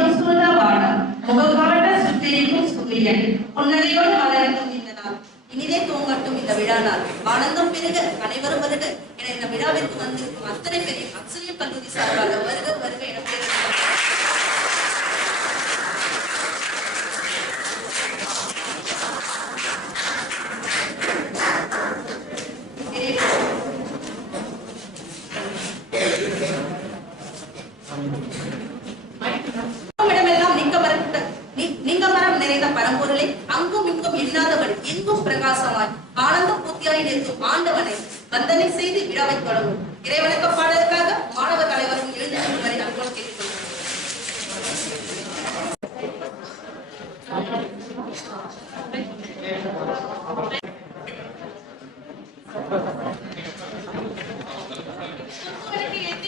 மேகம் சூழ்ந்த வானம் முகக்காட்ட சுற்றிருக்கும் சூரியன் புன்னகையோடு மலர்ந்தும் இந்த நாள் இனிதே தூங்கட்டும் இந்த விழா நாள் ஆனந்தம் பெருக அனைவரும் வருக என இந்த விழாவிற்கு வந்திருக்கும் அத்தனை பேரையும் அக்ஸலியம் கல்லூரி சார்பாக வருக வருக என பேர் பரம்பொருளை அங்கும் இங்கும் இல்லாதவன் எங்கும் பிரகாசமாய் ஆனந்தம் பூர்த்தியாய் நிற்கும் ஆண்டவனை வந்தனை செய்து விழாவை தொடங்கும் இறைவணக்க பாடலுக்காக மாணவர் தலைவரும் எழுந்து வரை அன்போடு கேட்டுக்கொள்கிறோம்.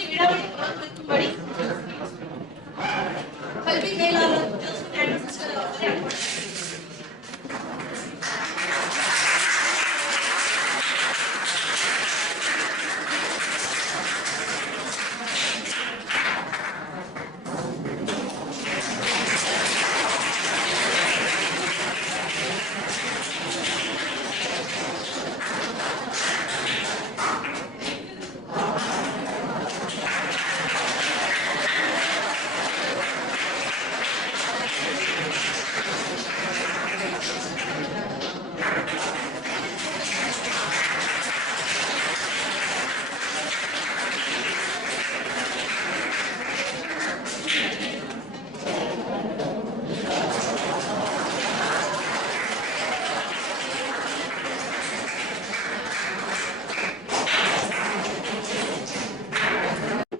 விழாவை தொடங்கும்படி கல்வி மேலாளர்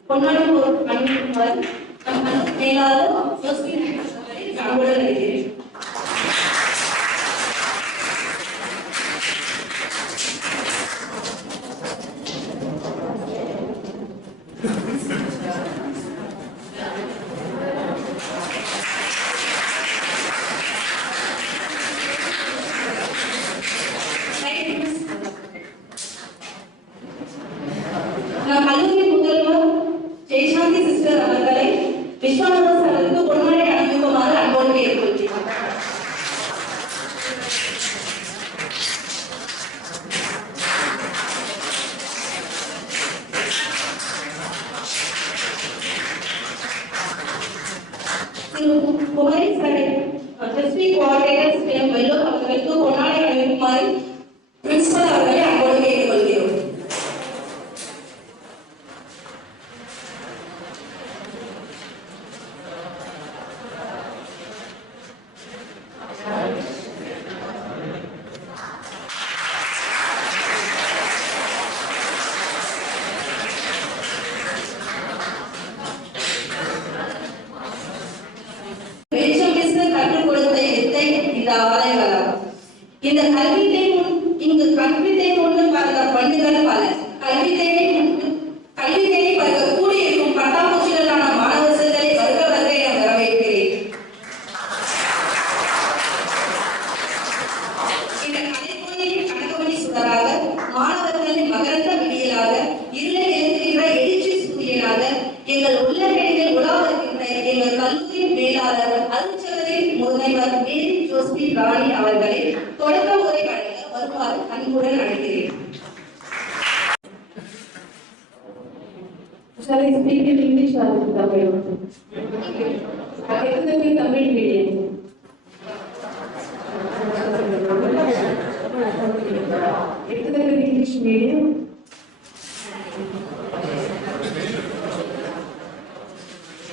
பொன்னாடும் அனுப்புமாறு நம் அன்பு மேலாளர் அன்புடன் அழைக்கிறேன். நம் கல்லூரி முதல்வர் ஜெயசாந்தி சிஸ்டர் அவர்களை விஸ்வநாதன் சாருக்கு பொன்மழை அனுப்புமாறு அன்போடு கேட்டுக்கொள்கிறேன். குமரி சாரை டிஸ்ட்ரிக்ட் கோஆர்டினேட்டர் வெல்லோ அவர்களுக்கு பொன்னாடை அனுப்புமாறு பிரின்சிபல் அவர்களை அன்போடு கேட்டுக்கொள்கிறோம். இந்த கல்வி தேவை இங்கு கல்வி தேவை ஒன்று பல பண்டுகள் பல கல்வி தேவை பருக கூடியிருக்கும் பட்டாம்பூச்சிகளான மாணவர்களை வருக வருக என வரவேற்கிறேன். இந்த கலைக்கோயிலின் கனகமணி சுடராக மாணவர்களின் மகரந்த விடியலாக இருளை எழுதுகின்ற எழுச்சி சூரியனாக எங்கள் உள்ளங்களில் உலா வருகின்ற எங்கள் கல்லூரியின் மேலாளர் அருட்சகரின் முனைவர் மேரி ஜோஸ்பி ராணி அவர்களை தொடக்க உரை வழங்க வருமாறு அன்புடன் அழைக்கிறேன். Shall I speak in English or in Tamil? Excellent Tamil medium. Excellent English medium.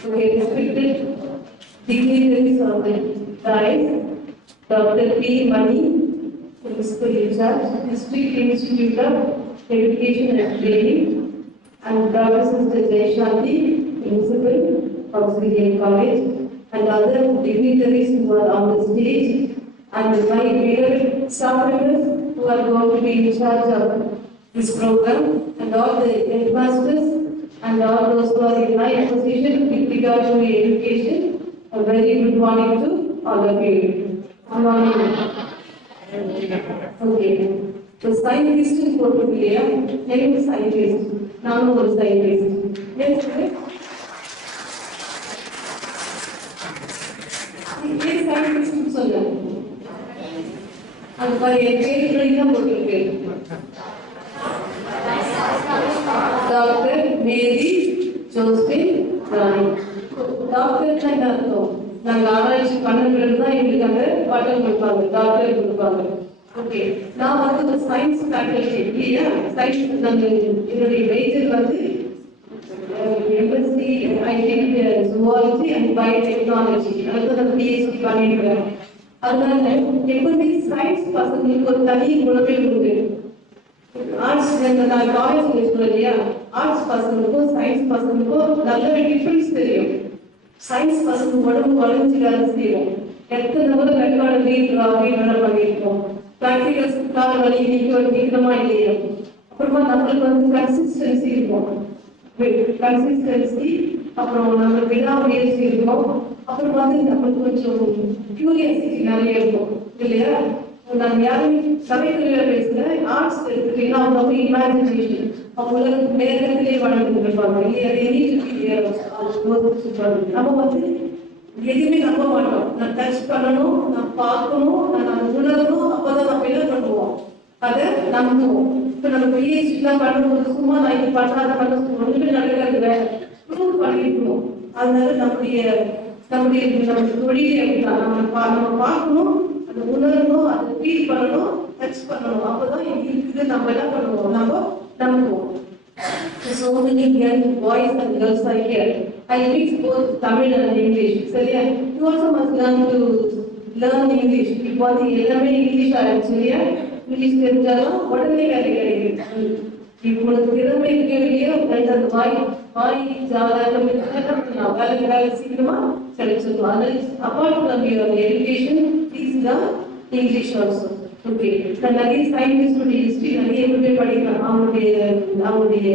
Okay, respected dignitaries of the dais, Dr. P. Mani, Principal in charge, District Institute of Education and Training, and Dr. Sister Jayashanti, Principal, Auxiliary College, and other dignitaries who are on the stage, and my dear staff members who are going to be in charge of this program, and all the headmasters, and all those who are in high position with regard to education. A very good morning to all of you. Good morning. Okay. The scientist in Portugal, name scientist. None of the scientist. Yes, okay. ஏன் scientist சொல்ல அது மாதிரி என் பேர் தான் போட்டிருக்கு. Doctor மேரி Josephine ராணி. Doctor என்ன அர்த்தம்? நாங்க ஆராய்ச்சி பண்ண பிறகுதான் எங்களுக்கு அங்க பட்டம் கொடுப்பாங்க, டாக்டர் கொடுப்பாங்க. ஓகே, நான் வந்து ஒரு சயின்ஸ் ஃபேக்கல்டி இல்லையா? சயின்ஸ் நாங்க என்னுடைய மேஜர் வந்து MSc I did zoology and biotechnology. அதுக்கு நான் பிஹெச்டி பண்ணிருக்கேன். அதனால எப்பவுமே சயின்ஸ் பசங்களுக்கு ஒரு தனி குணமே உண்டு. ஆர்ட்ஸ் நான் காலேஜ் சொல்ல இல்லையா, ஆர்ட்ஸ் பசங்களுக்கும் சயின்ஸ் பசங்களுக்கும் நல்ல டிஃபரன்ஸ் தெரியும். சயின்ஸ் பசங்க உடம்பு வளைஞ்சு வேலை செய்யும். எத்தனை முறை ரெக்கார்டு வேலை பண்ணியிருக்கோம். ப்ராக்டிகல்ஸ் கால் வலி நிற்கணுமா இல்லையா? அப்புறமா நம்மளுக்கு வந்து கன்சிஸ்டன்சி இருக்கும். கன்சிஸ்டன்சி அப்புறம் நம்ம விடாமுயற்சி இருக்கும். அப்புறம் வந்து நம்மளுக்கு கொஞ்சம் கியூரியாசிட்டி நிறைய இருக்கும் இல்லையா? நான் யாரும் சபைக்குள்ள பேசுற ஆர்ட்ஸ் எடுத்துட்டீங்கன்னா அவங்க வந்து இமேஜினேஷன் அவங்களுக்கு நேரத்திலே வளர்ந்துட்டு இருப்பாங்க இல்லையா? நம்ம வந்து எதுவுமே நம்ப மாட்டோம். நான் டச் பண்ணணும், நான் பார்க்கணும், நான் உணரணும், அப்பதான் நம்ம என்ன பண்ணுவோம், அதை நம்புவோம். இப்ப நம்ம பிஹெச்டிலாம் பண்ணும்போது சும்மா நான் இது பண்ணாத பண்ண ஒன்றுமே நடக்கிறது வேற ப்ரூவ் பண்ணிருக்கணும். அதனால நம்முடைய தொழிலே அப்படிதான். நம்ம பார்க்கணும், அதை உணரணும், அதை ஃபீல் பண்ணணும், டச் பண்ணணும். அப்பதான் இருக்குது நம்ம என்ன பண்ணுவோம், நம்ம நம்புவோம். So many young boys and girls are here. I mix both Tamil and English. சரியா? You also must learn English. இப்போ அது எல்லாமே இங்கிலீஷ் ஆரம்பிச்சியா? இங்கிலீஷ் தெரிஞ்சாலும் உடனே வேலை கிடைக்குது. உங்களுக்கு திறமை இல்லையோ ரெண்டாவது வாய் ஜாதகம் வேலை சீக்கிரமா கிடைச்சிடும். அதனால apart from your education please learn English also. Okay, நிறைய சயின்டிஸ்டுடைய ஹிஸ்டரி நிறைய எப்பவுமே படிக்கலாம். அவங்களுடைய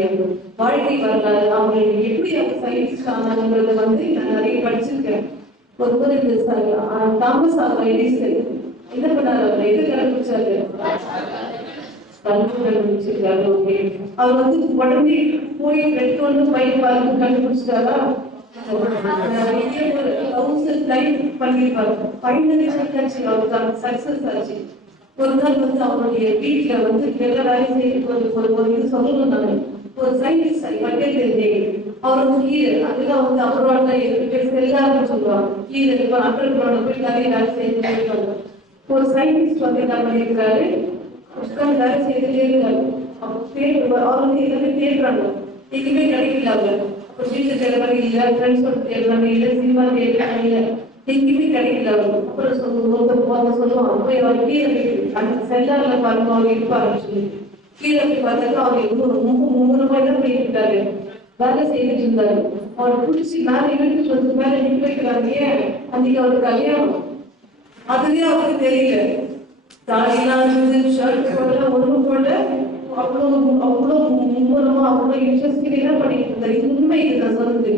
வாழ்க்கை வரலாறு, அவங்க எப்படி அவங்க சயின்டிஸ்ட் ஆனாங்கிறத வந்து நான் நிறைய படிச்சிருக்கேன். ஒரு இந்த தாமஸ் ஆல்வா எடிசன் என்ன பண்ணாரு, அவர் எது கண்டுபிடிச்சாரு? கண்டுபிடிச்சிருக்காரு. ஓகே, அவர் வந்து உடனே போய் பெட்ரோல் பைப் பார்த்து கண்டுபிடிச்சிட்டாரா? பண்ணிருப்பாரு. ஃபைனலி சக்சஸ் ஆச்சு. ஒரு நாள் வந்து அவருடைய வீட்டுல வந்து எல்லா வேலை செய்ய ஒரு இது சொல்லணும். நான் ஒரு சயின்டிஸ்ட் மட்டும் தெரிஞ்சேன். அவர் வந்து கீழே அதுதான் வந்து அப்ராட்ல எல்லாரும் சொல்லுவாங்க, கீழே இருப்பாங்க, அண்டர் கிரவுண்ட்ல போய் நிறைய வேலை செய்ய. ஒரு சயின்டிஸ்ட் வந்து என்ன பண்ணியிருக்காரு, வேலை செய்துட்டே இருக்காரு. அவர் வந்து எல்லாமே தேடுறாங்க, எதுவுமே கிடைக்கல. அவர் வீட்டுல தேடுறாங்க இல்ல, ஃப்ரெண்ட்ஸோட தேடுறாங்க இல்ல, சினிமா தேடுறாங்க இல்ல, எங்கேயுமே கிடைக்கல. அவர் அப்புறம் சொல்லுவாங்க போய் அவர் கீழே அந்த செல்லார்ல பாருங்க அவர் இருப்பாரு சொல்லி கீழே போய் பார்த்தாக்கா அவர் ரொம்ப மும்முரமா என்ன பண்ணிட்டு இருக்காரு, வேலை செய்துட்டு இருந்தாரு. அவரை பிடிச்சி மேல இழுத்துட்டு வந்து மேல நிக்க வைக்கிறாங்க. ஏன்? அன்னைக்கு அவருக்கு கல்யாணம். அதுலயே அவருக்கு தெரியல. தாடியெல்லாம் இருந்து ஷர்ட் போடல, ஒண்ணு போடல, அவ்வளவு மும்முரமா அவ்வளவு இன்ட்ரெஸ்டிங் என்ன பண்ணிட்டு இருந்தாரு. இது உண்மை, இது நான் சொன்னது.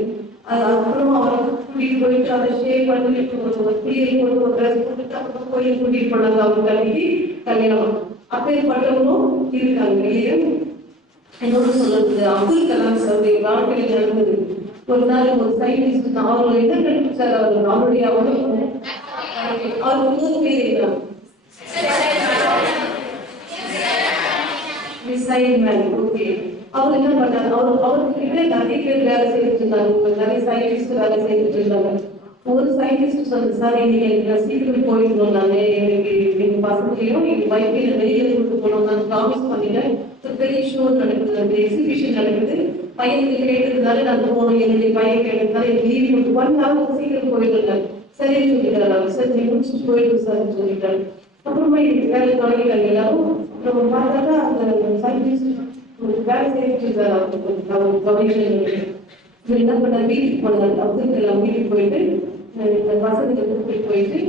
அது அப்புறமா அவரை கூட்டிட்டு போயிட்டு அதை ஷேப் பண்ணிட்டு ஒரு கிளியர் போட்டு ஒரு ட்ரெஸ் போட்டுட்டு அப்புறம் கோயில் கூட்டிட்டு போனாங்க. அவங்க அன்னைக்கு கல்யாணம். அப்பேற்பட்டவங்களும் இருக்காங்க இல்லையா? என்னோட சொல்றது அப்துல் கலாம் சாருடைய வாழ்க்கையில் நடந்தது. ஒரு நாள் ஒரு சயின்டிஸ்ட் அவர் என்ன கண்டுபிடிச்சாரு, அவருடைய அவருக்கு 3 பேர் இருக்காங்க. அவர் என்ன பண்ணாரு, அவர்கிட்ட நிறைய பேர் வேலை செய்துட்டு இருந்தாங்க, நிறைய சயின்டிஸ்ட் வேலை செய்துட்டு இருந்தாங்க. ஒரு சயின்டிஸ்ட் சொன்ன, சார் இன்னைக்கு எனக்கு சீக்கிரம் போயிடணும், நானு எங்க பசங்களையும் எங்க வைஃபைல வெளியில கூட்டு போனோம், நான் ப்ராமிஸ் பண்ணிட்டேன். பெரிய ஷோ நடக்குது, அந்த எக்ஸிபிஷன் நடக்குது, பையனுக்கு கேட்டதுனால நான் போகணும், என்னுடைய பையன் கேட்டதுனால எனக்கு லீவ் கொடுத்து 1 hour சீக்கிரம் போயிடலாம். சரின்னு சொல்லிட்டாரு. சரி நீ முடிச்சுட்டு போயிட்டு சார் சொல்லிட்டாரு. அப்புறமா இதுக்கு வேலை தொடங்கிட்டாங்க எல்லாரும். அப்புறம் பார்த்தாக்கா அந்த சயின்டிஸ்ட் வேலை செய்யிட்டு இருந்தாரு. அவர் கவனிஷன் என்ன பண்ண வீட்டுக்கு போனார். அப்துல் கலாம் வீட்டுக்கு போயிட்டு இந்த பசங்களை கூட்டிட்டு போயிட்டு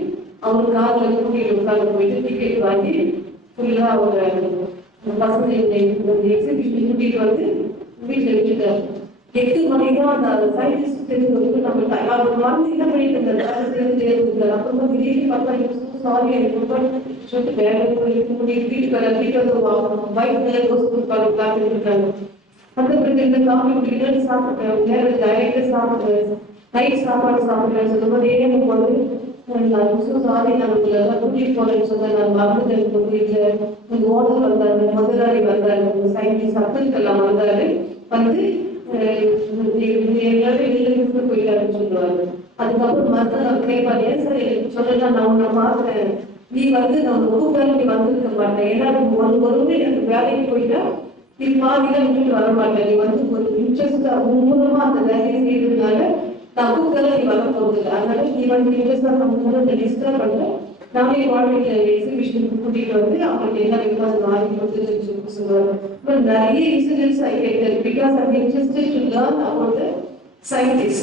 அவர் கார்ல கூட்டிட்டு உட்கார்ந்து போயிட்டு டிக்கெட் வாங்கி ஃபுல்லா அவங்க பசங்க எக்ஸிபிஷன் கூட்டிட்டு வந்து வீட்டுல விட்டுட்டாரு. 8 மணிதான் அந்த சயின்டிஸ்ட் தெரிஞ்சு நம்ம அவர் மறந்து என்ன பண்ணிட்டு இருந்தாரு. அப்புறமா திடீர்னு பார்த்தா சாரி சொல்லிட்டு வேலை வீட்டுக்கு வந்து பைக் காத்துட்டு இருக்காங்க. அந்த பிறகு இந்த காஃபி குடிக்கிறது சாப்பிட்டேன், நேரம் டைரக்டா சாப்பிடுறேன், நைட் சாப்பாடு சாப்பிடுறேன்னு சொல்லும்போது வந்து நான் சாரி நான் உங்களெல்லாம் கூட்டிட்டு போறேன்னு சொன்னேன். நான் மறந்து எனக்கு வீட்டுல உங்க ஓனர் வந்தாரு, முதலாளி வந்தாரு, உங்க சயின்டிஸ்ட் சத்துக்கெல்லாம் வந்தாரு. வந்து எல்லாரும் வெளியில போயிட்டாருன்னு சொல்லுவாரு. அதுக்கப்புறம் மறுநாள் கேட்பாரு, ஏன் சார் எனக்கு சொல்லலாம், நான் உன்னை பாக்குறேன், நீ வந்து நான் கூப்பிட்டாலும் நீ வந்திருக்க மாட்டேன், ஏன்னா ஒரு எனக்கு வேலைக்கு போயிட்டா நீ பாதியில விட்டுட்டு வர மாட்டேன், நீ வந்து ஒரு இன்ட்ரெஸ்டா மூலமா அந்த வேலையை செய்யறதுனால நான் கூப்பிட்டாலும் நீ வர போறதில்லை, அதனால நீ வந்து இன்ட்ரெஸ்டா நம்ம டிஸ்டர்ப் பண்ண நானே வாழ்க்கையில எக்ஸிபிஷனுக்கு கூட்டிட்டு வந்து அவங்களுக்கு என்ன வேணுமோ அது வாங்கி கொடுத்து சொல்லுவாங்க. But நிறைய incidents I get that because I'm interested to learn about the scientists.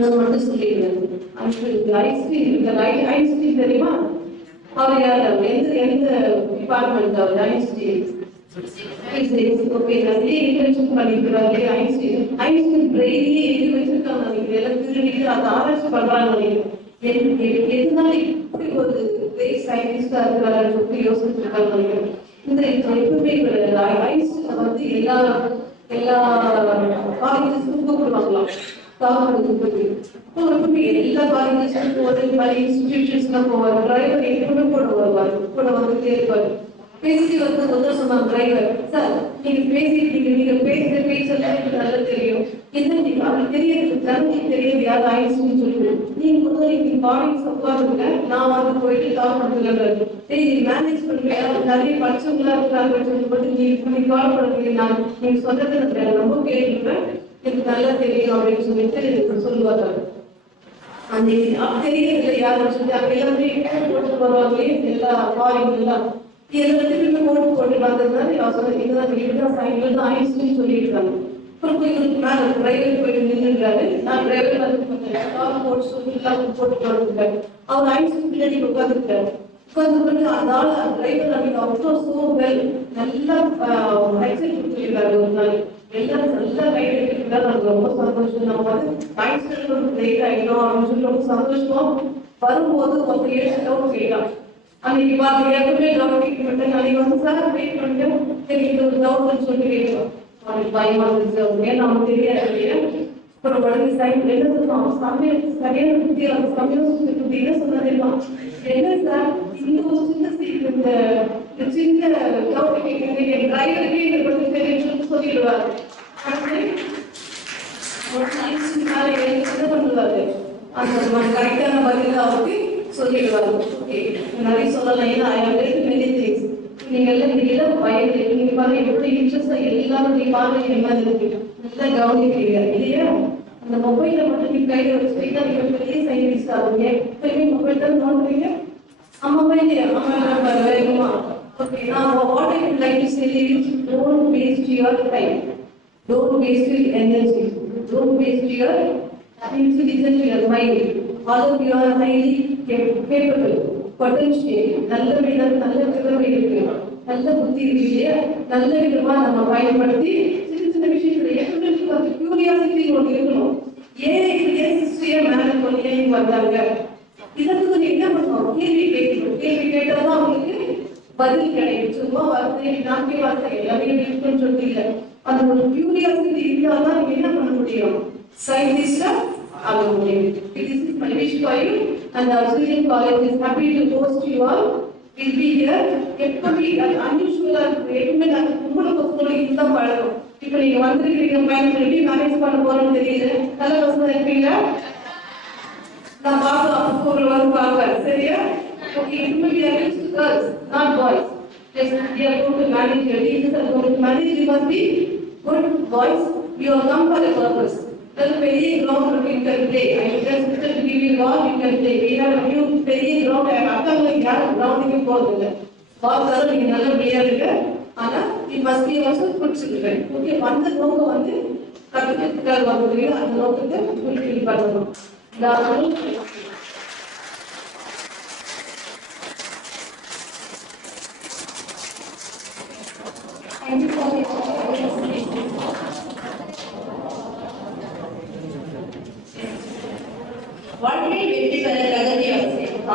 நான் மட்டும் சொல்லிடுறேன். அந்த ஐன்ஸ்டீன் தெரியுமா? அவர் யார்? எந்த டிபார்ட்மெண்ட் அவர்? ஐன்ஸ்டீன் நிறைய இன்டர்ன்ஷிப் பண்ணிக்கிறாரு. ஐன்ஸ்டீன் பிரெயின்லயே எழுதி வச்சிருக்காங்க நினைக்கிறேன், எல்லாம் திருடிட்டு அதை ஆராய்ச்சி பண்றாங்க நினைக்கிறேன். எதனால இப்படி ஒரு கிரேட் சயின்டிஸ்டா இருக்கிறாரு சொல்லி யோசிச்சுட்டு இருக்காங்க நினைக்கிறேன். இந்த எப்பவுமே ஐன்ஸ்டீன் வந்து எல்லா காலேஜஸ்க்கும் கூப்பிடுவாங்களாம். எல்லா காலேஜஸ்க்கும் ஒரு மாதிரி இன்ஸ்டிடியூஷன்ஸ்லாம் போவார். டிரைவர் எப்பவுமே கூட வருவார், கூட வந்துட்டே இருப்பாரு. பேசிட்டு வந்து முதல் சொன்னாங்க டிரைவர், சார் நீங்க பேசிட்டு நீங்க பேசுற பேச்செல்லாம் எனக்கு நல்லா தெரியும், என்ன நீங்க அவருக்கு தெரியாது ஜனங்களுக்கு தெரியாது யார் ஐன்ஸ்டீன் சொல்லிட்டு, நீங்க முதல்ல நீங்க காலேஜ் உட்காருங்க, நான் வந்து போயிட்டு கால் பண்ணுறேன், சரி நீ மேனேஜ் பண்ணுங்க, நிறைய படிச்சவங்களா இருக்கிறாங்க சொல்லிட்டு நீங்க கால் பண்ணுறீங்க, நான் நீங்க சொன்னது எனக்கு ரொம்ப கேள்விப்பேன், எனக்கு நல்லா தெரியும் அப்படின்னு சொல்லிட்டு சொல்லுவாங்க. அந்த தெரியல யாரும் சொல்லி அங்க எல்லாமே போட்டு வருவாங்களே எல்லா ஃபாரின் எல்லாம் எல்லாத்துக்குமே போட்டு வந்ததுனால நான் சொன்னேன் இதுதான் இப்படிதான் சைன்ல தான் ஐன்ஸ்டீன் சொல்லியிருக்காங்க. அப்புறம் போய் மேல டிரைவர் போயிட்டு நின்றுறாரு, நான் டிரைவர் வந்து போட்டு வந்துருக்காரு, அவர் ஐன்ஸ்டீன் பின்னாடி உட்காந்துருக்காரு. உட்காந்து அதனால டிரைவர் அன்னைக்கு அவ்வளோ சூழல் நல்லா எக்ஸைட் கொடுத்துருக்காரு. ஒரு நாள் எல்லாரும் நல்லா கைட் எடுத்துக்கிட்டா எனக்கு ரொம்ப சந்தோஷம். நம்ம வந்து ஐன்ஸ்டீன் ஒரு கிரேட் ஆகிடும் அப்படின்னு சொல்லி ரொம்ப சந்தோஷமா வரும்போது ஒரு 7 டவுட் கேட்கலாம். அன்னைக்கு பார்த்து எப்பவுமே டவுட் கேட்க அன்னைக்கு வந்து சார் வெயிட் பண்ணிட்டு எனக்கு ஒரு டவுட்னு சொல்லி கேட்கலாம். அவனுக்கு பயமா இருந்துச்சு அப்படியே நமக்கு தெரியாது இல்லையா. அப்புறம் உடனே சைன் என்ன சொல்லுவான், சமையல் சரியான புத்தி, அந்த சமையல் புத்தி என்ன சொன்னதெல்லாம் என்ன சார் இந்த ஒரு சின்ன இந்த சின்ன டவுட் கேட்குறது என் டிரைவருக்கே இதை பற்றி தெரியும் சொல்லிடுவாரு. என்ன பண்ணுவாரு, அந்த கரெக்டான பதில் அவருக்கு சொல்லிடுவாரு. நிறைய சொல்லலாம், ஏன்னா நீங்க எல்லாம் இந்த இளம் வயது நீங்க பாருங்க எவ்வளவு இன்ட்ரெஸ்டா எல்லாரும் நீ பாருங்க என்ன இருக்கு நல்லா கவனிக்கிறீங்க இல்லையா. அந்த மொபைல மட்டும் நீங்க கையில வச்சுட்டீங்கன்னா நீங்க பெரிய சயின்டிஸ்ட் ஆகுங்க. எப்பயுமே மொபைல் தான் நோண்டுறீங்க, அம்மா பையன் அம்மா வேகமா. ஓகே, நான் what I would like to say is don't waste your time, don't waste your energy, don't waste your intelligence, your mind. All of you are highly capable, potential. நல்ல திறமை இருக்கு, நல்ல புத்தி இருக்கு இல்லையா. நல்ல விதமா நம்ம பயன்படுத்தி சின்ன விஷயத்துல எப்பவுமே கியூரியாசிட்டி ஒன்று இருக்கணும். ஏன் ஹிஸ்டரியை மேனேஜ் பண்ணி வந்தாங்க, இதற்கு என்ன பண்ணுவோம், கேள்வி கேட்கணும். கேள்வி கேட்டாதான் அவங்களுக்கு பதில் கிடைக்கும். சும்மா வார்த்தை நான்கே வார்த்தை எல்லாமே இருக்குன்னு சொல்றீங்க. அந்த ஒரு கியூரியாசிட்டி இருந்தாதான் நீங்க என்ன பண்ண முடியும், scientist ஆக முடியும். This is my wish for you, and the Australian College is happy to host you all. Will be here. எப்பவுமே unusual-ஆ இருக்கு, எப்பவுமே நாங்கள் உங்களுக்கு இதுதான் பழக்கம். இப்போ நீங்க வந்திருக்கிறீங்க, பையன் எப்படி மேனேஜ் பண்ண போறோம்னு தெரியல, நல்ல வசதி இருப்பீங்களா, நான் பார்க்கலாம், உங்களை வந்து பார்ப்பேன் சரியா. Okay, எப்பவுமே we are used to girls, not boys. Yes, we are going to manage your teachers are going to manage. You must be good boys. You are come for a purpose. There is a very ground you can play. I will just give you all you can play. We have a new very ground. I have to have ground you go there. All girls you நல்ல player இருக்கு, ஆனா you must be also good children. Okay, வந்த நோக்கம் வந்து கற்றுக்கிறதுக்காக வந்துருக்கீங்க, அந்த நோக்கத்தை fulfil பண்ணணும். வாழ்க்கையில் வெற்றி பெற தகுதி அவசியம்.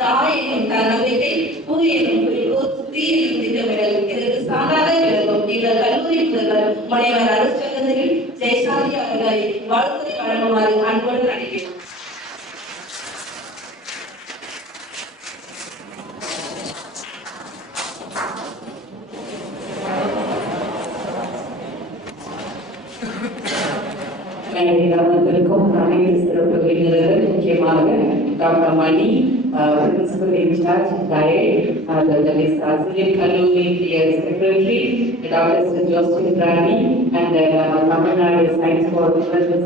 தாய் என்னும் தன்னம்பிக்கை, பூ என்னும் குறிக்கோள், தீ என்னும் திட்டமிடல் இதற்கு சான்றாக விளங்கும் எங்கள் கல்லூரி முதல்வர் முனைவர் அருட்சகோதரி ஜெயசாந்தி அவர்களை வாழ்த்துறை வழங்குமாறு அன்போடு அழைக்கிறோம். கவனத்திற்கும் அனைத்து சிறப்பு விருந்தினர்கள், முக்கியமாக doctor Mani, principal in charge DIET, ஆசிரியர் கல்லூரி செக்ரட்டரி டாக்டர் ஜோஸ்டின் Rani and Tamil Nadu science for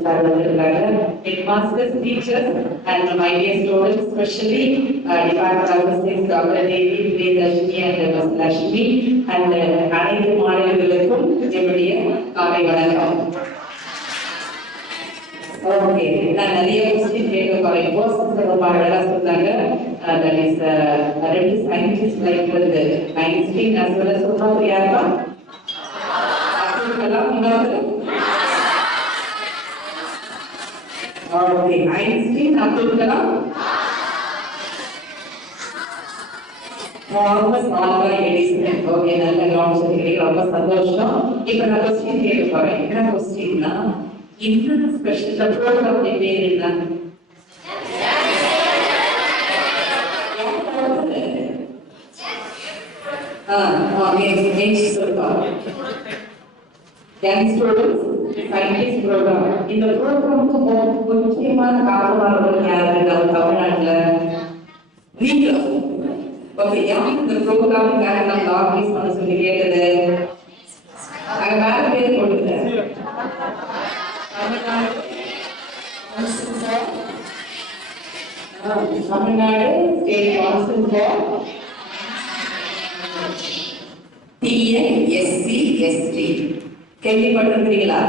sir வந்திருக்காங்க, head masters, teachers and my dear students, specially department of physics doctor Devi, Priyadharshini and Lakshmi and அனைத்து மாணவர்களுக்கும் என்னுடைய காலை வணக்கம். ஓகே, நான் நிறைய கொஸ்டின் கேட்க போறேன். இப்போ ரொம்ப அழகா சொன்னாங்க. தட் இஸ் ரெண்டு சயின்டிஸ்ட் லைக் வந்து ஐன்ஸ்டீன் as well as சொன்னது யாருப்பா? அப்துல் கலாம். இன்னொரு okay, Einstein, Abdul Kalam, almost Alva Edison. Okay, நல்ல கவனிச்சிருக்கீங்க, ரொம்ப சந்தோஷம். இப்போ நான் கொஸ்டின் கேட்க போறேன். என்ன கொஸ்டின்னா, இந்த ஸ்பெஷல் ப்ரோக்ராம் பேர் என்ன? இந்த ப்ரோக்ராமுக்கு முக்கியமான காரணமானவர்கள் யாரு தமிழ்நாட்டுல? நீங்க. ஓகே, இந்த ப்ரோக்ராமுக்காக நம்ம ஆர்கனைஸ் பண்ண சொல்லி கேட்டது அங்க மேல பேர் போட்டுங்க. Tamil Nadu state council for TNSC கேள்விப்பட்டிருக்கிறீங்களா?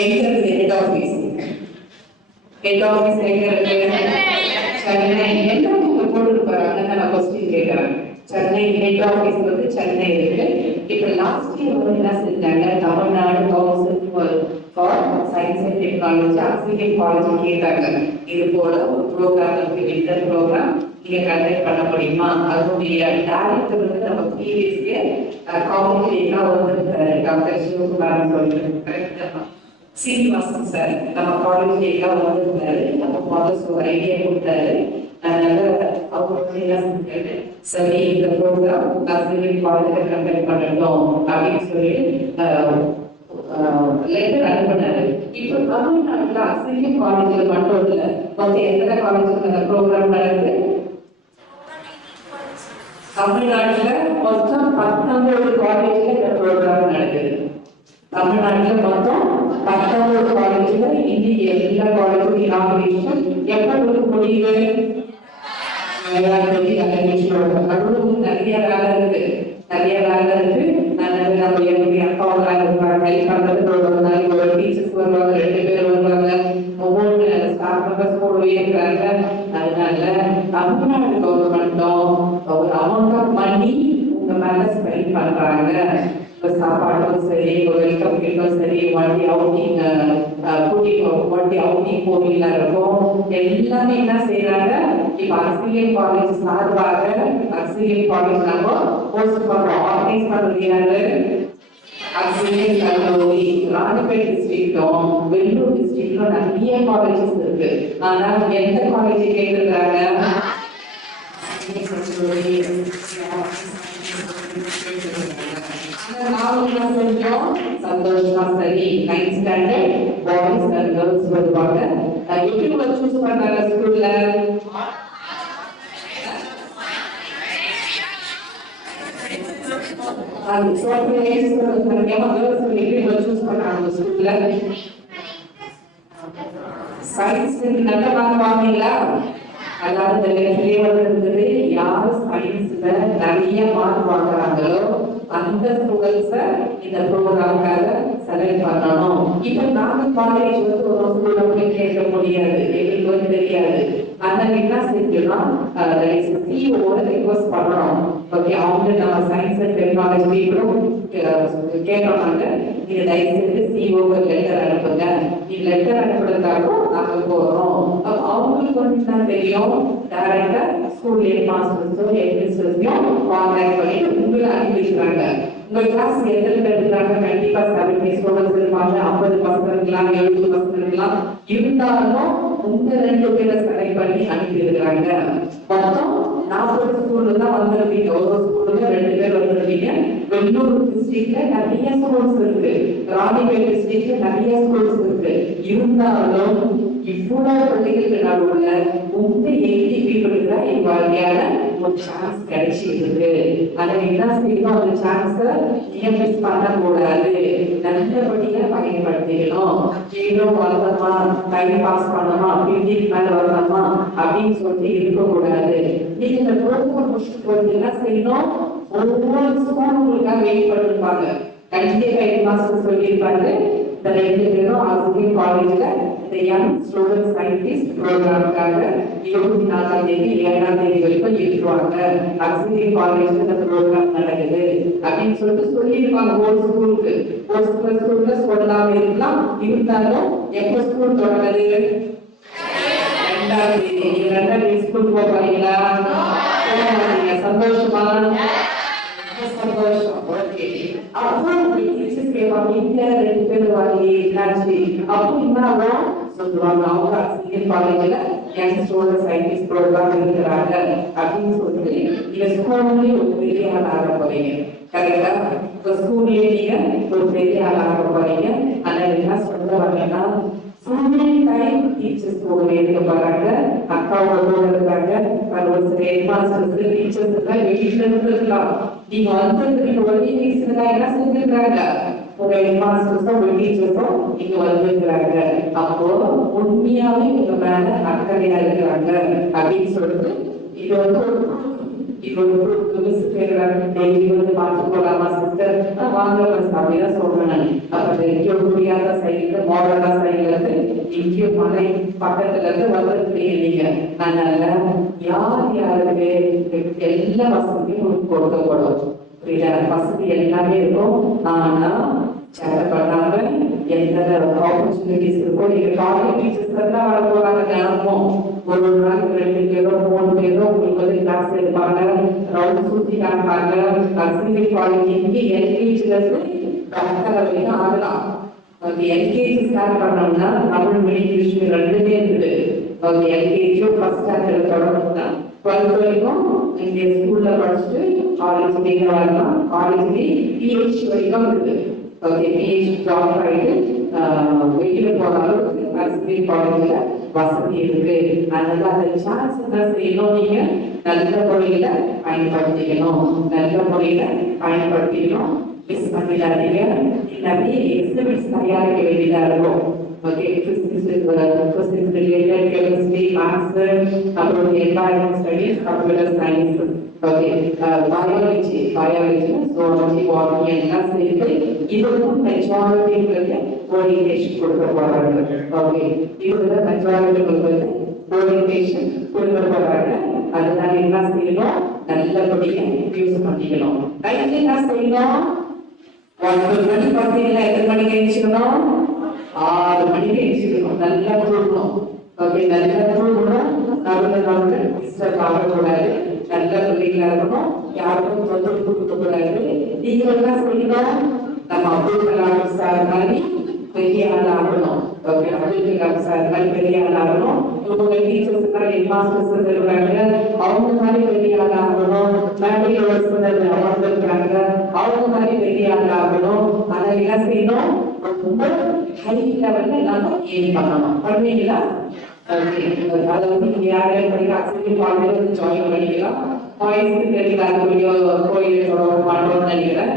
எங்க இருக்குது ஹெட் ஆபீஸ்? ஹெட் ஆபீஸ் எங்க இருக்கு? சென்னை. எல்லாரும் போட்டுருப்பாரு. அதான் நான் கொஸ்டின் கேட்கிறேன். சென்னை ஹெட் ஆபீஸ் வந்து சென்னை இருக்கு. இப்ப லாஸ்ட் இயர் என்ன செஞ்சாங்க, Tamil Nadu council for science and technology auxiliary college கேட்டாங்க, இது போல ஒரு ப்ரோக்ராம் இருக்கு, இன்டர் ப்ரோக்ராம் நீங்க கண்டக்ட் பண்ண முடியுமா? அதனுடைய டைரக்டர் வந்து நம்ம ப்ரீவியஸ் இயர் காம்படிஷனா வந்து டாக்டர் சிவகுமார் சொல்லிட்டு சீனிவாசன் சார் நம்ம காலேஜ்ல வந்திருந்தாரு. நம்ம முதல்ல ஒரு ஐடியா கொடுத்தாரு. அதனால அவங்க என்ன செஞ்சாரு, சரி இந்த ப்ரோக்ராம் ஆக்சிலியரி காலேஜ்ல கண்டக்ட் பண்ணணும் அப்படின்னு சொல்லி லெட்டர் அனுப்பினாரு. இப்ப தமிழ்நாட்டுல ஆக்சிலியரி காலேஜ்ல மட்டும் இல்ல, மொத்தம் எத்தனை காலேஜ்ல அந்த ப்ரோக்ராம் நடக்குது? தமிழ்நாட்டுல மொத்தம் 19 காலேஜ்ல இந்த ப்ரோக்ராம் நடக்குது. தமிழ்நாட்டுல மொத்தம் 19 காலேஜ்ல இன்னைக்கு எல்லா காலேஜும் இனாகுரேஷன் எப்ப முடிவு? நிறைய வேலை இருக்கு, நிறைய வேலை இருக்கு. நம்ம என்னுடைய அப்பாவெல்லாம் இருப்பாங்க, ஹெல்ப் பண்றதுக்கு ஒரு நாளைக்கு ஒரு டீச்சர்ஸ் வருவாங்க, 2 பேர் வருவாங்க, ஒவ்வொரு ஸ்டாஃப் மெம்பர்ஸ் கூடவே இருக்கிறாங்க. அதனால தமிழ்நாடு கவர்மெண்ட்டும் ஒரு அமௌண்ட் ஆஃப் மணி உங்க மேல ஸ்பெண்ட் பண்றாங்க. சாப்பாடும் சரி, வெல்கம் கிட்டும் சரி, வண்டி அவுட்டிங் வண்டி அவுட்டிங் போவீங்களா இருக்கும், எல்லாமே என்ன செய்யறாங்க. இப்ப ஆக்சிலியரி காலேஜ் சார்பாக ஆக்சிலியரி காலேஜ் நம்ம போஸ்ட் பண்றோம். ஆர்கனைஸ் பண்றது யாரு? ஆக்சிலியரி கல்லூரி. ராணிப்பேட் டிஸ்ட்ரிக்டும் வெள்ளூர் டிஸ்ட்ரிக்டும் நிறைய காலேஜஸ் இருக்கு. ஆனா எந்த காலேஜ் கேட்டிருக்காங்க? சந்தோஷமா சரி 9th standard boys and girls வருவாங்க. எப்படி சூஸ் பண்ணாங்க ஸ்கூல்ல? சயின்ஸ் நல்ல மார்க் வாங்கினீங்களா? அதாவது இருந்தது, யார் சயின்ஸ்ல நிறைய மார்க் வாங்குறாங்களோ அந்த ஸ்டூடெண்ட்ஸ இந்த ப்ரோக்ராமுக்காக செலக்ட் பண்ணணும். இப்ப நாங்க காலேஜ் வந்து ஒரு ஸ்கூல்ல போய் கேட்க முடியாது, எங்களுக்கு வந்து தெரியாது. அதனால என்ன செஞ்சோம்னா சிஓ ரிக்வெஸ்ட் பண்றோம். ஓகே, அவங்க நம்ம சயின்ஸ் அண்ட் டெக்னாலஜி பீப்புளும் கேட்கறாங்க, நீங்க தயவு செஞ்சு சிஓக்கு லெட்டர் அனுப்புங்க. நீங்க லெட்டர் அனுப்புறதுக்காகவும் நாங்க போறோம். அவங்களுக்கு வந்து என்ன தெரியும், டைரக்டா ஸ்கூல் ஹெட் மாஸ்டர்ஸோ ஹெட்மிஸ்டர்ஸையும் கான்டாக்ட் பண்ணி உங்களை அனுப்பிடுறாங்க. உங்க கிளாஸ் எத்தனை பேர் இருக்காங்க? கண்டிப்பா 70 ஸ்டூடெண்ட்ஸ் இருப்பாங்க, 50 பசங்க இருக்கலாம், 70 பசங்க இருக்கலாம். இருந்தாலும் உங்க 2 பேரை செலக்ட் பண்ணி அனுப்பி இருக்கிறாங்க. மொத்தம் 40 ஸ்கூல்ல தான் வந்திருப்பீங்க. ஒரு ஸ்கூல்ல 2 பேர் வந்திருப்பீங்க. வெள்ளூர் டிஸ்ட்ரிக்ட்ல நிறைய ஸ்கூல்ஸ் இருக்கு, ராணிபேட் டிஸ்ட்ரிக்ட்ல நிறைய ஸ்கூல்ஸ் இருக்கு. இருந்தாலும் இவ்வளவு பள்ளிகளுக்கு நடுவுல உங்க 80 பீப்புளுக்கு தான் எங்க வாழ்க்கையான ஒரு சான்ஸ் கிடைச்சிருக்கு. அதை என்ன செய்யணும், அந்த சான்ஸ நீங்க மிஸ் பண்ணக்கூடாது, நல்லபடியா பயன்படுத்திக்கணும். ஏதோ வந்தோமா டைம் பாஸ் பண்ணோமா பிக்னிக் மேல வரணுமா அப்படின்னு சொல்லிட்டு இருக்கக்கூடாது. நீங்க இந்த ப்ரோக்ராம் முடிச்சுட்டு வந்து என்ன செய்யணும், ஒவ்வொரு ஸ்கூல் உங்களுக்காக வெயிட் பண்ணிருப்பாங்க. கண்டிப்பா ஹெட் மாஸ்டர் சொல்லியிருப்பாங்க, இந்த 2 பேரும் ஆசிரியர் காலேஜ்ல இந்த யங் ஸ்டூடெண்ட் சயின்டிஸ்ட் ப்ரோக்ராமுக்காக 24ஆம் தேதி 7ஆம் தேதி வரைக்கும் இருக்குவாங்க. ஆசிரியர் காலேஜ்ல இந்த ப்ரோக்ராம் நடக்குது அப்படின்னு சொல்லிட்டு சொல்லியிருப்பாங்க. ஒரு ஸ்கூலுக்கு ஒரு ஸ்கூல்ல சொல்லாம இருக்கலாம். இருந்தாலும் எப்ப ஸ்கூல் தொடங்குது, 2ஆம் தேதி. 2ஆம் தேதி ஸ்கூல் போறீங்களா? சந்தோஷமா? சந்தோஷம். ஓகே. அப்போ டீச்சர்ஸ் கேட்பாங்க, இந்த 2 பேர் வாங்கி என்னாச்சு அப்போ என்ன சொல்லுவாங்க, அவங்க ஆசிரியர் காலேஜ்ல யங் ஸ்டூடெண்ட் சயின்டிஸ்ட் ப்ரோக்ராம் இருக்கிறாங்க அப்படின்னு சொல்லிட்டு நீங்க ஸ்கூல்லேயே ஒரு பெரிய ஆள் ஆக போறீங்க. கரெக்டா? இப்போ ஸ்கூல்லேயே நீங்க ஒரு பெரிய ஆள் ஆக போறீங்க. அதனால என்ன சொல்ல வரேன்னா, டைம் டீச்சர்ஸ் கூட இருக்க போறாங்க, அக்காவோட கூட இருக்காங்க, ஒரு சில ஹெட் மாஸ்டர்ஸ் டீச்சர்ஸ் எல்லாம் வீட்டுல இருந்து இருக்கலாம். நீங்க வந்து ஒரு டீச்சர்ஸ் என்ன செஞ்சிருக்காங்க, ஒரு ஹெட் மாஸ்டர்ஸும் ஒரு டீச்சர்ஸும் இங்க வந்திருக்கிறாங்க. அப்போ உண்மையாவே உங்க மேல அக்கறையா இருக்கிறாங்க அப்படின்னு சொல்லிட்டு இது வந்து பார்த்து போலாமா சிஸ்டர், வாங்க அப்படிதான் சொல்றேன். அப்ப முடியாத சைட்ல மாடலா சைட்ல இருந்து எங்கேயும் மலை பக்கத்துல இருந்து வந்துருக்கீங்க நீங்க. அதனால யார் யாருக்கு எல்லா வசதியும் உங்களுக்கு கொடுக்கப்படும். வசதி எல்லாமே இருக்கும். ஆனா பண்ணாம எந்த ஆப்பர்ச்சுனிட்டிஸ் இருக்கும். நீங்க காலேஜ் டீச்சர்ஸ் தான் வர போறாங்க. தினமும் ஒரு நாளைக்கு 2 பேரோ 3 பேரோ உங்களுக்கு வந்து கிளாஸ் எடுப்பாங்க, ரவுண்ட் சுத்தி காமிப்பாங்க. ஆசிரியர் காலேஜ் இங்கே எல்கேஜில இருந்து டாக்டர் வரைக்கும் ஆகலாம். எல்கேஜி ஸ்டார்ட் பண்ணோம்னா தமிழ் மீடியம் இங்கிலீஷ் மீடியம் 2மே இருக்குது. எல்கேஜியும் ஃபர்ஸ்ட் ஸ்டாண்டர்ட் தொடங்கணும்னா 12th வரைக்கும் இங்க ஸ்கூல்ல படிச்சுட்டு காலேஜ் நீங்க வரலாம். காலேஜ்ல பிஹெச் வரைக்கும் இருக்குது. பிஹெச் டாக்டர் ஆகிட்டு வெளியில போற அளவுக்கு ஆசிரியர் காலேஜ்ல வசதி இருக்கு. அதனால அந்த சான்ஸ் என்ன செய்யணும், நீங்க நல்ல முறையில பயன்படுத்திக்கணும். நல்ல முறையில பயன்படுத்திக்கணும். மிஸ் பண்ணிடாதீங்க. நிறைய எக்ஸிபிட்ஸ் தயாரிக்க வேண்டியதா இருக்கும். Okay, physics related, chemistry, maths, அப்புறம் environment studies, computer science, okay, biology, zoology, botany எல்லாம் சேர்த்து இதுக்கும் மெஜாரிட்டிகளுக்கு ஓரியன்டேஷன் கொடுக்க போறாங்க. ஓகே, இதுல மெஜாரிட்டிகளுக்கு வந்து ஓரியன்டேஷன் கொடுக்க போறாங்க. அதனால என்ன செய்யணும், நல்லபடியா யூஸ் பண்ணிக்கணும். ரைட், என்ன செய்யணும், 9 மணி பார்த்தீங்கன்னா எத்தனை மணிக்கு எழுச்சிக்கணும், 6 மணிக்கு எழுச்சிக்கணும். நல்லா தூங்கணும். ஓகே, நல்லா தூங்கணும். நடுவில் டிஸ்டர்ப் ஆகக்கூடாது. நல்ல பிள்ளைங்களா இருக்கணும். யாருக்கும் தொந்தரவு கொடுக்கக்கூடாது. நீங்க என்ன செய்யணும், நம்ம அப்துல் கலாம் சார் மாதிரி பெரிய ஆள் ஆகணும். ஓகே, அப்துல் கலாம் சார் மாதிரி பெரிய ஆள் ஆகணும். இவங்க டீச்சர்ஸ் தான் ஹெட் மாஸ்டர்ஸ் இருக்காங்க, அவங்க மாதிரி பெரிய ஆள் ஆகணும். மேடையில் அமர்ந்திருக்காங்க, அவங்க மாதிரி பெரிய ஆள் ஆகணும். அதை என்ன செய்யணும், ரொம்ப ஹை லெவல்ல நம்ம ஏம் பண்ணணும். பண்ணுவீங்களா? ஓகே, அதை வந்து நீங்க யாரையும் படிக்க ஆசிரியர் காலேஜ் வந்து ஜாயின் பண்ணிக்கலாம். பாய்ஸ்க்கு தெரியல, கோயில் சொல்ல மாட்டோம்னு நினைக்கிறேன்.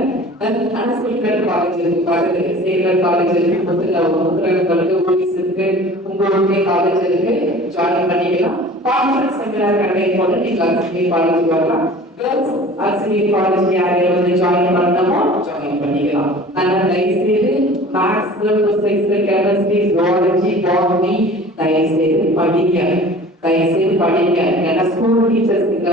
அன்ஸ்கிரிப்டட் காலேஜ் இருக்கு, பக்கத்துல சேகர் காலேஜ் இருக்கு, முத்துரங்களுக்கு ஓடிஸ் இருக்கு, உங்களுடைய காலேஜ் இருக்கு, ஜாயின் பண்ணிக்கலாம். கான்ஃபரன்ஸ் செமினார் கண்டக்ட் பண்ணி நீங்க ஆசிரியர் காலேஜ் வரலாம். கேர்ள்ஸ் ஆசிரியர் காலேஜ் யாரையும் வந்து ஜாயின் பண்ணணுமோ ஜாயின் பண்ணிக்கலாம். அதனால தயவுசெய்து maths, physics, chemistry, zoology, botany தயவுசெய்து படிங்க. தயவுசெய்து படிங்க. ஏன்னா ஸ்கூல் டீச்சர்ஸுக்கு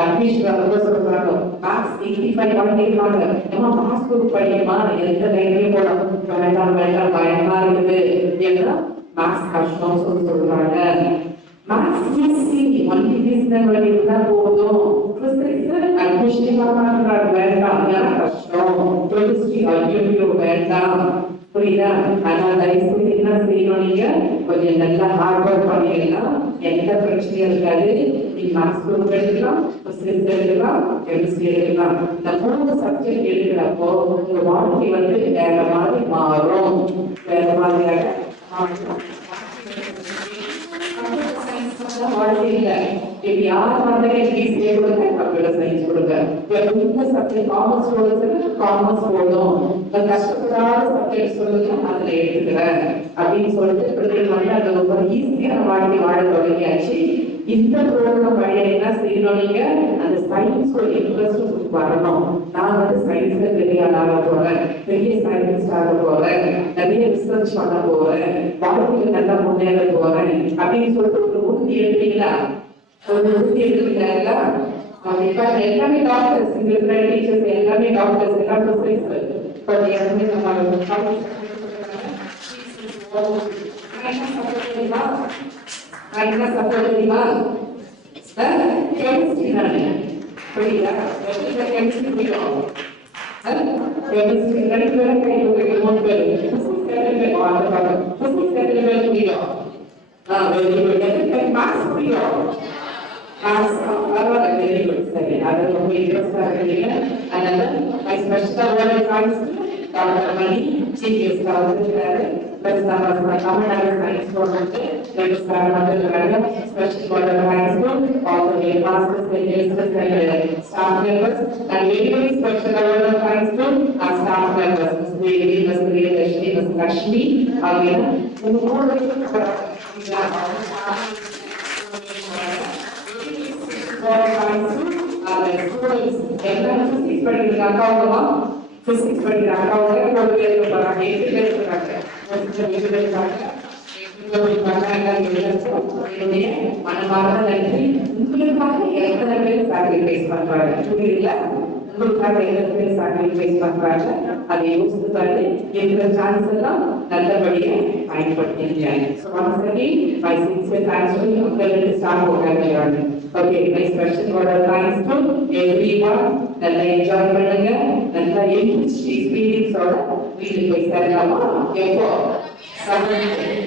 அட்மிஷன் ரொம்ப சொல்றாங்க, மேத்ஸ் 85 வாங்கிருக்காங்க. ஏமா மேத்ஸ் குரூப் படிக்குமா, எந்த லைன்லயும் போலாம், வேண்டாம் வேண்டாம் பயமா இருக்குது ஏன்னா மேத்ஸ் கஷ்டம் சொல்றாங்க. மேத்ஸ் ஈஸி, ஒன்லி ரீசன் இருந்தா போதும். பிசிக்ஸ் அட்மிஷன் வாங்குறாங்க, வேண்டாம் ஏன்னா கஷ்டம். கெமிஸ்ட்ரி ஐயோ வேண்டாம். புரியுதா? அதனால தயவுசெய்து என்ன செய்யணும், நீங்க கொஞ்சம் நல்லா ஹார்ட் ஒர்க் பண்ணீங்கன்னா எந்த பிரச்சனையும் இருக்காது. நீ மேத்ஸ் குரூப் எடுக்கலாம், பிசிக்ஸ் எடுக்கலாம், கெமிஸ்ட்ரி எடுக்கலாம். இந்த 3 சப்ஜெக்ட் எடுக்கிறப்போ உங்க வாழ்க்கை வந்து வேற மாதிரி மாறும். வேற மாதிரியாக வாழ்க்கை இல்லை. இப்ப யார் மாதிரி பிசிஏ கொடுங்க, கம்ப்யூட்டர் சயின்ஸ் கொடுங்க. இந்த சப்ஜெக்ட் காமர்ஸ் போடுறது காமர்ஸ் போடும். கஷ்டப்படாத சப்ஜெக்ட் சொல்லுங்க, அதுல எடுத்துக்கிறேன் அப்படின்னு சொல்லிட்டு பிள்ளைகள் வந்து அது ரொம்ப ஈஸியான வாழ்க்கை வாழ தொடங்கியாச்சு. இந்த ப்ரோக்ராம் வழியா என்ன செய்யணும், நீங்க அந்த சயின்ஸ் ஒரு இன்ட்ரெஸ்ட் வரணும். நான் வந்து சயின்ஸ்ல பெரிய ஆளாக போறேன், பெரிய சயின்டிஸ்ட் ஆக போறேன், நிறைய ரிசர்ச் பண்ண போறேன், வாழ்க்கையில நல்லா முன்னேற போறேன் அப்படின்னு சொல்லிட்டு ஒரு உறுதி எடுத்தீங்களா? ஒரு உறுதி எடுத்துக்கிட்டாங்களா? இப்ப எல்லாமே டாக்டர்ஸ், இங்க இருக்கிற டீச்சர்ஸ் எல்லாமே டாக்டர்ஸ், எல்லாம் ப்ரொஃபசர். எல்லாமே நம்ம என்ன சப்போர்ட் தெரியுமா? கெமிஸ்ட்ரி தானே, புரியுதா? கெமிஸ்ட்ரி புரியும். கெமிஸ்ட்ரி 2 பேரும் கை கொடுக்குறது 3 பேர். பிசிக்ஸ் புரியும். மேத்ஸ் புரியும். பரவாயில்ல, வெரி குட். சரி, அது ரொம்ப இன்ட்ரெஸ்டா இருக்கீங்க. அதனால my special thanks doctor Mani chief கெஸ்டா வந்திருக்காரு. பிளஸ் நம்ம தமிழ்நாடு சயின்ஸ் போர்டு ரெஜிஸ்ட்ரார் வந்திருக்காங்க. Special thanks to all the masters and guests and staff members and very special thanks to our staff members, Ms. Devi, Ms. Priyadashini, Ms. Lakshmi, again, physics படிக்கிற அக்காவுமா, physics படிக்கிற அக்காவுங்க 4 பேர் இருப்பாங்க, 8 பேர் இருக்காங்க. மனமார்ந்த நன்றி. உங்களுக்காக எத்தனை பேர் சாக்ரிஃபைஸ் பண்றாங்க, புரியுதுல? உங்களுக்காக எத்தனை பேர் சாக்ரிஃபைஸ் பண்றாங்க, அதை யோசித்து பாரு. இருக்கிற சான்ஸ் எல்லாம் நல்லபடியா பயன்படுத்திருக்காங்க. So once again, my sincere thanks to you. உங்களோட ஸ்டாஃப் உட்கார்ந்து okay, my special word of thanks to everyone. நல்லா என்ஜாய் பண்ணுங்க, நல்லா எக்ஸ்பீரியன்ஸ் ஓட வீட்டுக்கு போய் சேரலாமா? எப்போ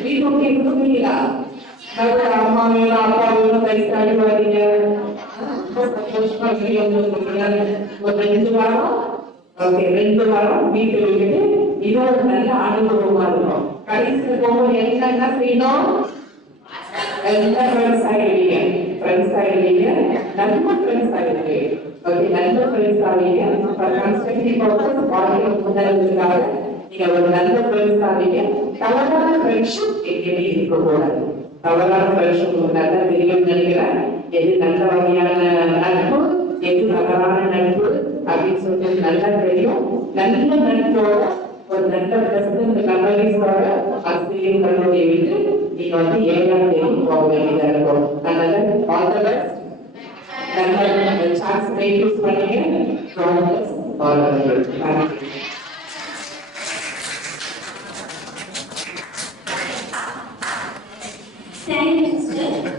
வீட்டுக்கு கொடுக்குறீங்களா? அம்மா வேணும், அப்பா வேணும், கைத்தாடி வரீங்க, சந்தோஷமா ஒரு 2 வாரம். ஓகே, 2 வாரம் வீட்டு விட்டுட்டு இது ஒரு நல்ல அனுபவமா இருக்கும். கடைசியில் போகும்போது என்ன செய்யணும்? எல்லாம் ஃப்ரெண்ட்ஸ் ஆகிடுவீங்க, ஃப்ரெண்ட்ஸ் ஆகிடுவீங்க, நல்ல ஃப்ரெண்ட்ஸ் ஆகிடுவீங்க. ஓகே, நல்ல ஃப்ரெண்ட்ஸ் ஆகிடுவீங்க. கன்ஸ்ட்ரக்டிவ் பர்பஸ் வாழ்க்கையில முன்னேறதுக்காக நீங்க ஒரு நல்ல ஃப்ரெண்ட்ஸ் ஆகிடுவீங்க. தவறான ஃப்ரெண்ட்ஷிப் எங்கேயுமே இருக்கக்கூடாது. தவறான ஃப்ரெண்ட்ஷிப் நல்லா தெரியும் நினைக்கிறேன். எது நல்ல வகையான நட்பு, எது தவறான நட்பு அப்படின்னு சொல்லிட்டு நல்லா தெரியும். நல்ல நட்போட ஒரு நல்ல பிரசிடன்ட் மெமரிஸோட ஆசிரியர் கல்லூரியை விட்டு நீங்க வந்து 7ஆம் தேதி போக வேண்டியதா இருக்கும். அதனால ஆல் தி பெஸ்ட். நல்ல சான்ஸ் யூஸ் பண்ணீங்க. God bless all of you. Thank you. Thank you, sister.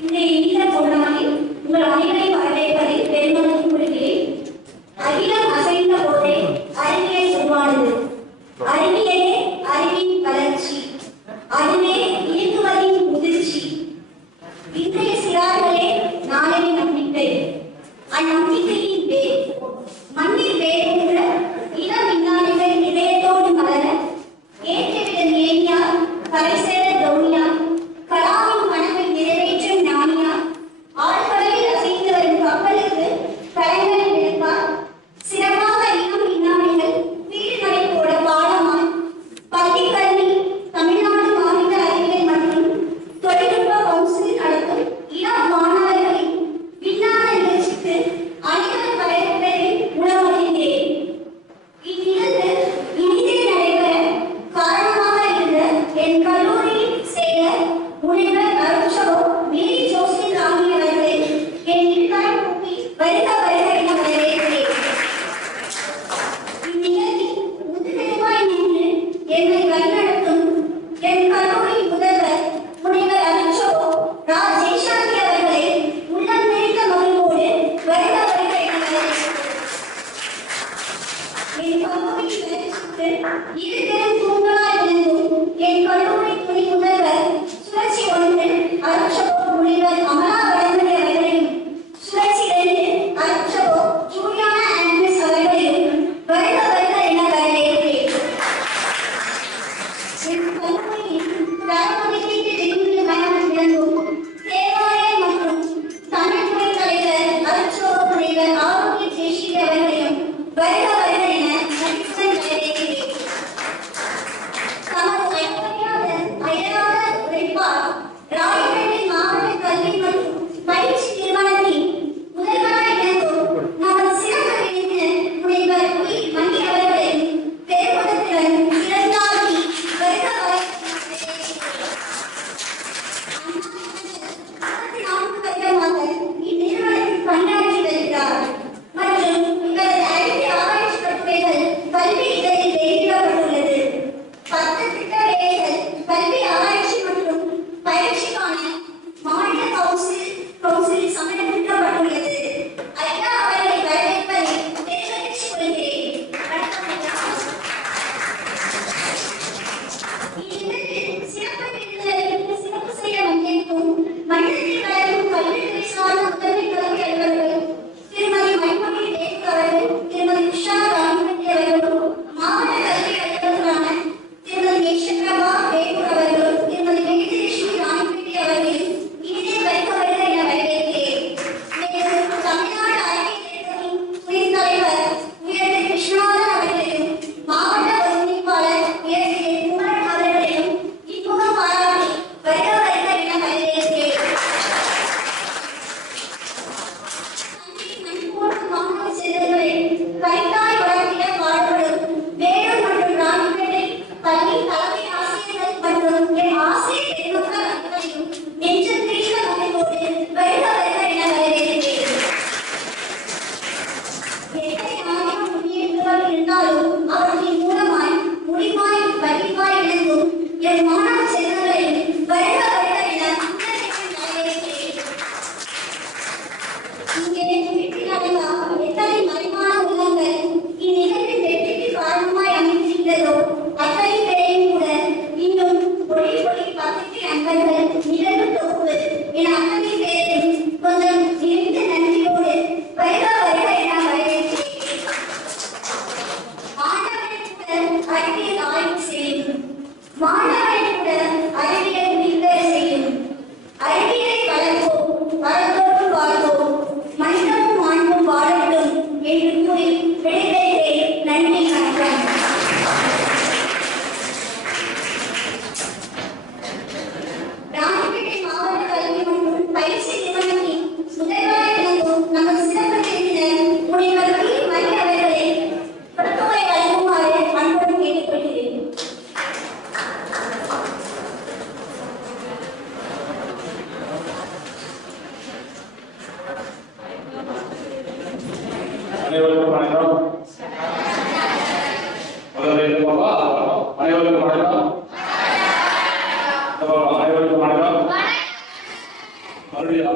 இந்த இனிய பொன்னாளில் உங்கள் அனைவரையும் வரவேற்பதில் பெருமகிழ்ச்சி கொள்கிறேன். அகிலம் அசைந்த போதே அறிவியல் உருவானது. அறிவியலே அறிவின் வளர்ச்சி, அதுவே இயக்குவதின் முதிர்ச்சி. இன்றைய சிறார்களே நாளைய நம்பிக்கை. அந்நம்பிக்கையின் வேர் மண்ணில் வேறுகின்ற இளம் விஞ்ஞானிகள் இதயத்தோடு மலர ஏற்றிவிட நேனியா, கரைசேர தோனியா, கலாமின் கனவை நிறைவேற்றும் ஞானியா, ஆழ்கடலில் அசைந்து வரும் கப்பலுக்கு கலைஞரை விளக்கார். சிறப்பாக இளம் விஞ்ஞானிகள் வீடுகளை போட பாடமாய் பள்ளிக்கல்வி தமிழ்நாடு மாநில அறிவியல் மற்றும் தொழில்நுட்ப கவுன்சில் நடத்தும் இளம் மாணவர்களின் விஞ்ஞான நிகழ்ச்சிக்கு அனைவரும் வரவேற்பதில் உணவடைந்தேன்.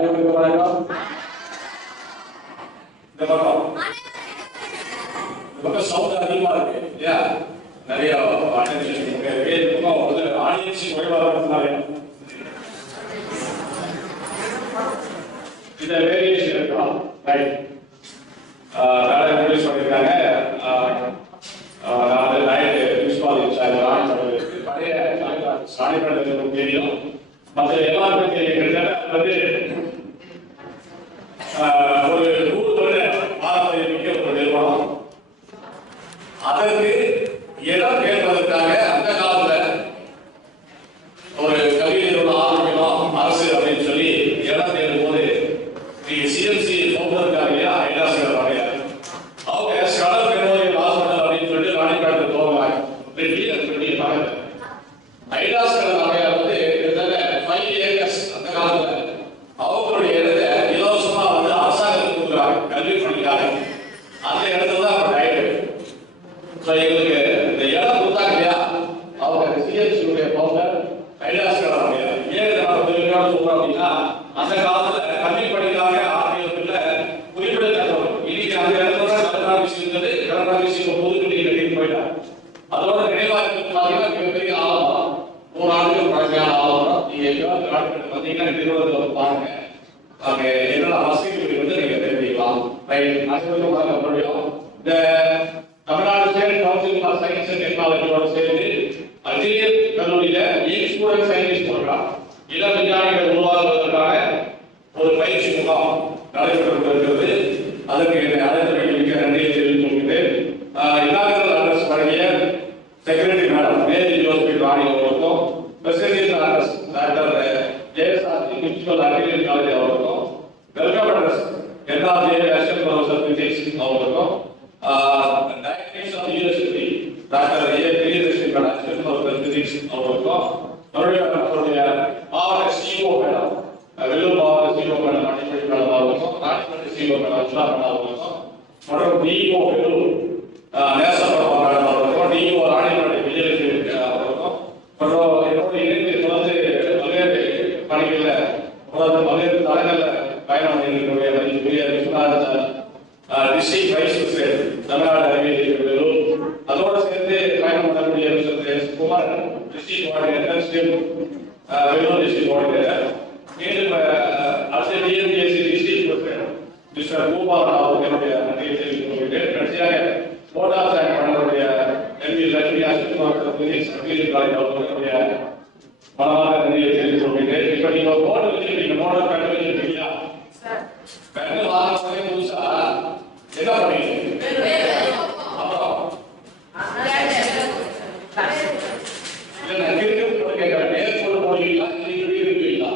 அனைவருக்கும் வணக்கம். இந்த பக்கம் சவுண்ட் அதிகமா இருக்கு இல்லையா? நிறைய ஆடியன்ஸ் குறைவாக இந்த வேரியேஷன் இருக்கலாம். ரைட், வேலை இன்ட்ரடியூஸ் பண்ணியிருக்காங்க. நான் வந்து நைட்டு பிரின்சிபால் பழைய சாணிப்படத்துக்கு தெரியும். மற்ற எல்லாருக்கும் தெரியும். வந்து ஒரு 100 வருட பாரம்பரியமிக்க ஒரு நிறுவனம். அதற்கு இடம் கேட்பதற்காக அந்த காலத்துல ஒரு கல்வி நிறுவனம் ஆரம்பிக்கணும் அரசு அப்படின்னு சொல்லி இடம் தேடும் போது சிஎம்சி போகிறதுக்காக ஐடாஸ்கர் வரையாரு. அவங்க ஸ்கலர் மெமோரியல் ஹாஸ்பிட்டல் அப்படின்னு சொல்லிட்டு ராணிப்பேட்டை போகிறாங்க. ஐடாஸ்கர் வரையார் வந்து கிட்டத்தட்ட 5 ஏக்கர்ஸ் அந்த காலத்துல அவங்களுடைய இடத்தை இலவசமா வந்து அரசாங்கத்துக்கு கொடுக்குறாங்க கல்வி பணிக்காக. அந்த இடத்துல தான் அவங்க ரைடு. ஸோ எங்களுக்கு இந்த இடம் கொடுத்தாங்க இல்லையா, அவங்க சிஎம்சியுடைய பவுண்டர் ஐடாஸ்கர் வரையார். ஏன் நம்ம பெருமையாக சொல்றோம் அப்படின்னா, அந்த காலத்துல கல்வி பணிக்காக ஆங்கிலத்துல குறிப்பிடத்தக்கவர். இன்னைக்கு அந்த இடத்துல கருணாநிதி இருந்தது. கருணாநிதி பொதுக்குடி கட்டிட்டு போயிட்டார். அதோட நினைவாக பார்த்தீங்கன்னா மிகப்பெரிய ஆலமரம், 100 ஆண்டுகள் பழமையான ஆலமரம். நீங்க எங்கேயாவது நாட்டுக்கு வந்தீங்கன்னா நிறுவனத்தில் வந்து பாருங்க. அங்க என்னென்ன வசதிகள் வந்து நீங்க தெரிஞ்சுக்கலாம். மறுபடியும் இந்த Tamil Nadu state council for science and டெக்னாலஜியோட சேர்ந்து அஜிலியர் கல்லூரியில ஸ்டூடெண்ட் சயின்டிஸ்ட் ப்ரோக்ராம் இளம் விஞ்ஞானிகள் உருவாக்குவதற்கான ஒரு பயிற்சி முகாம் நடைபெற்று வருகிறது. அதற்கு அழைத்து மிக நன்றியை தெரிவித்துக் கொள்கிறேன். இனாகரல் அட்ரஸ் வழங்கிய secretary madam Mary Josephine Rani அவர்களுக்கும், president address doctor Jayashanthi municipal agriculture college அவர்களுக்கும், welcome address NRJ assistant professor physics அவர்களுக்கும், director of university doctor A Priyadharshini madam assistant professor physics அவர்களுக்கும், நம்முடைய மாவட்ட சிஓ மேடம் வெள்ளூர் மாவட்ட சிஓ மேடம் மணிப்படி madam அவர்களுக்கும், Ranipet CO madam Usha madam அவர்களுக்கும், மற்றும் டிஓ வெள்ளூர் நேசப்பா மேடம் அவர்களுக்கும், டிஓ ராணிப்பேட்டை விஜயலட்சுமி அவர்களுக்கும், மற்றும் என்னோட இணைந்து தொடர்ந்து பல்வேறு பணிகளில் பல்வேறு தளங்களில் பயணம் எங்களுடைய மதிப்புக்குரிய Viswanathan district vice president Tamil Nadu அறிவியல் வெள்ளூர், அதோடு சேர்ந்து பயணம் பண்ணக்கூடிய mister Kumar district coordinator state Vellur district coordinator, மீண்டும் அடுத்த TNPSC district president mister Bhupal அவர்களுடைய நன்றியை தெரிவித்துக் கொள்கிறேன். கடைசியாக போர்ட் ஆஃப் டைரக்டர் பண்ணக்கூடிய MP Lakshmi assistant physics agriculture college அவர்களுடைய மனமாக நன்றியை தெரிவித்துக் கொள்கிறேன். இப்ப நீங்க ஒரு போர்டு வச்சிருக்கீங்க, போர்டு பேட்டர் வச்சிருக்கீங்களா? பேட்டர் வாங்கினே புதுசா என்ன பண்ணீங்க? அப்புறம் இல்ல நான் கிரிக்கெட் கேட்கிறேன், நேர் போர்டு போடுவீங்களா நீங்க இருக்குவீங்களா?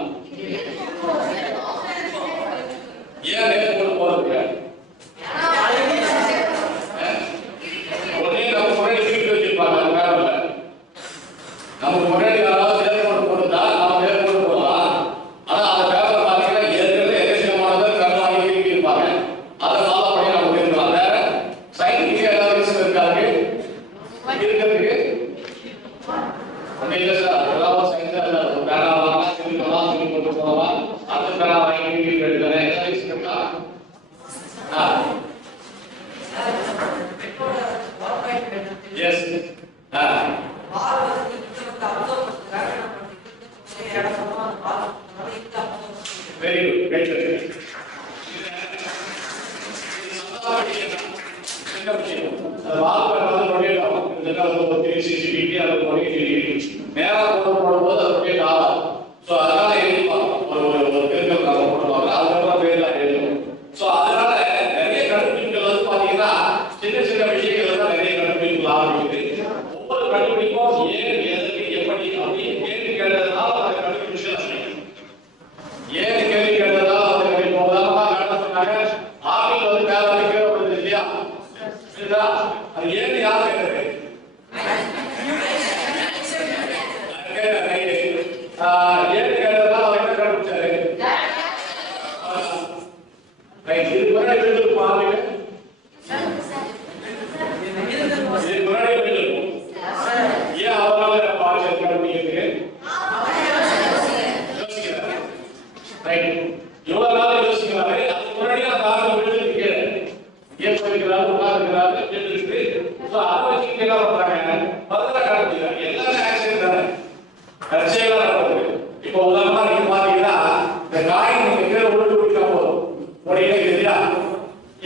ஏன் நேர் போர்டு போடுறீங்க? உடனே நம்ம முன்னாடி கிரிக்கெட் வச்சிருப்பாங்க, அது வேற இல்லை. நமக்கு முன்னாடி யாராவது நேர் போர்டு போடுறதா நம்ம நேர் போர்டு போடலாம். ஆனா அந்த பேப்பர் பாத்தீங்கன்னா ஏற்கனவே எதிர்மானவர் கருணாநிதி கிரிக்கெட் இருப்பாங்க, அதை ஃபாலோ பண்ணி நமக்கு இருக்கலாம். வேற சயின்டிஃபிக் அனாலிசிஸ் இருக்காது இருக்கிறதுக்கு ஒன்றும் இல்லை சார். அதெல்லாம் சயின்ஸாக இல்லை. ஒரு பேனா வாங்கலாம், திருப்பலாம், திருப்பி கொண்டு போகலாம், அந்த பேனா வாங்கி கிரிக்கெட் எடுக்கிறேன் எக்ஸசைஸ் இருக்கா? Yes very good, very good. போடும்போது அது ரொட்டேட் ஆகாது. ஸோ அதனால எழுதிப்பாங்க, ஒரு பெருக்கள் நம்ம போடுவாங்க, அதுக்கப்புறம் பேர்லாம் எழுதுவோம். ஸோ அதனால நிறைய கண்டுபிடிப்புகள் வந்து பார்த்தீங்கன்னா சின்ன சின்ன விஷயங்கள் தான் நிறைய கண்டுபிடிப்புகள் ஆரம்பிக்குது. ஒவ்வொரு கண்டுபிடிப்பும் ஏன், எதற்கு, எப்படி அப்படின்னு கேள்வி கேட்டதுனால அந்த கண்டுபிடிப்புகள் ஏன் கேள்வி கேட்டதுனால அந்த கண்டுபிடிப்பு உதாரணமாக என்ன சொன்னாங்க, ஆப்பிள் வந்து மேல கீழே விழுது இல்லையா? அது ஏன் யார் கேட்டது? ஓடிட்டே இருக்குதா?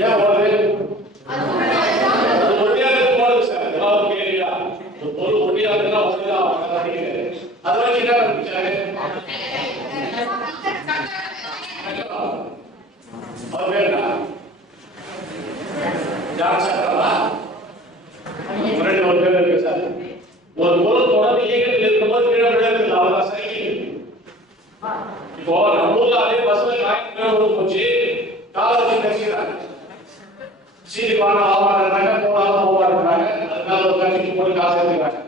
ஏன் ஓடுது? அது ஒடியாது போடுது சார். எல்லாரும் கேளுங்க. ஒரு பொருள் ஒடியாதுன்னா ஒடியா அப்படிங்கிறது. அதை வச்சு என்ன கண்டுபிடிச்சாரு? அவர் பேர் என்ன? ஜான்சன்ங்களா? ஒரு பேர் இருக்கு சார். ஒரு பொருள் தொடர்ந்து இயக்கத்தில் இருக்கும்போது கீழே விழுறது அவ்வளவுதான் சைக்கிள். இப்போ நம்ம ஊர்ல அதே பஸ்ல காய்க்கு போச்சு காலை வச்சு கசிக்கிறாங்க. சீடி வாங்க ஆவாடுறாங்க, போனாலும் போவாடுறாங்க. அதனால ஒரு கட்சிக்கு போட்டு காசு எடுத்துக்கிறாங்க.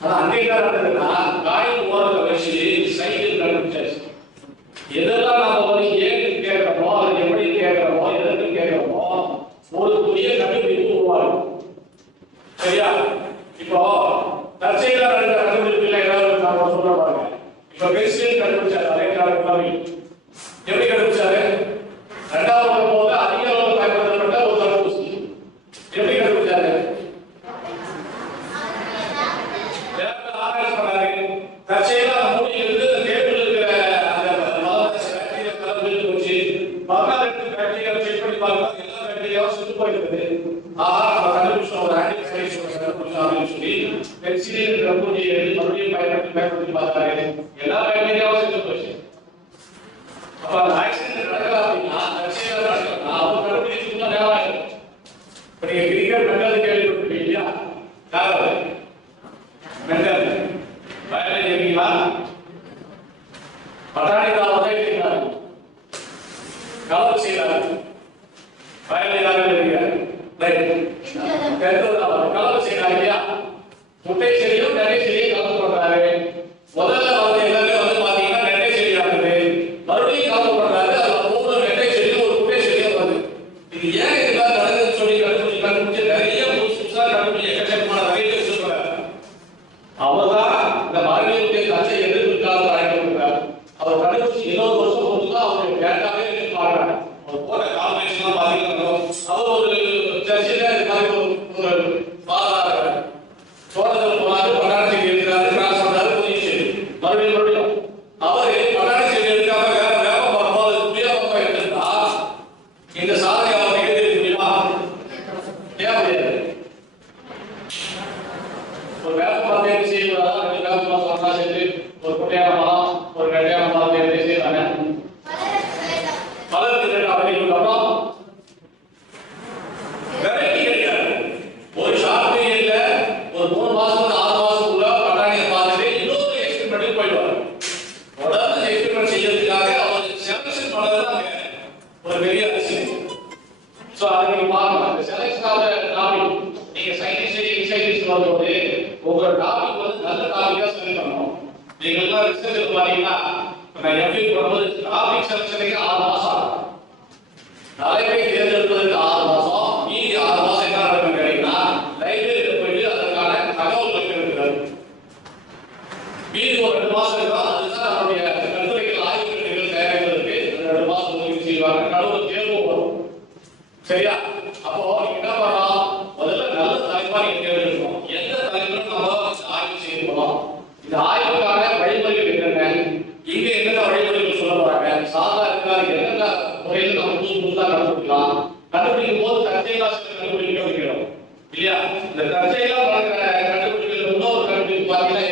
ஆனா அன்னைக்கு என்ன நடந்ததுன்னா காயின் ஓரத்தை வச்சு சைக்கிள் கண்டுபிடிச்சாச்சு. எதெல்லாம் நாம வந்து ஏன் கேட்கிறோமோ, அது எப்படி கேட்கிறோமோ, எதற்கு கேட்கிறோமோ ஒரு புதிய கண்டுபிடிப்பு உருவாகும். சரியா? இப்போ தற்செயலா நடக்கிற கண்டுபிடிப்புல ஏதாவது நாம சொல்ல பாருங்க. இப்ப பென்சில் கண்டுபிடிச்சாரு அதே காலத்துல. எப்படி கண்டுபிடிச்சாரு? 2வது உலக போது அதிக அளவு பயன்படுத்தப்பட்ட ஒரு தடுப்பூசி. எப்படி கண்டுபிடிச்சாரு? ஆராய்ச்சி பண்ணாரு. தற்செயலா மூடியிலிருந்து டேபிள் இருக்கிற அந்த பாக்டீரியா கலந்து போச்சு. 14 பாக்டீரியா செக் பண்ணி பார்க்கும்போது எல்லா பாக்டீரியாவும் செத்து போயிருக்குது. நம்ம கண்டுபிடிச்சோம் ஒரு ஆன்டிபயோட்டிக் கண்டுபிடிச்சோம் அப்படின்னு சொல்லி பென்சிலின் கம்பெனியை மறுபடியும் பயன்படுத்தி பார்த்தாரு. எல்லா பாக்டீரியாவும் செத்து போச்சு. அப்ப அந்த ஆக்சிடென்ட் நடக்கல அப்படின்னா தற்செயலா நடக்கலாம். அவங்க கண்டுபிடிச்சுன்னா நேரம் ஆயிடும். இப்ப நீங்க கிரிக்கெட் மெண்டல் கேள்விப்பட்டிருக்கீங்க இல்லையா? யாராவது மெண்டல் பயாலஜி இருக்கீங்களா? பட்டாணி தான் இருக்கிறாரு, கலர் செய்யறாரு, பயாலஜி இருக்கிறார். கலர் செய்யறாரு இல்லையா? முட்டை செடியும் நெட்டை செடியும் கலந்து பண்றாரு. முதல்ல வந்து எல்லாமே வந்து பாத்தீங்கன்னா நெட்டை செடி ஆகுது. மறுபடியும் கலந்து பண்றாரு. அதுல 3 நெட்டை செடியும் ஒரு முட்டை செடியும் வருது. இது ஏன் இதெல்லாம் நடக்குதுன்னு சொல்லி கண்டுபிடிச்சு நிறைய புதுசா கண்டுபிடிச்சு எக்கச்சக்கமான நிறைய சொல்றாரு. அவர்தான் இந்த மரபியலுடைய கட்சி எதிர்ப்புக்காக அழைக்கப்பட்டார். அவர் கண்டுபிடிச்சு 20 வருஷம் பொறுத்துதான் அவருடைய டேட்டாவே எடுத்து பாக்குறாங்க. அவர் போற கால்குலேஷன் பாத்தீங்கன்னா அவர் ஒரு சர்ச்சையில ஒரு பாதாளர் சோழர்கள் போனாரு, பட்டாணி செடி எடுக்கிறாரு, கிராஸ் பண்றாரு, புதிச்சு மறுபடியும் அவரு பட்டாணி செடி எடுக்காம வேற வேகம் வரும்போது புதியமாக எடுத்திருந்தா இந்த சாதனை அவர் நிகழ்த்திருக்க முடியுமா? ஏன் முடியாது? ஒரு வேப்ப மரத்தை செய்வதா, 2 வேப்ப மரம் ஒன்றா சேர்த்து ஒரு குட்டையான மரம், ஒரு நெட்டையான மரத்தை எப்படி செய்வாங்க? வளர்த்து அப்படிங்கிறதுக்கு அப்புறம் வெரைட்டி கிடையாது. ஒரு ஷார்ட் பீரியட்ல ஒரு 3 மாசம் 6 மாசத்துக்குள்ள பட்டாணியை பார்த்துட்டு இன்னொரு எக்ஸ்பெரிமெண்ட் போயிடுவாங்க. தொடர்ந்து எக்ஸ்பெரிமெண்ட் செய்யறதுக்காக அவர் செலக்ஷன் பண்ணதுதான் ஒரு பெரிய விஷயம். சோ அதை நீங்க பார்க்கணும். இந்த செலக்ஷன் ஆஃப் தி டாபிக் நீங்க சயின்டிஸ்ட் வரும்போது உங்க டாபிக் வந்து நல்ல டாபிக்கா செலக்ட் பண்ணணும். நீங்க எல்லாம் ரிசர்ச் பாத்தீங்கன்னா நான் எப்படி பண்ணும்போது டாபிக் செலக்ஷனுக்கு 6 மாசம் ஆகும். தலைப்பை தேர்ந்தெடுப்பதற்கு 6 மாசம், மீதி 6 மாசம் என்ன நடக்கும் கேட்டீங்கன்னா லைப்ரரியில போயிட்டு அதற்கான தகவல்கள் இருக்கிறது. மீதி ஒரு 2 மாசம் இருக்கும். அதுதான் நம்மளுடைய கட்டுரைகள் ஆய்வு கட்டுரைகள் தயாரிப்பதற்கு 2 மாசம் உதவி செய்வாங்க. நடுவில் தேர்வு வரும். சரியா? அப்போ நீங்க என்ன பண்ணலாம்? முதல்ல நல்ல தலைப்பா நீங்க தேர்ந்தெடுக்கணும். எந்த தலைப்புல நம்ம ஆய்வு செய்ய போறோம், இந்த ஆய்வுக்கான வழிமுறைகள் என்னென்ன, இங்க என்னென்ன வழிமுறைகள் சொல்ல போறாங்க, சாதா இருக்காது என்னென்ன முறையில் நம்ம புதுசா கண்டுபிடிக்கலாம். கண்டுபிடிக்கும் போது தற்செயலா சில கண்டுபிடிக்க வைக்கிறோம் இல்லையா? இந்த தற்செயலா நடக்கிற கண்டுபிடிப்புகள் இன்னொரு கண்டுபிடிப்பு பார்த்தீங்கன்னா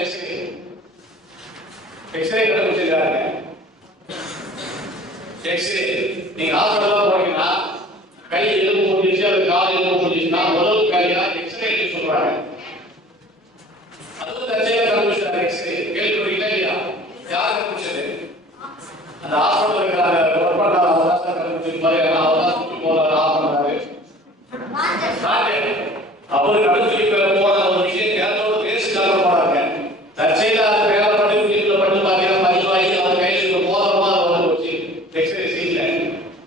எக்ஸ்ரே கண்டுபிடிச்சிருக்காங்க. எக்ஸ்ரே நீங்க ஹாஸ்பிட்டல்ல போனீங்கன்னா கை எலும்பு முடிச்சு அது கால் எலும்பு முடிச்சுன்னா முதல் கையா எக்ஸ்ரே சொல்றாங்க. அது தற்செயலா கண்டுபிடிச்சாரு. எக்ஸ்ரே கேள்விப்பட்டீங்களா இல்லையா? யார் கண்டுபிடிச்சது? அந்த ஹாஸ்பிட்டல் இருக்கிறாங்க ஒர்க் பண்றாங்க. அவதான் கண்டுபிடிச்சிருப்பாரு. அவதான் சுற்றி போறாரு ஆஃப் பண்றாரு. அவர் கண்டுபிடிக்க போன ஒரு விஷயம் தேர்தலோட பேசுக்காக போறாங்க. தற்செயலா வேலை பண்ணி வீட்டுல பண்ணி பாத்தீங்கன்னா பதிவாகி அவர் கையில போதமா வந்து போச்சு எக்ஸ்ரே சீட்ல.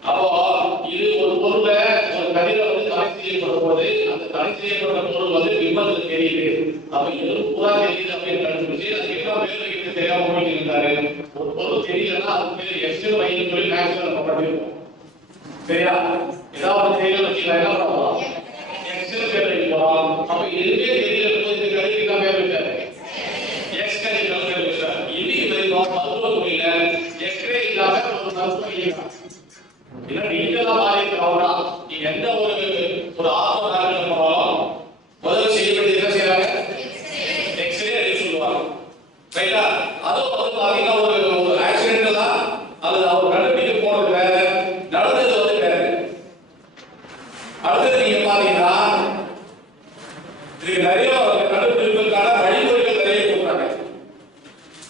அப்போ இது ஒரு பொருளை ஒரு கதிரை வந்து தடை செய்யப்படும் போது அந்த தடை செய்யப்பட்ட பொருள் வந்து விபத்துல தெரியுது. அப்ப இது பூரா தெரியுது அப்படின்னு கண்டுபிடிச்சு அதுக்கு என்ன பேர் வைக்கிறது தெரியாம போயிட்டு இருந்தாரு. ஒரு பொருள் தெரியலன்னா அது பேர் எக்ஸ்ட்ரா வைன்னு சொல்லி மேக்ஸ்ல நம்ம பண்ணிருக்கோம். சரியா? ஏதாவது தெரியல வச்சுக்கலாம் என்ன பண்ணலாம்? எக்ஸ்ட்ரா பேர் வைக்கிறோம். அப்ப எதுவுமே தெரியல இந்த கதிரைக்கு தான் பேர் வச்சாரு. எக்ஸ்ரே பேர் வச்சாரு. இன்னைக்கு வரைக்கும் மருத்துவ துறையில எக்ஸ்ரே இல்லாம ஒரு மருத்துவ இயக்கம் இல்ல டிஜிட்டலா மாறி இருக்கிறவங்க நீங்க எந்த ஒரு ஆத்ம நாகரிகம் போனாலும் முதல்ல செய்ய வேண்டியது என்ன செய்யறாங்க? எக்ஸ்ரே எடுத்து சொல்லுவாங்க. ரைட்டா? அதுவும் வந்து பாத்தீங்கன்னா ஒரு ஆக்சிடென்ட் தான், அது அவர் கண்டுபிடிக்க போனது வேற, நடந்தது வந்து வேற. அடுத்தது நீங்க பாத்தீங்கன்னா இதுக்கு நிறைய கண்டுபிடிப்புக்கான வழிமுறைகள் நிறைய கொடுக்குறாங்க.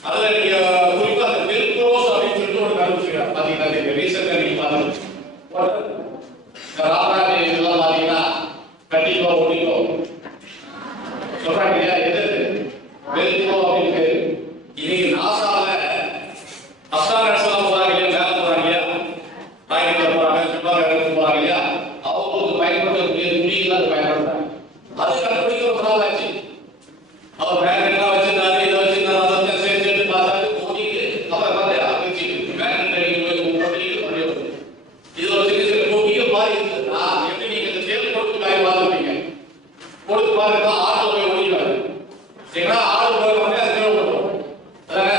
அதுல நீங்க குறிப்பா அந்த வெல்க்ரோஸ் அப்படின்னு சொல்லிட்டு ஒரு கண்டுபிடிச்சிருக்காங்க. பாத்தீங்கன்னா நீங்க ரீசெண்டா நீங்க பாத்தீங்கன்னா ராப்ராஜ் இதெல்லாம் பாத்தீங்கன்னா கண்டிப்பா ஒட்டிக்கோ சொல்றாங்க இல்லையா? எது வெல்க்ரோ அப்படின்னு இன்னைக்கு நாசால அஸ்ட்ரானட்ஸ் எல்லாம் போறாங்க இல்லையா, மேல போறாங்க இல்லையா, ராக்கெட்ல போறாங்க, செவ்வாய் போறாங்க இல்லையா, அவங்களுக்கு பயன்படுத்தக்கூடிய துணிகள் அது பயன்படுத்துறாங்க. அது கண்டுபிடிக்க ஒரு நாள் ஆச்சு. அவர் மேக்னெட்லாம் வச்சிருந்தாரு, இதை வச்சிருந்தாரு, அதை சேர்த்து பார்த்தாரு, ஓடிக்கு அப்புறம் பார்த்தா ஆரம்பிச்சு மேக்னெட் பண்ணிடுது. இது ஒரு சின்ன சின்ன கோக்கிகள் மாதிரி இருந்ததுன்னா எப்படி நீங்க இந்த சேல் கொடுத்து காய் பார்த்துருப்பீங்க. கொடுத்து பாருங்க ஆட்டோ போய் ஓடிடுவாரு. ஏன்னா ஆட்டோ போய் உடனே அது தேவைப்படும். அதாங்க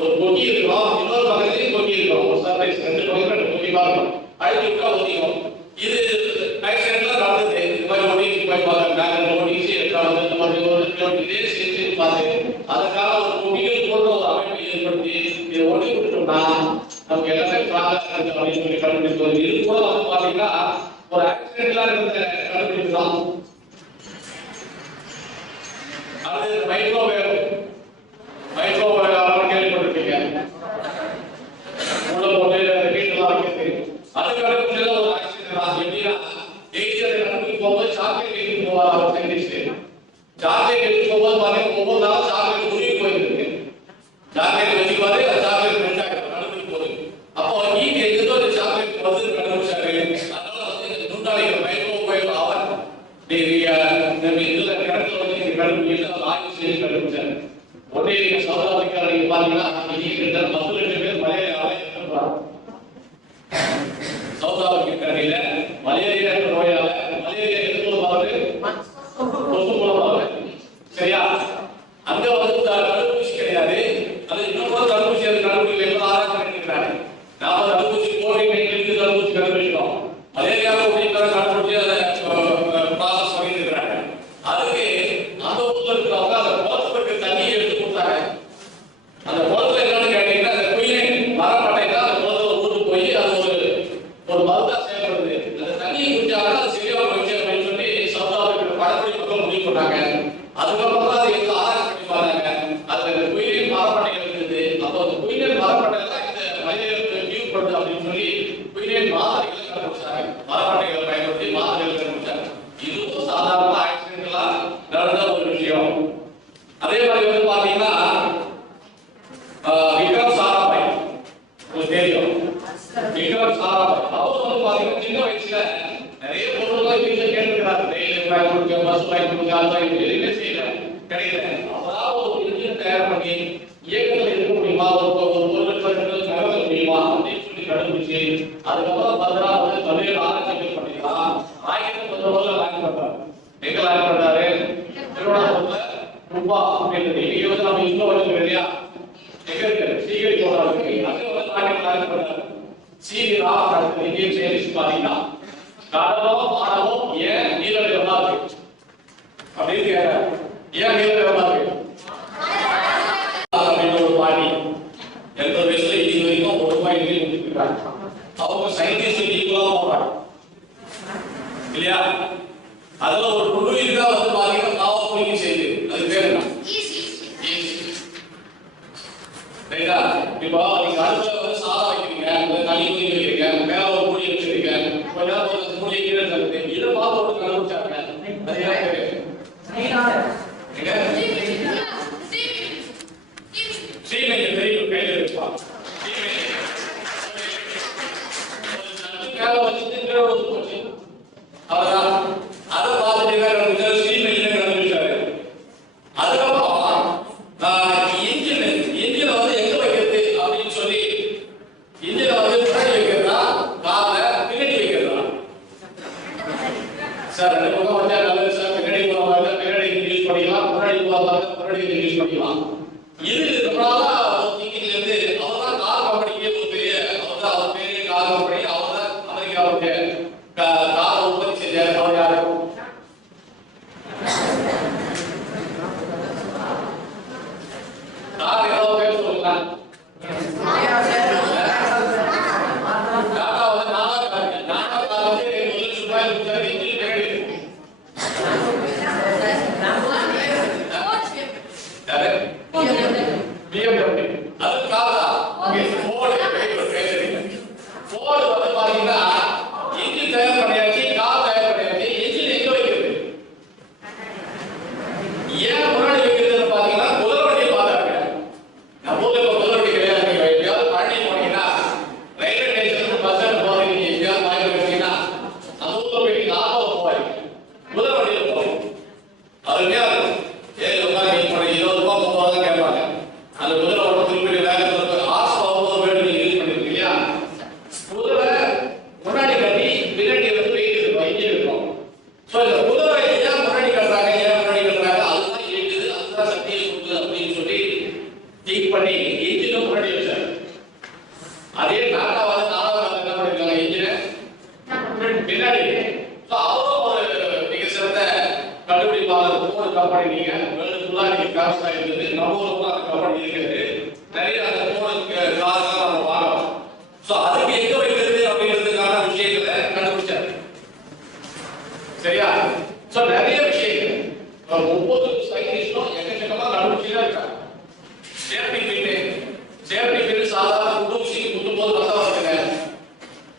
ஒரு கொக்கி இருக்கணும், இன்னொரு பக்கத்துலையும் கொக்கி இருக்கணும். ஒரு சர்ப்ரைஸ் ரெண்டு பக்கத்துல கொக்கி பார்க்கணும். அழைச்சி விட்டா ஒத்திக்கும். இது ஆக்சிடென்ட்ல நடந்தது. இந்த மாதிரி ஓடிக்கு போய் பார்த்தாங்க, மேக்னெட் ஓடிச்சு எடுக்காது இந்த மாதிரி ஒரு இதே சேர்த்து பார்த்து அதுக்காக ஒரு கொக்கிகள் போன்ற ஒரு அமைப்பை ஏற்படுத்தி இதை ஓடி விட்டுட்டோம்னா நமக்கு எல்லாமே ஸ்ட்ராங்கா இருக்கு அப்படின்னு சொல்லி கண்டுபிடிச்சு இது கூட வந்து பாத்தீங்கன்னா ஒரு ஆக்சிடென்ட்ல இருந்த கண்டுபிடிப்பு தான். அது மைக்ரோவேவ் அளவு கேள்விப்பட்டிருப்பீங்க. உள்ள போட்டு வீட்டெல்லாம் வைக்கிறது. அது கண்டுபிடிச்சது ஒரு ஆக்சிடென்ட் தான். எப்படின்னா எய்ஜர் கண்டுபிடிச்சு போகும்போது சாக்லேட் எடுத்து போவார் சயின்டிஸ்ட். சாக்லேட் எடுத்து போகும்போது பாத்தீங்கன்னா ஒவ்வொரு நாளும் சாக்லேட் உருகி போயிருக்கு. சாக்லேட் வச்சுக்குவாரு, அது சாக்லேட் மெல்ட் ஆகிடும் கண்டுபிடிச்சு போகுது. அப்போ நீங்க எங்கேயோ ஒரு சாக்லேட் வந்து கண்டுபிடிச்சாரு. அதனால வந்து நுண்ணாளிகள் மைக்ரோவேவ் ஆவன் இதுல இடத்துல வந்து நீங்க கண்டுபிடிச்சு ஆய்வு செய்து கண்டுபிடிச்சாரு. உடனே நீங்க சவுத் ஆப்பிரிக்கால நீங்க பாத்தீங்கன்னா கிட்ட 10 லட்சம் பேர் மலேரியாவால இறந்துறாங்க. சவுத் ஆப்பிரிக்கால மலேரியா நோயால மலேரியா எதுவும் பாருங்க கொசு மூலமாக சரியா அங்க வந்து தடுப்பூசி கிடையாது. அது இன்னொரு தடுப்பூசி அது கண்டுபிடிக்கல ஆராய்ச்சி பண்ணிருக்காங்க. நாம தடுப்பூசி கோவிட்-19 தடுப்பூசி கண்டுபிடிக்கிறோம். மலேரியாவுக்கு கண்டுபிடிச்சு அதை ப்ராசஸ் பண்ணிருக்காங்க. அதுக்கு அந்த ஊர்ல இருக்கிறவங்க அந்த குளத்துக்கு தண்ணியை எடுத்து கொடுத்தாங்க. அந்த குளத்துல என்னன்னு கேட்டீங்கன்னா அந்த குயிலின் மரப்பட்டைக்கு அந்த குளத்துல ஊட்டு போய் அது ஒரு மருந்தா செயல்படுது. அந்த தண்ணியை குடிச்சாங்கன்னா அது சரியா போயிடுச்சு அப்படின்னு சொல்லி சவுத் ஆப்பிரிக்கா படப்படி மக்கள் முடிவு பண்ணாங்க. அதுக்கப்புறம் தான் அதை எல்லாம் ஆராய்ச்சி பண்ணி பாருங்க. அதுல இந்த குயிலின் மரப்பட்டைகள் இருந்தது. அப்போ அந்த குயிலின் மரப்பட்டை தான் இந்த மலேரியாவுக்கு கியூர் பண்ணுது அப்படின்னு சொல்லி குயிலின் மாதிரிகளை கண்டுபிடிச்சாங்க. மரப்பட்டைகளை பயன்படுத்தி மாதிரிகளை கண்டுபிடிச்சாங்க. இதுவும் சாதாரண ஆக்சிடென்ட்லா நடந்த ஒரு விஷயம். அதே மாதிரி வந்து பாத்தீங்கன்னா விக்ரம் சாராபாய் ஒரு தெரியும். விக்ரம் சாராபாய் அவர் வந்து பாத்தீங்கன்னா சின்ன வயசுல நிறைய பொருட்கள் வீட்டுல கேட்டுக்கிறாரு. ரயில் வாங்கி கொடுக்க, பஸ் வாங்கி கொடுக்க, அது வாங்கி எதுவுமே செய்யல, கிடைக்கல. அவரால் ஒரு இன்ஜின் தயார் பண்ணி இயக்கத்தில் இருக்க முடியுமா, ஒரு பொருட்கள் நகர்த்த முடியுமா அப்படின்னு சொல்லி கண்டுபிடிச்சு அதுக்கப்புறம் பத்திரா வந்து பல்வேறு ஆராய்ச்சிகள் பண்ணிக்கலாம். 1919 லான்ச் பண்றாரு. எங்க லான்ச் பண்றாரு? திருவண்ணாமலை ரூபா அப்படின்றது இன்னைக்கு வந்து நம்ம இன்னும் வச்சுக்கிறோம் இல்லையா, எங்க இருக்கு சீக்கிரம் போறாங்க. அங்கே வந்து ராக்கெட் லான்ச் பண்றாரு. சிவி ராமன் இந்தியன் சயின்டிஸ்ட் பாத்தீங்கன்னா கடலோ வானமோ ஏன் நீல நிறமா இருக்கு அப்படின்னு கேட்கிறாரு. ஏன் நீல நிறமா இருக்கு அப்படின்னு ஒரு பாட்டி 80 வயசுல இது வரைக்கும் ஒரு பாயிண்ட் முடிச்சிருக்காங்க. அவங்க சயின்டிஸ்ட் ஈக்குவலா போறாங்க இல்லையா. அதுல ஒரு நுண்ணுயிர் தான் வந்து பாத்தீங்கன்னா பாவப்பொழிக்கு செய்யுது. அது பேர் என்ன? ரைட்டா? இப்போ நீங்க அடுப்புல வந்து சாதம் வைக்கிறீங்க, தண்ணி ஊற்றி வைக்கிறீங்க, மேல ஒரு மூடி வச்சிருக்கீங்க, கொஞ்ச நேரம் ஒரு மூடி கீழே தள்ளுது. இதை பார்த்து ஒரு கண்டுபிடிச்சாங்க. அது என்ன பேரு? சீமைக்கு தெரியும், கையில இருப்பா. மேல வச்சுட்டு கீழே ஊற்றி போச்சு. அவ்வளவுதான். அதை பார்த்துட்டு என்ன கண்டுபிடிச்சாரு? சீமையில கண்டுபிடிச்சாரு. அதுக்கப்புறம் இன்ஜினை வந்து எங்க வைக்கிறது அப்படின்னு சொல்லி இன்ஜினை வந்து முன்னாடி வைக்கிறதா கார்ல பின்னாடி வைக்கிறதா? சார் ரெண்டு பக்கம் வச்சா நல்லது சார். பின்னாடி போவாங்க, பின்னாடி யூஸ் பண்ணிக்கலாம், முன்னாடி போவாங்க, முன்னாடி யூஸ் பண்ணிக்கலாம். இது திங்கிங்ல இருந்து அவர் தான் கார் கம்பெனிக்கு ஒரு பெரிய அவர் பெரிய கார் கம்பெனி அவர் தான் அவருடைய காரை உற்பத்தி செஞ்சார். அவர் யாரு? கார் ஏதாவது பேர் சொல்லுங்களா? டாடா வந்து நானா கார் வந்து ₹1,00,000 கொடுத்தாரு. இன்ஜின் பின்னாடி BMW. அது கார் தான். ஃபோர்டு வந்து பாத்தீங்கன்னா இன்ஜின் தயார் பண்ணியாச்சு, கார் தயார் பண்ணியாச்சு. இன்ஜின் எங்க வைக்கிறது? ஏன் முன்னாடி வைக்கிறதுன்னு பாத்தீங்கன்னா குதிரை வண்டியை பார்த்தாங்க. நம்ம ஊர்ல இப்ப குதிரை வண்டி கிடையாது. நீங்க எப்பயாவது பழனி போனீங்கன்னா ரயில்வே ஸ்டேஷனுக்கு பஸ் ஸ்டாண்ட் போறீங்க, எங்கேயாவது வாங்கி வச்சீங்கன்னா அந்த ஊர்ல போய் 40 போவாங்க. குதிரை வண்டியில போவாங்க. அருமையா இருக்கும். ஏழு ரூபாய் நீங்க ₹20 ₹30 தான் கேட்பாங்க. அந்த குதிரை ஓட திருப்பி வேகத்துல ஹார்ஸ் பவர் வேர்டு நீங்க யூஸ் பண்ணிருக்கீங்க இல்லையா? குதிரை முன்னாடி கட்டி பின்னாடி வந்து வெயிட் இருக்கும், இன்ஜின் இருக்கும். சோ இந்த குதிரை ஏன் முன்னாடி கட்டுறாங்க, ஏன் முன்னாடி கட்டுறாங்க, அதுதான் இருக்குது, அதுதான் சக்தியை கொடுக்குது அப்படின்னு சொல்லி திங்க் பண்ணி இன்ஜினும் முன்னாடி வச்சாங்க. அதே டாடா வந்து நாலாவது என்ன பண்ணிருக்காங்க, இன்ஜினை பின்னாடி. சோ அவரும் ஒரு மிக சிறந்த கண்டுபிடிப்பாளர். ஃபோர்டு கம்பெனி நீங்க வேர்ல்டு ஃபுல்லா நீங்க ஃபேமஸா இருக்குது, நம்ம ஊர்ல அந்த கம்பெனி இருக்குது. நிறைய அந்த ஃபோர்டு கார் நம்ம வாங்கலாம். சோ அதுக்கு எங்க வைக்கிறது அப்படிங்கிறதுக்கான விஷயங்களை கண்டுபிடிச்சாரு. சரியா? சோ நிறைய விஷயங்கள் ஒவ்வொரு சயின்டிஸ்டும் எக்கச்சக்கமா கண்டுபிடிச்சுதான் இருக்காங்க. சேஃப்டி பின் சாதாரண குண்டூசி குத்தும் போது வந்தா வருதுங்க.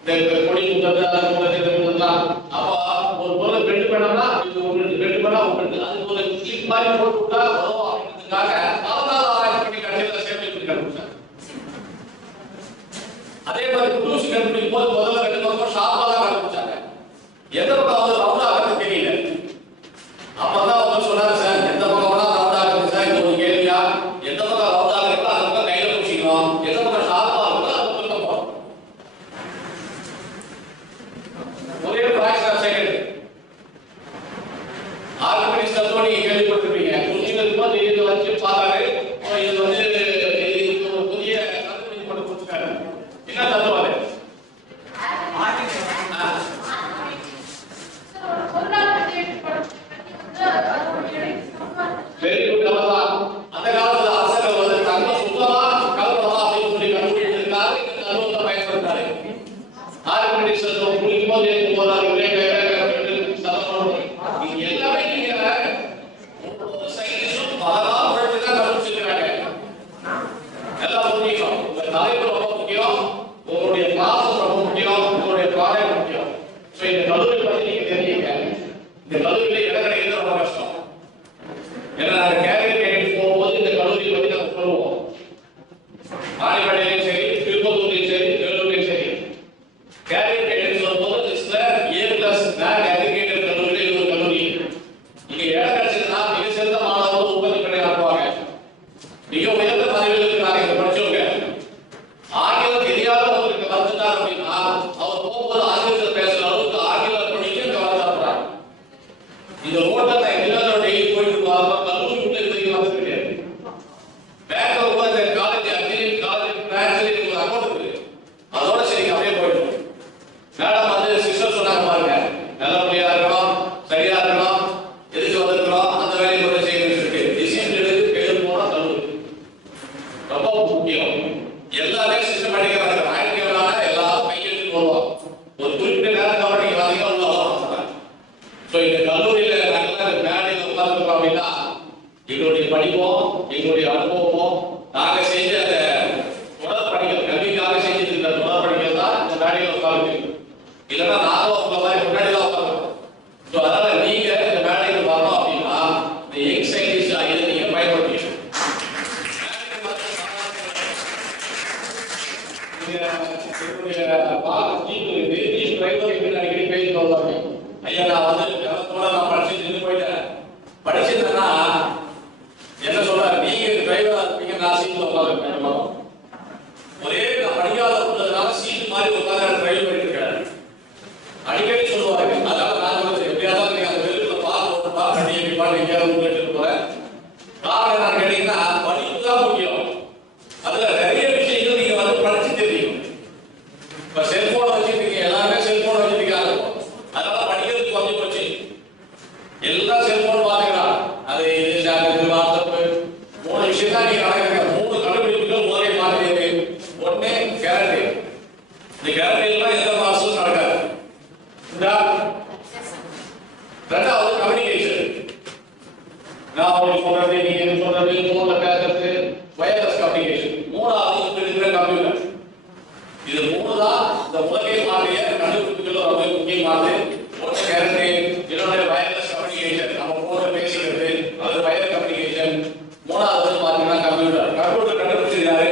இந்த கொடி குத்துறது அது குத்துறதுலாம் அப்ப ஒரு பொருளை பெண்டு பண்ணோம்னா இது ஒன்று பெண்டு பண்ணா ஒன்று அது ஒரு கிளிப் மாதிரி போட்டு விட்டா வரும் அப்படின்றதுக்காக நாலாவது ஆராய்ச்சி பண்ணி கடைசியில் சேஃப்டி பின் கண்டுபிடிச்சாங்க. அதே மாதிரி குண்டூசி கண்டுபிடிக்கும் போது முதல்ல 2 பக்கம் ஷார்ப்பா தான் கண்டுபிடிச்சாங்க. எந்த பக்கம் வந்து ரவுண்டா ஆகிறது தெரியல. அப்பதான் அவர் சொன்னாரு, சார் எந்த பக்கம் வேணா ரவுண்டா இருக்குது சார், இது ஒரு கேள்வியா? எந்த பக்கம் ரவுண்டா இருக்கோ அந்த பக்கம் கையில பிடிச்சிக்கணும், எந்த பக்கம் ஷார்ப்பா இருக்கோ அது பக்கம் போகணும். ஒரே ஃபிராக்ஷன் ஆஃப் செகண்ட். ஆர்கிமிடிஸ் தத்துவம் நீங்க கேள்விப்பட்டிருப்பீங்க. புரிஞ்சுக்கிறதுக்கு போது இது வச்சு பார்த்தாரு, இது வந்து ஒரு புதிய தத்துவம் கொண்டு கொடுத்துருக்காரு. என்ன தத்துவம் அது? Very good. அந்த காலத்துல அரசர்கள் வந்து தங்கம் சுத்தமா கலப்படமா அப்படின்னு சொல்லி கண்டுபிடிச்சிருக்காரு. இந்த தத்துவத்தை பயன்படுத்தாரு. ஆர்கிமிடிஸ் தத்துவம் குளிக்கும் போது ஏற்றும் போது இது எல்லாமே நீங்க ஒவ்வொரு சயின்டிஸ்டும் பல நாள் உழைச்சு தான் கண்டுபிடிச்சிருக்காங்க. எல்லாம் புரிஞ்சுக்கணும். உங்க தலைப்பு ரொம்ப முக்கியம், உங்களுடைய ப்ராசஸ் ரொம்ப முக்கியம், உங்களுடைய ப்ராடக்ட் முக்கியம். ஸோ இந்த கல்லூரி பத்தி நீங்க தெரிஞ்சுங்க. இந்த கல்லூரியில இடம் கிடைக்கிறது ரொம்ப கஷ்டம். ஏன்னா நாங்கள் கேரியர் கைடன்ஸ் போகும்போது இந்த கல்லூரி பத்தி நாங்கள் சொல்லுவோம். ராணிப்பேட்டையிலையும் சரி, திருப்பத்தூர்லையும் சரி, வேலூர்லையும் சரி, கேரியர் கைடன்ஸ் வரும்போது லிஸ்ட்ல A+ நான் அக்ரிகேட்டர் கல்லூரியில இது ஒரு கல்லூரி. இங்க இடம் கிடைச்சதுன்னா மிக சிறந்த மாணவர்கள் உற்பத்தி பண்ணி அனுப்புவாங்க. மிக உயர்ந்த பதவியில் இருக்கிறாங்க இங்க படிச்சவங்க. ஆங்கிலம் தெரியாத ஒருத்தருக்கு வந்துட்டார் அப்படின்னா அவர் போகும்போது ஆங்கிலத்தில் பேசுற அளவுக்கு ஆங்கிலம் படிக்க கவலைப்படுறாங்க. இந்த ரோட்டை நான் எல்லாரும் டெய்லி போயிட்டு இருப்பாங்க. கல்லூரி உள்ள இதுக்கு வந்து கிடையாது. பேங்க்ல உட்கார்ந்து காலேஜ் அக்ரிகேட் காலேஜ் பிரான்ச்ல ஒரு அக்கௌண்ட் இருக்கு. அதோட சரி அப்படியே போயிடும். மேடம் வந்து சிஸ்டர் சொன்னாங்க பாருங்க, நல்லபடியா இருக்கணும், சரியா இருக்கணும், எதுக்கு வந்திருக்கிறோம் அந்த வேலையை கூட செய்யணும் இருக்கு. டிசிஷன் எடுத்து எழுது போனா கல்லூரி ரொம்ப முக்கியம். எல்லாமே சிஸ்டமேட்டிக்கா ஆக்டிவான எல்லாரும் கையெழுத்து போடுவோம். ஒரு குறிப்பிட்ட நேரம் கவனிக்க வாங்க உள்ள வரோம். ஸோ இந்த கல்லூரியில நாங்கள் இந்த மேடையில் உட்கார்ந்துருக்கோம் அப்படின்னா எங்களுடைய படிப்போம், எங்களுடைய அனுபவமும், நாங்க செஞ்ச அந்த தொடர் பணிகள், கல்விக்காக செஞ்சிருக்கிற தொடர் பணிகள் தான் இந்த மேடையில் உட்கார்ந்து. இல்லைன்னா நாங்களும் உங்களை மாதிரி முன்னாடி தான் உட்காந்துருக்கோம். ஸோ அதனால நீங்க இந்த மேடைக்கு வரணும் அப்படின்னா இந்த யங் சயின்டிஸ்ட் இதை நீங்க பயன்படுத்திக்கணும். ஐயா நான் வந்து நான் படிச்சுட்டு போயிட்டேன். படிச்சிருந்தேன்னா என்ன சொல்றாரு, நீங்க டிரைவரா இருப்பீங்க, நான் சீட்ல உட்காந்துருக்கேன். ஒரே நான் படிக்காத உள்ளதுனால சீட் மாதிரி உட்காந்து டிரைவ் பண்ணிட்டு இருக்காரு. அடிக்கடி சொல்லுவாங்க. அதனால நான் எப்படியாவது வந்து ஒன்று கரண்ட், இன்னொன்று வயர்லெஸ் கம்யூனிகேஷன், நம்ம போன்ல பேசிக்கிறது, அது வயர் கம்யூனிகேஷன். மூணாவது வந்து பாத்தீங்கன்னா கம்ப்யூட்டர். கம்ப்யூட்டர் கண்டுபிடிச்சது யாரு?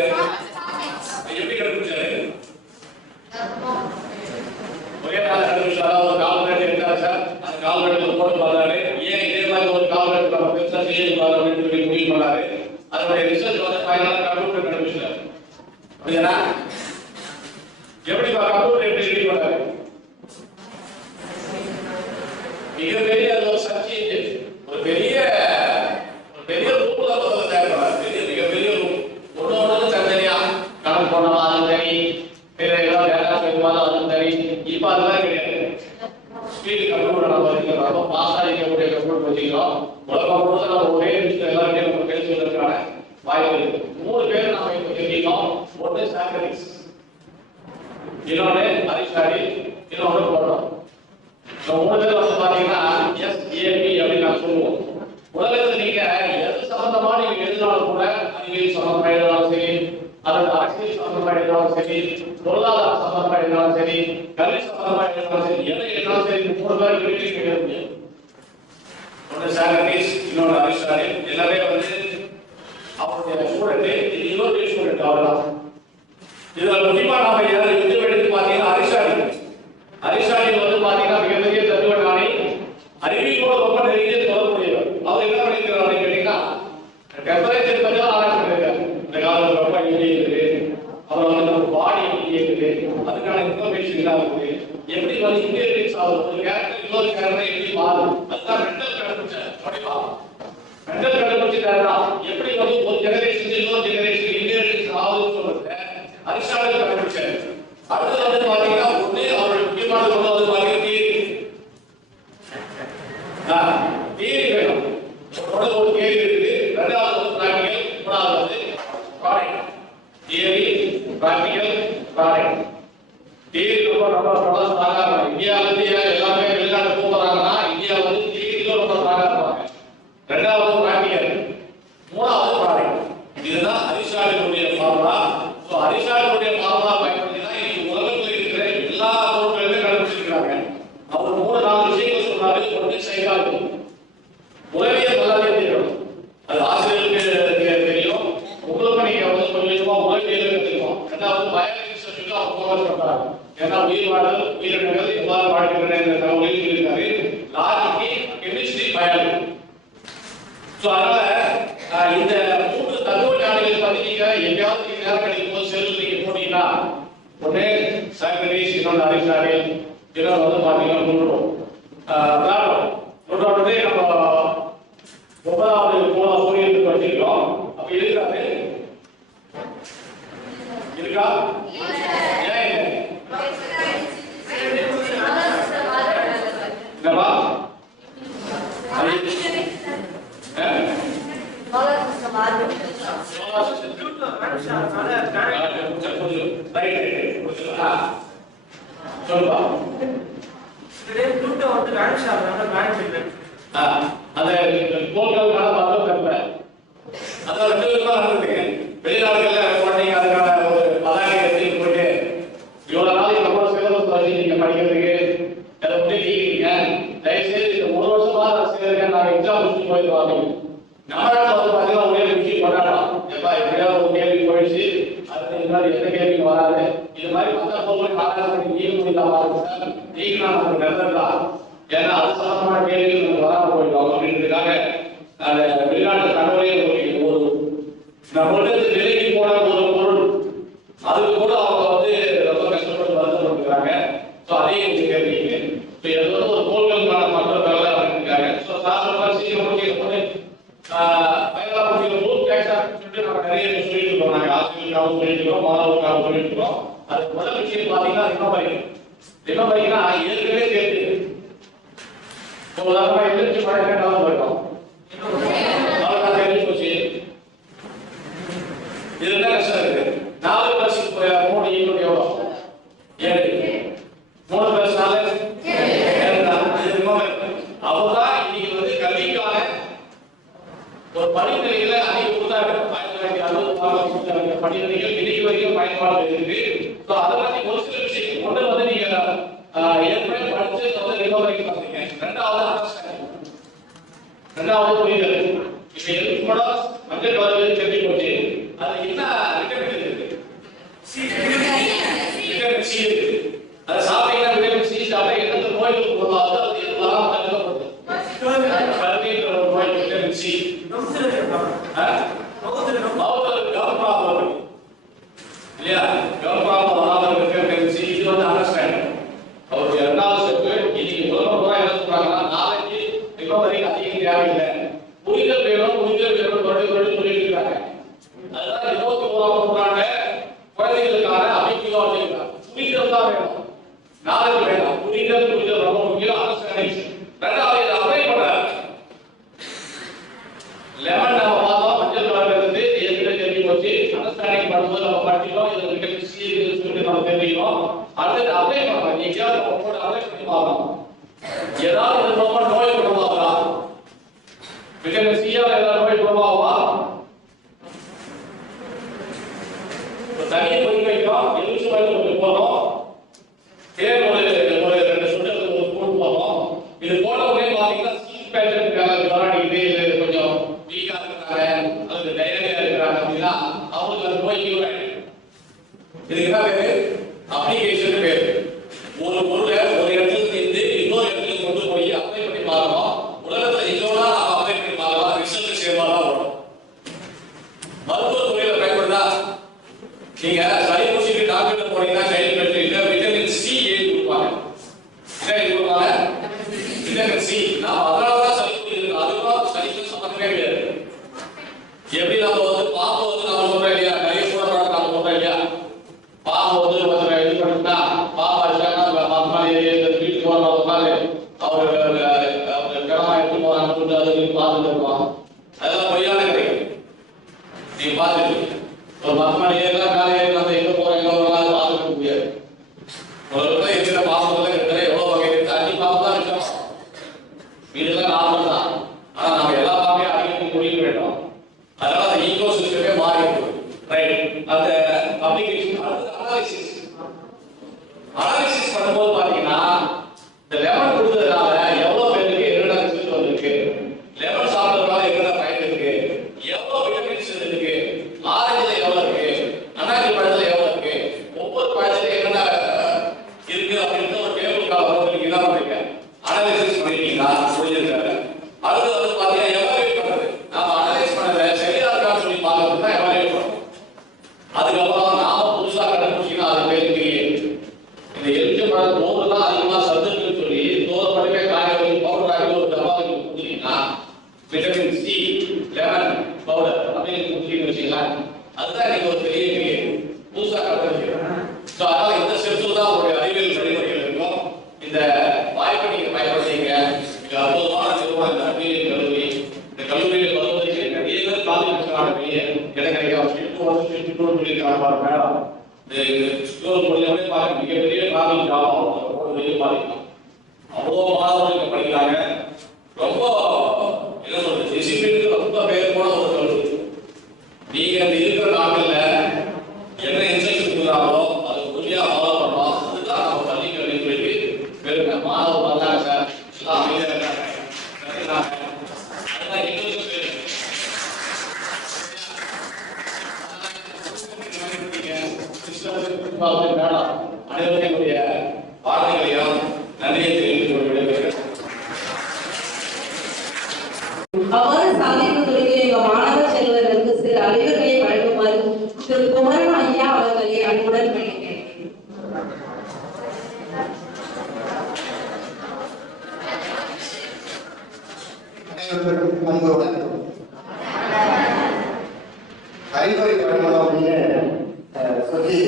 எப்படி கண்டுபிடிச்சாரு? ஒரே நாள் கண்டுபிடிச்சாரா? ஒரு கால்குலேட்டர் எடுத்தாரு சார், அந்த கால்குலேட்டர் போட்டு பார்த்தாரு, ஏன் இதே மாதிரி ஒரு கால்குலேட்டர் நம்ம பெருசா செய்யக்கூடாது அப்படின்னு சொல்லி முடிவு பண்ணாரு. அதனுடைய ரிசல்ட் வந்து ஃபைனலா கம்ப்யூட்டர் கண்டுபிடிச்சாரு. அப்படின்னா எப்படி கம்ப்யூட்டர் எப்படி ரெடி பண்ணாரு? மிகப்பெரிய ஒரு சர்ச் இன்ஜின், ஒரு பெரிய ரூம்ல முதல்ல தயார் பண்ணாரு. மிகப்பெரிய ரூம், ஒன்னொன்னு தனித்தனியா கணக்கு போனோம், அது தனி, வேற ஏதாவது டேட்டா செய்யணும் அது தனி. இப்ப அதெல்லாம் கிடையாது. ஸ்பீடு கம்ப்யூட்டர் நம்ம வச்சுக்கிறோம், ரொம்ப ஃபாஸ்டா இருக்கக்கூடிய கம்ப்யூட்டர் வச்சுக்கிறோம். உலகம் முழுவதும் நம்ம ஒரே நிமிஷம் எல்லாருமே நம்ம பேசுவதற்கான வாய்ப்பு இருக்கு. 3 பேர் நம்ம இப்ப தெரிஞ்சுக்கணும். ஒன்று சாக்ரட்டிஸ், இன்னொன்று அரிஸ்டாட்டில், இன்னொன்று புளோட்டோ. இந்த 3 பேர் வந்து பாத்தீங்கன்னா SAP அப்படின்னு நான் சொல்லுவோம். உலகத்துல நீங்க எது சம்பந்தமா நீங்க எழுதினாலும் கூட, அறிவியல் சம்பந்தமா எழுதினாலும் சரி, அல்லது அரசியல் சம்பந்தமா எழுதினாலும் சரி, பொருளாதார சம்பந்தமா எழுதினாலும் சரி, கல்வி சம்பந்தமா எழுதினாலும் சரி, எதை எழுதினாலும் சரி, 3 பேர் வீட்டில் எழுத முடியும். ஒன்று சாக்ரட்டிஸ், இன்னொன்று அரிஸ்டாட்டில். எல்லாமே வந்து அவருடைய ஸ்டூடெண்ட், இன்னொரு ஸ்டூடெண்ட் அவர்தான். இதுல முக்கியமா நாம எது எடுத்து பாத்தீங்கன்னா அரிஸ்டாட்டில் வந்து பாத்தீங்கன்னா மிகப்பெரிய தத்துவ ஞானி, அறிவியலோட ரொம்ப நெருங்கிய தொடர்புடையவர். அவர் என்ன பண்ணிருக்காரு அப்படின்னு கேட்டீங்கன்னா, டெம்பரேச்சர் பத்தி ஆராய்ச்சி பண்ணிருக்காரு. இந்த காலத்துல ரொம்ப எப்படி இருக்குது, அப்புறம் வந்து நம்ம பாடி எப்படி இருக்குது, அதுக்கான இன்ஃபர்மேஷன் என்ன இருக்குது, எப்படி வந்து இன்டெலிஜென்ஸ் ஆகுது, ஒரு கேரக்டர் இன்னொரு கேரக்டர் எப்படி மாறும், அதுதான் மென்டல் கண்டுபிடிச்சார். படிப்பா மென்டல் கண்டுபிடிச்சிட்டாருன்னா எப்படி வந்து ஒரு ஜெனரேஷன் இன்னொரு ஜெனரேஷன் இன்டெலிஜென்ஸ் ஆகுதுன்னு சொல்றது அரிஸ்டாட்டில் கண்டுபிடிச்சாரு. அடுத்து வந்து பாத்தீங்கன்னா ஒண்ணு அவருடைய முக்கியமான ஒண்ணு வந்து பாத்தீங்கன்னா தியரி வேணும். ஒரு கேள்வி இருக்கு, ரெண்டாவது வந்து பிராக்டிகல், மூணாவது வந்து product. Theory, practical, product. Theory ரொம்ப ஸ்ட்ராங்கா இருக்கும். இந்தியா வந்து எல்லாமே வெளிநாட்டு போறாங்கன்னா இந்தியா வந்து தியரியில ரொம்ப ஸ்ட்ராங்கா இருப்பாங்க. ரெண்டாவது பிராக்டிகல், மூணாவது ப்ராடக்ட். இதுதான் அரிஸ்டாட்டிலுடைய ஃபார்முலா. சோ அரிஸ்டாட்டிலுடைய ஃபார்முலா பயன்படுத்தி தான் இன்னைக்கு உலகத்தில் இருக்கிற எல்லா பொருட்களையுமே கண்டுபிடிச்சிருக்காங்க. அவர் 3-4 விஷயங்கள் சொன்னாரு. ஒன்று சைக்காலஜி, உளவியல் நல்லாவே தெரியும். அது ஆசிரியர்களுக்கு தெரியும், உங்களுக்கு நீங்க வந்து கொஞ்சமா உளவியல் தெரியும். ரெண்டாவது பயாலஜி சப்ஜெக்ட் அவர் ஃபோக்கஸ் பண்றாரு. ஏன்னா உயிர் வாழ்தல், உயிரினங்கள் எவ்வாறு வாழ்கின்றன என்ற தகவலையும் சொல்லியிருக்காரு. Logic, chemistry, biology. சோ அதனால இந்த 3 தத்துவ ஞானிகள் பத்தி நீங்க எங்கேயாவது நீங்க நேரம் கிடைக்கும் போது செல்ல நீங்க போனீங்கன்னா ஒண்ணு சாக்ரட்டிஸ், இன்னொன்று அரிஸ்டாட்டில், இன்னொன்று வந்து பாத்தீங்கன்னா புளூட்டோ. புளூட்டோவே நம்ம 9வது சூரியனுக்கு வச்சிருக்கோம். அப்ப இருக்கிறாரு இருக்கா? ஏன் என்னவா சொல்லுவா அந்த கோள்களுக்கான மரம் கற்ப அதான் 2 விதமா நடந்துருக்கு. வெளிநாடுகள்ல குழந்தைங்க அதுக்கான ஒரு பதாகை எடுத்து போயிட்டு இவ்வளவு நாளைக்கு நம்ம சிலபஸ் வச்சு நீங்க படிக்கிறதுக்கு அதை வந்து நீங்க தயவுசெய்து இந்த 3 வருஷமா சேர்க்க நாங்க எக்ஸாம் முடிச்சு போயிருவாங்க. நம்ம நாட்டில் வந்து பாத்தீங்கன்னா ஒரே விஷயம் கொண்டாடலாம். எப்பா எப்படியாவது ஒரு கேள்வி போயிடுச்சு, அது முன்னாடி எந்த கேள்வியும் வராது. இது மாதிரி மற்ற பொருள் காரணம் நீங்க இல்லாம நீங்க நமக்கு நிறந்தலாம். ஏன்னா அது சம்பந்தமான கேள்விகள் நமக்கு வராம போயிடும் அப்படின்றதுக்காக வெளிநாட்டு கடவுளே ஒரு நம்மளுக்கு விலைக்கு போன ஒரு பொருள் அதுக்கு கூட அவங்க வந்து ரொம்ப கஷ்டப்பட்டு வருத்தப்பட்டுருக்காங்க. ஸோ அதையும் நீங்க கேள்விங்க. இப்போ இது வந்து ஒரு கோள்களுக்கான மற்ற வேலை அப்படின்றாங்க. ஸோ சாஸ்திரமா சீக்கிரம் முடிக்கிற போது பயங்கர முடிக்கிற போது கேட்சான்னு சொல்லிட்டு நம்ம நிறைய சொல்லிட்டு இருக்கோம். நாங்கள் ஆசிரியர்களுக்காகவும் சொல்லிட்டு இருக்கோம், மாணவர்களுக்காகவும் சொல்லிட்டு இருக்கோம். அதுக்கு முதல் விஷயம் பார்த்தீங்கன்னா ரிமம்பரிங்னா ஏற்கனவே சேர்த்து உதாரணமா எழுச்சி பழக்கம் டவுன் போயிட்டோம். அவ்வளோதான் தெரிஞ்சு போச்சு. இது என்ன கஷ்டம் இருக்கு? 4 + 3 ஈக்குவல் எவ்வளோ? 7. 3 + 4 7 தான். இது ரிமம்பர். அவர்தான் இன்னைக்கு வந்து கல்விக்கான ஒரு படிநிலையில அன்னைக்கு கொடுத்தாங்க. 1960 படிநிலைகள் இன்னைக்கு வரைக்கும் பயன்பாடு இருக்கு. ஸோ அதை பத்தி ஒரு சில விஷயம் ஒன்று வந்து நீங்க ஏற்கனவே படிச்சது வந்து ரிகவரி பார்த்தீங்க. ரெண்டாவது அண்டர்ஸ்டாண்டிங், ரெண்டாவது புரிதல். இப்ப எதுக்கு கூட மஞ்சள் வருவது தெரிஞ்சு போச்சு. அது என்ன விட்டமின் இருக்கு? விட்டமின் சி இருக்கு. அதை சாப்பிட்டீங்கன்னா விட்டமின் சி சாப்பிட்டா எந்த நோய்கள் உருவாகுது அது எது வராமல் தடுக்கப்படுது. கருணைன்ற ஒரு நோய் விட்டமின் சி. இல்லையா? கவர்மெண்ட் வராமல் விட்டமின் சி இது வந்து அண்டர்ஸ்டாண்டிங். அவருடைய இரண்டாவது ஸ்டெப் இன்னைக்கு முதல்ல என்ன சொல்றாங்கன்னா நாளைக்கு ரிகவரி அதிகம் தேவையில்லை, புரிதல் வேணும், புரிதல் வேணும் தொடர்ந்து சொல்லிட்டு இருக்காங்க. அதுதான் 21ஆம் நூற்றாண்டு குழந்தைகளுக்கான அமைப்புகள் வச்சிருக்காங்க. புரிதல் தான் வேணும், நாளைக்கு வேணும். புரிதல் ரொம்ப முக்கியம். அண்டர்ஸ்டாண்டிங். ரெண்டாவது இதை அப்ளை பண்றாரு. லெமன் நம்ம பார்த்தோம், மஞ்சள் கலர்ல இருந்து ஏற்கனவே தெரிஞ்சு போச்சு. அண்டர்ஸ்டாண்டிங் பண்ணும்போது நம்ம படிக்கிறோம், இதுல விட்டமின் சி இருக்குன்னு சொல்லி நம்ம தெரிஞ்சுக்கிறோம். அடுத்து அப்ளை பண்ணலாம். எங்கேயாவது நம்ம போட்டு அப்ளை பண்ணி பார்க்கணும். ஏதாவது ஒரு நோய் குணமாகுதா? விட்டமின் சியால் ஏதாவது நோய் குணமாகுமா? தண்ணியை கொதிக்க வைக்கிறோம், எலுமிச்சை பழத்தை கொஞ்சம் போடுறோம், தேன் ஒரு 2 சொட்டு ஒரு ஸ்பூன் போடுறோம். இது போட உடனே பார்த்தீங்கன்னா ஸ்கின் பேஷண்ட் ஜொராடிக்குது, கொஞ்சம் வீக்கா இருக்கிறாங்க அல்லது டைரியா இருக்கிறாங்க அப்படின்னா அவங்களுக்கு அந்த நோய் கியூர் ஆயிடும். இதுக்கு என்ன பேரு? அப்ளிகேஷன் பேரு. ஒரு பொருளை ஒரு இடத்துல இருந்து இன்னொரு இடத்துக்கு கொண்டு போய் அப்ளை பண்ணி பார்க்கணும். உலகத்துல எங்கோனா நம்ம அப்ளை பண்ணி பார்க்கலாம், ரிசல்ட் சேமா தான் வரும். மருத்துவ துறையில பயன்படுதா? நீங்க சளி பிடிச்சிட்டு டாக்டர் போனீங்கன்னா சைல்டு பெட்ல விட்டமின் சி எழுதி கொடுப்பாங்க. என்ன எழுதி கொடுப்பாங்க? Vitamin C. நாம அதனாலதான் சளி பிடிக்கிறது, அதுக்கும் சளிக்கும் சம்பந்தமே கிடையாது. எப்படி நம்ம வந்து பாம்பு வந்து நம்ம சொல்றோம் இல்லையா, நிறைய கூட நம்ம சொல்றோம் இல்லையா, பாம்பு வந்து ஒருத்தர் இது பண்ணிட்டா பாம்பு அடிச்சாங்கன்னா மத்தமா வீட்டுக்கு போற உட்காந்து அவர் கிடமா எடுத்து போறாங்க சொல்லிட்டு அது பார்த்துட்டு இருக்கோம். அதெல்லாம் பொய்யான கிடைக்கும். நீங்க பார்த்துட்டு ஒரு 10 மணி ஏறிலாம் காலை ஏறி நம்ம எங்க போறோம் எங்க வரலாம் பார்த்துக்க முடியாது. ஒரு இடத்துல இருக்கிற பாம்புகள் இருக்கிற எவ்வளவு வகை இருக்கு. அஞ்சு பாம்பு தான் இருக்கோம், வீடுலாம் நார்மல் தான். ஆனா நம்ம எல்லா பாம்பையும் அடிக்க முடிய வேண்டும். அதனால அந்த ஈகோ சிஸ்டமே மாறி இருக்கு. ரைட். அந்த அப்ளிகேஷன் அடுத்து அனாலிசிஸ் பண்ணும்போது பாத்தீங்கன்னா இந்த லெமன் கொடுத்ததுனால எவ்வளவு பேருக்கு என்னென்ன ரிசல்ட் வந்திருக்கு, லெமன் சாப்பிட்டதுனால என்னென்ன பயன் இருக்கு, எவ்வளவு விட்டமின்ஸ் இருக்கு, ஆரஞ்சுல எவ்வளவு இருக்கு, அன்னாசி பழத்துல எவ்வளவு இருக்கு, ஒவ்வொரு பழத்துல என்னென்ன இருக்கு அப்படின்னு ஒரு டேபிள் காலம் நீங்க என்ன பண்றீங்க, அனாலிசிஸ் பண்ணிட்டீங்கன்னா புரிஞ்சிருக்காரு. அடுத்து வந்து பாத்தீங்கன்னா எவாலுவேட் பண்றது. நாம அனலைஸ் பண்ணத சரியா இருக்கான்னு சொல்லி பார்க்கறது தான் எவாலுவேட் பண்றோம். அதுக்கப்புறம் நாம புதுசா கண்டுபிடிச்சிங்கன்னா அது பேர் கிரியேட். இந்த எலுமிச்சை பழம் தோல் தான் அதிகமா சத்து இருக்குன்னு சொல்லி தோல் மட்டுமே காய வச்சு பவுடர் ஆகி ஒரு டப்பாவுக்கு கொடுத்தீங்கன்னா விட்டமின் சி லெமன் பவுடர் அப்படின்னு கொடுத்தீங்கன்னு வச்சுக்கலாம். அதுதான் நீங்க ஒரு பெரிய கிரியேட் புதுசா கண்டுபிடிக்கிறோம். ஸோ அதனால இந்த ஸ்டெப்ஸ் தான் உங்களுடைய அறிவியல் வழிமுறைகள் இருக்கும். இந்த வாய்ப்பை நீங்க பயன்படுத்திங்க. இது அற்புதமான நிறுவனம் இந்த அறிவியல் கல்லூரி. இந்த கல்லூரியில் வருவதற்கு நிறைய பேர் காலேஜ் வெளியே இடம் கிடைக்காம சொல்லியிருக்காங்க மேடம். ஸ்கூல் முடிஞ்சவனே பாருங்க மிகப்பெரிய டிராவலிங் ஜாப் பாருங்க. அவ்வளோ மாணவர்கள் படிக்கிறாங்க. ரொம்ப என்ன சொல்றது டிசிப்ளினுக்கு ரொம்ப பேர் போன ஒரு கல்லூரி. நீங்க அந்த இருக்கிற நாட்கள்ல என்ன இன்ஸ்ட்ரக்ஷன் கொடுக்குறாங்களோ அது உறுதியா ஃபாலோ பண்ணோம். அதுதான் நம்ம பள்ளி கல்வி துறைக்கு பெருமை. மாணவர் வந்தாங்க சார் எல்லாம் அமைதியாக இருக்காங்க. அதுதான் எங்களுக்கு பேரு. அனைவருடைய வார்த்தைகளையும் நன்றியை தெரிவித்துக் கொள்கிறேன். அவ்வாறு சாதிக்கும் துறையில் எங்கள் மாணவ செல்வர்களுக்கு சில அறிவுரைகளை வழங்குமாறு திரு குமரன் ஐயா அவர்களை அன்புடன் வேண்டுகிறேன். அறிவுரை வழங்கணும் அப்படின்னு சொல்லி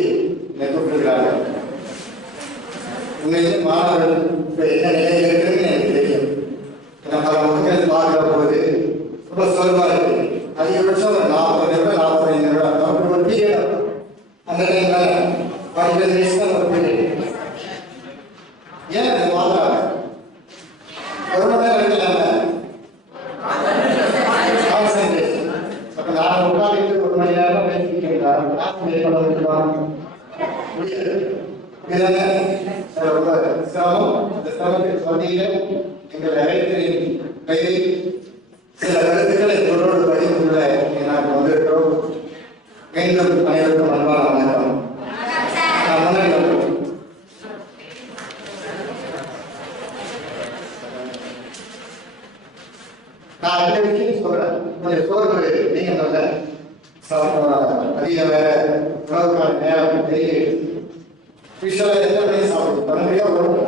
கூப்பிட்டுருக்கிறாங்க. உண்மையிலே மாணவர்கள் என்ன நிலையில் இருக்குன்னு எனக்கு தெரியும். பல வகுப்புகள் பார்க்கிற போது ரொம்ப சோர்வாக இருக்கு. அதிகபட்சம் ஒரு 40 நிமிடம் 45 நிமிடம் அப்படி ஒரு பீரியட். அந்த டைம்ல 15 நிமிஷம் ஒரு பீரியட். ஏன் அது மாறாங்க? ஒரு மணி நேரம் இருக்கலாங்க கான்சன்ட்ரேஷன். அப்ப நான் உட்காந்துட்டு ஒரு மணி நேரம் பேசிக்கிட்டு முடியாது. ரொம்ப சிரமம். அந்த சிரமத்திற்கு மத்தியில எங்கள் அனைவரின் பெயரில் சில கருத்துக்களை பொருளோடு பகிர்ந்து கொள்ள நாங்கள் வந்திருக்கிறோம். மீண்டும் அனைவருக்கும் அன்பான வணக்கம். நான் முன்னாடி நான் இந்த விஷயம் சொல்றேன். கொஞ்சம் சோர்வு நீங்க நல்ல அதிக வேற உணவுக்கான நேரம் தெரியுது. விஷயம் எத்தனை மணி சாப்பிடும் பணமையா வரும்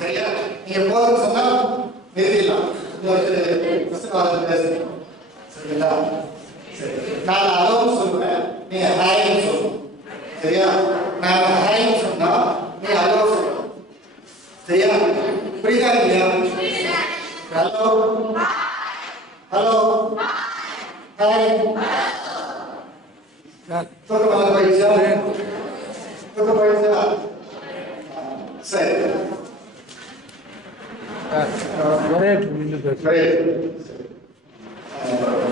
சரியா? நீங்க போதும் சொன்னா நிறுத்திடலாம். சரிங்களா? சரி, நான் அளவு சொல்லுவேன், நீங்க ஹாய்னு சொல்லணும். சரியா? நான் ஹாய்னு சொன்னா நீ அளவு சொல்லணும். சரியா? புரியுதா இல்லையா? ஹலோ ஹலோ ஹாய் தூக்கம் போயிடுச்சா? தூக்கம் போயிடுச்சா? சரி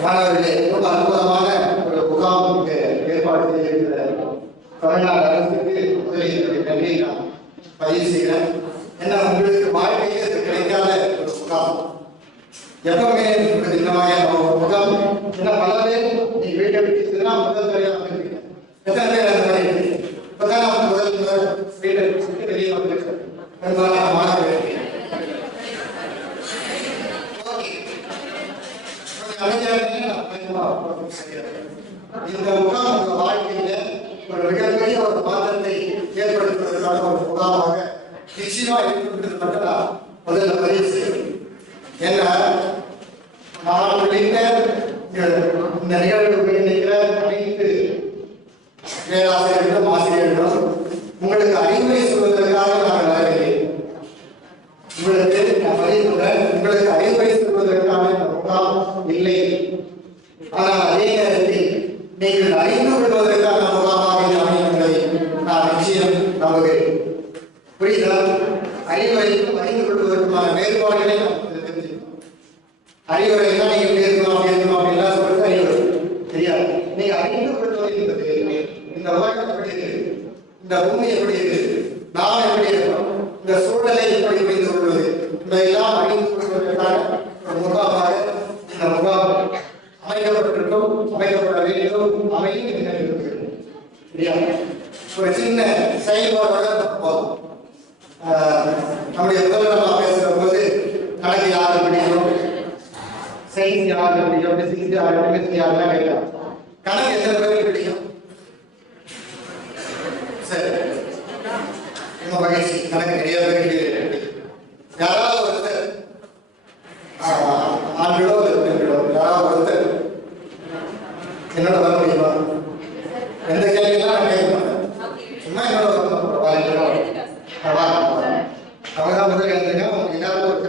மாணவர்களே, ரொம்ப அற்புதமான ஒரு முகாம் ஏற்பாடு செய்திருக்கிற தமிழ்நாடு அரசுக்கு முதலில் நன்றியை நான் பதிவு செய்கிறேன். ஏன்னா உங்களுக்கு வாழ்க்கையில் இது கிடைக்காத ஒரு முகாம். எப்பவுமே உங்களுக்கு இந்த மாதிரியான ஒரு முகாம் என்ன பல பேர் நீங்க வீட்டை விட்டுச்சுன்னா முதல் தடையாக வந்துருக்கீங்க. எத்தனை பேர் அந்த மாதிரி இப்பதான் முதல் வீட்டை விட்டு வெளியே வந்துருக்கேன். பெரும்பாலான மாணவர்கள் இந்த முகாம் உங்க வாழ்க்கையில ஒரு மிகப்பெரிய ஒரு மாற்றத்தை ஏற்படுத்துவதற்கான ஒரு முகாமாக நிச்சயமா இருக்கிறது மட்டும் நான் முதல்ல பதிவு செய்யணும். ஏன்னா நான் உள்ளிட்ட இந்த நிகழ்வுகள் நினைக்கிற அனைத்து பேராசிரியர்களும் ஆசிரியர்களும் உங்களுக்கு அறிவுரை சொல்வதற்காக நான் வரவில்லை. உங்களுக்கு நான் பதிவுறேன், உங்களுக்கு அறிவுரை சொல்வதற்கான இந்த முகாம் இல்லை. ஆனால் அதே நேரத்தில் நீங்கள் அறிந்து கொள்வதற்கான முகாமாக அமையுங்களை நான் நிச்சயம் நம்புகிறேன். புரியுதா? அறிவுரைக்கும் அறிந்து கொள்வதற்கான வேறுபாடுகளை நாம் தெரிஞ்சுக்கணும். அறிவுரைனா நீங்க பேசலாம் அப்படின்லாம் சொல்றது அறிவுரை தெரியாது. நீங்க அறிந்து கொள்வது என்பது இந்த உலகம் எப்படி இருக்கு, இந்த பூமி எப்படி இருக்கு, நாம் எப்படி இருக்கோம், இந்த சூழலை எப்படி புரிந்து கொள்வது, இதையெல்லாம் அறிந்து கொள்வதற்கான ஒரு முகாமாக இந்த முகாம் அமைக்கப்பட்டிருக்கும், அமைக்கப்பட வேண்டும், அமையும் இருக்கிறது. சரியா? ஒரு சின்ன செயல்பாடோட போதும். நம்முடைய முதல்வராக பேசுகிற போது கணக்கு யாருக்கு பிடிக்கும், சயின்ஸ் யாருக்கு பிடிக்கும், பிசிக்ஸ் யாருக்கு, கெமிஸ்ட்ரி யாருலாம் கேட்கலாம். கணக்கு எத்தனை பேருக்கு பிடிக்கும்? சரி, ரொம்ப மகிழ்ச்சி. கணக்கு நிறைய பேருக்கு யாராவது ஒருத்தர் ஆண்களோ பெண்களோ யாராவது ஒருத்தர் என்னோட வர முடியுமா? எந்த கேள்வியெல்லாம் நான் கேட்க மாட்டேன். சும்மா என்னோட அவங்க தான் முதல் கேட்குறீங்க. அவங்க எல்லாரும் ஒரு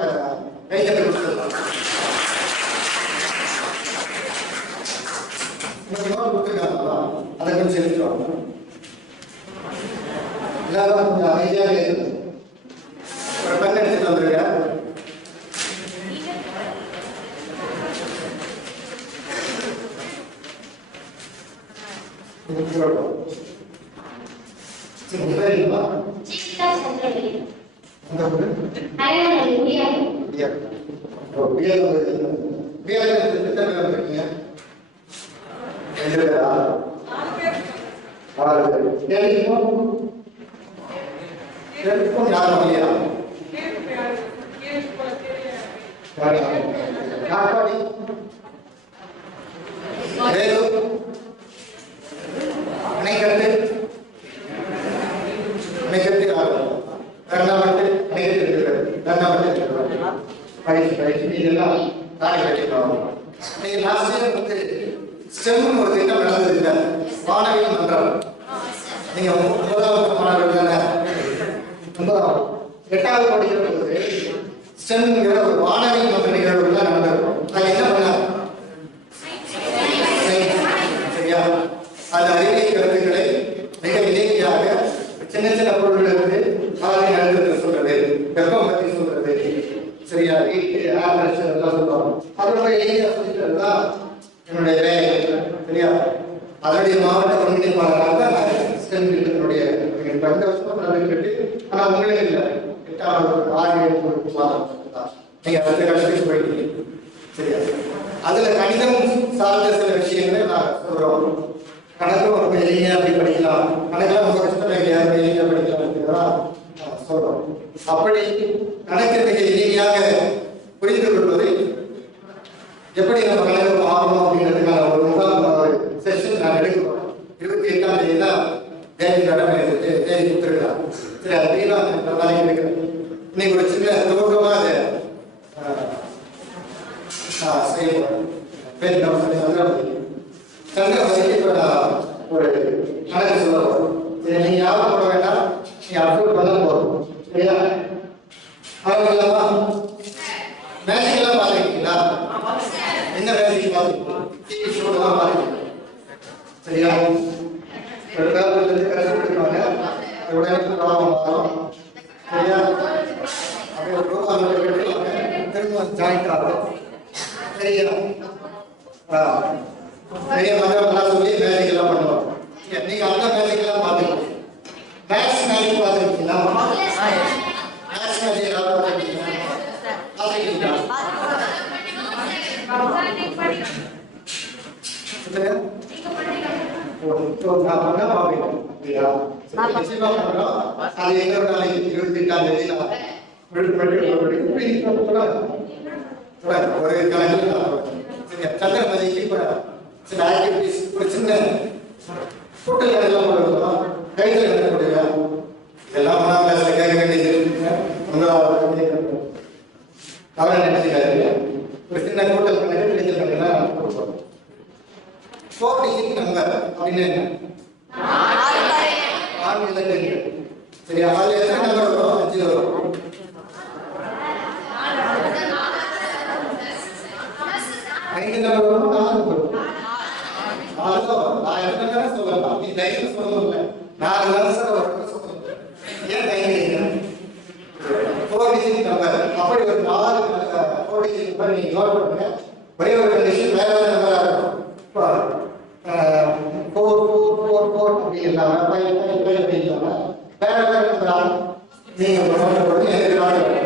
கைத்தட்டை கொடுத்துருப்பாங்க. கொடுத்துருக்காங்களா? அதை கொஞ்சம் செலுத்துவாங்க. எல்லாரும் கொஞ்சம் அமைதியாக இருக்கு. ஒரு பெண் எடுத்துட்டு வந்துருக்கேன். ஸ்டெம் ஒரு திட்டம் நடந்தது இல்லை, வானவியல் மன்றம். நீங்க முதலாவது மாணவர்கள் தானே, 8வது படிக்கிற போது ஸ்டெம்ங்கிற ஒரு வானவியல் மன்ற நிகழ்வுகள் நடந்திருக்கும். அது என்ன பண்ண சரியா? அந்த அறிவியல் கருத்துக்களை மிக எளிமையாக சின்ன சின்ன பொருட்களுக்கு அழுத்தத்தை சொல்றது, வெப்பம் பத்தி சொல்றது, சரியா, ஹீட், ஏர் பிரஷர் எல்லாம் சொல்லுவாங்க. அது ரொம்ப எளிமையா சொல்லிக்கிறது தான் என்னுடைய வேலை, சரியா. அதனுடைய மாவட்ட ஒருங்கிணைப்பாளராக தான் என்னுடைய 2 வருஷமா நடந்துட்டு. ஆனா உங்களே இல்லை, 8ஆம் 6 7 மாதம் தான் நீங்க அடுத்த கஷ்டத்துக்கு போயிட்டீங்க, சரியா. அதுல கணிதம் சார்ந்த சில விஷயங்களை நான் சொல்றோம். கணக்கும் ரொம்ப எளிமையா அப்படி படிக்கலாம், கணக்கெல்லாம் ரொம்ப கஷ்டம் யாரும் எளிமையா படிக்கலாம் சொல்றோம். அப்படி கணக்கு மிக எளிமையாக புரிந்து கொள்வதை எப்படி நம்ம கணக்கு ஆகணும் அப்படிங்கிறதுக்கான ஒரு முகாம் செஷன் நான் எடுக்கிறோம். 28ஆம் தேதி தான் தேதி கடமை தேதி கொடுத்துருக்கலாம். சரி, அதுதான் நாளைக்கு எடுக்கிறேன். இன்னைக்கு ஒரு சின்ன துவக்கமா அதை செய்யப்படும். பேர் சந்திரமதிக்கு இப்போ நான் ஒரு கணக்கு சொல்ல போறோம். சரி, நீங்க யாரும் போட வேண்டாம், நீங்க அப்லோட் பண்ண போறோம், சரியா. அவங்களா மேஜிக் எல்லாம் பாத்துருக்கீங்களா? என்ன மேஜிக் பாத்துருக்கீங்க? டிவி ஷோ எல்லாம் பாத்துருக்கீங்க, சரியா. ஒரு பேப்பர்ல கஷ்டப்படுவாங்க, உடனே ப்ராப்ளம் வரும், சரியா. அப்படியே ஒரு ப்ரோக்ராம் கட்டுவாங்க, திரும்ப ஜாயிண்ட் ஆகும், சரியா. நிறைய மந்திரம்லாம் சொல்லி மேஜிக் எல்லாம் பண்ணுவாங்க. நீங்க அந்த மேஜிக் எல்லாம் பாத்துக்கணும். மேக்ஸ் மேஜிக் பாத்துருக்கீங்களா? மேக்ஸ் மேஜிக் எல்லாம் பாத்துருக்கீங்களா? அது எங்க நாளைக்கு 28ஆம் தேதி ஒரு கணக்கு சந்திரமதிக்கு சில ஆக்டிவிட்டிஸ், ஒரு சின்ன கூட்டல் எல்லாம் பண்ணுவோம், கைகள் என்ன கொடுங்க, இதெல்லாம் கிளாஸ்ல கேட்க வேண்டியது அவரை நினைச்சுக்காரு. ஒரு சின்ன கூட்டல் கணக்கு கிழிச்சல் கணக்கு கொடுப்போம். 4 டிஜிட் நம்பர் அப்படின்னு 4 இலக்கங்கள், சரியா. அதுல எத்தனை நம்பர் வரும்? 5 வரும். 5 நம்பர் வரும், 4 வரும். 4 தான் வரும். நான் எத்தனை சொல்லலாம், நீ தைரியம் சொல்லணும் இல்லை, 4 வருஷம் வரும் சொல்லணும். ஏன் தைரியம்? 4 டிஜிட் நம்பர். அப்படி ஒரு 4 4 டிஜிட் நம்பர் நீங்க நோட் பண்ணுங்க. ஒரே ஒரு கண்டிஷன், வேற வேற நம்பரா இருக்கும். 4 4 4 அப்படி இல்லாம 5 5 5 அப்படி இல்லாம வேற வேற நம்பரா நீங்க நோட் பண்ணி எனக்கு நோட் பண்ணுங்க.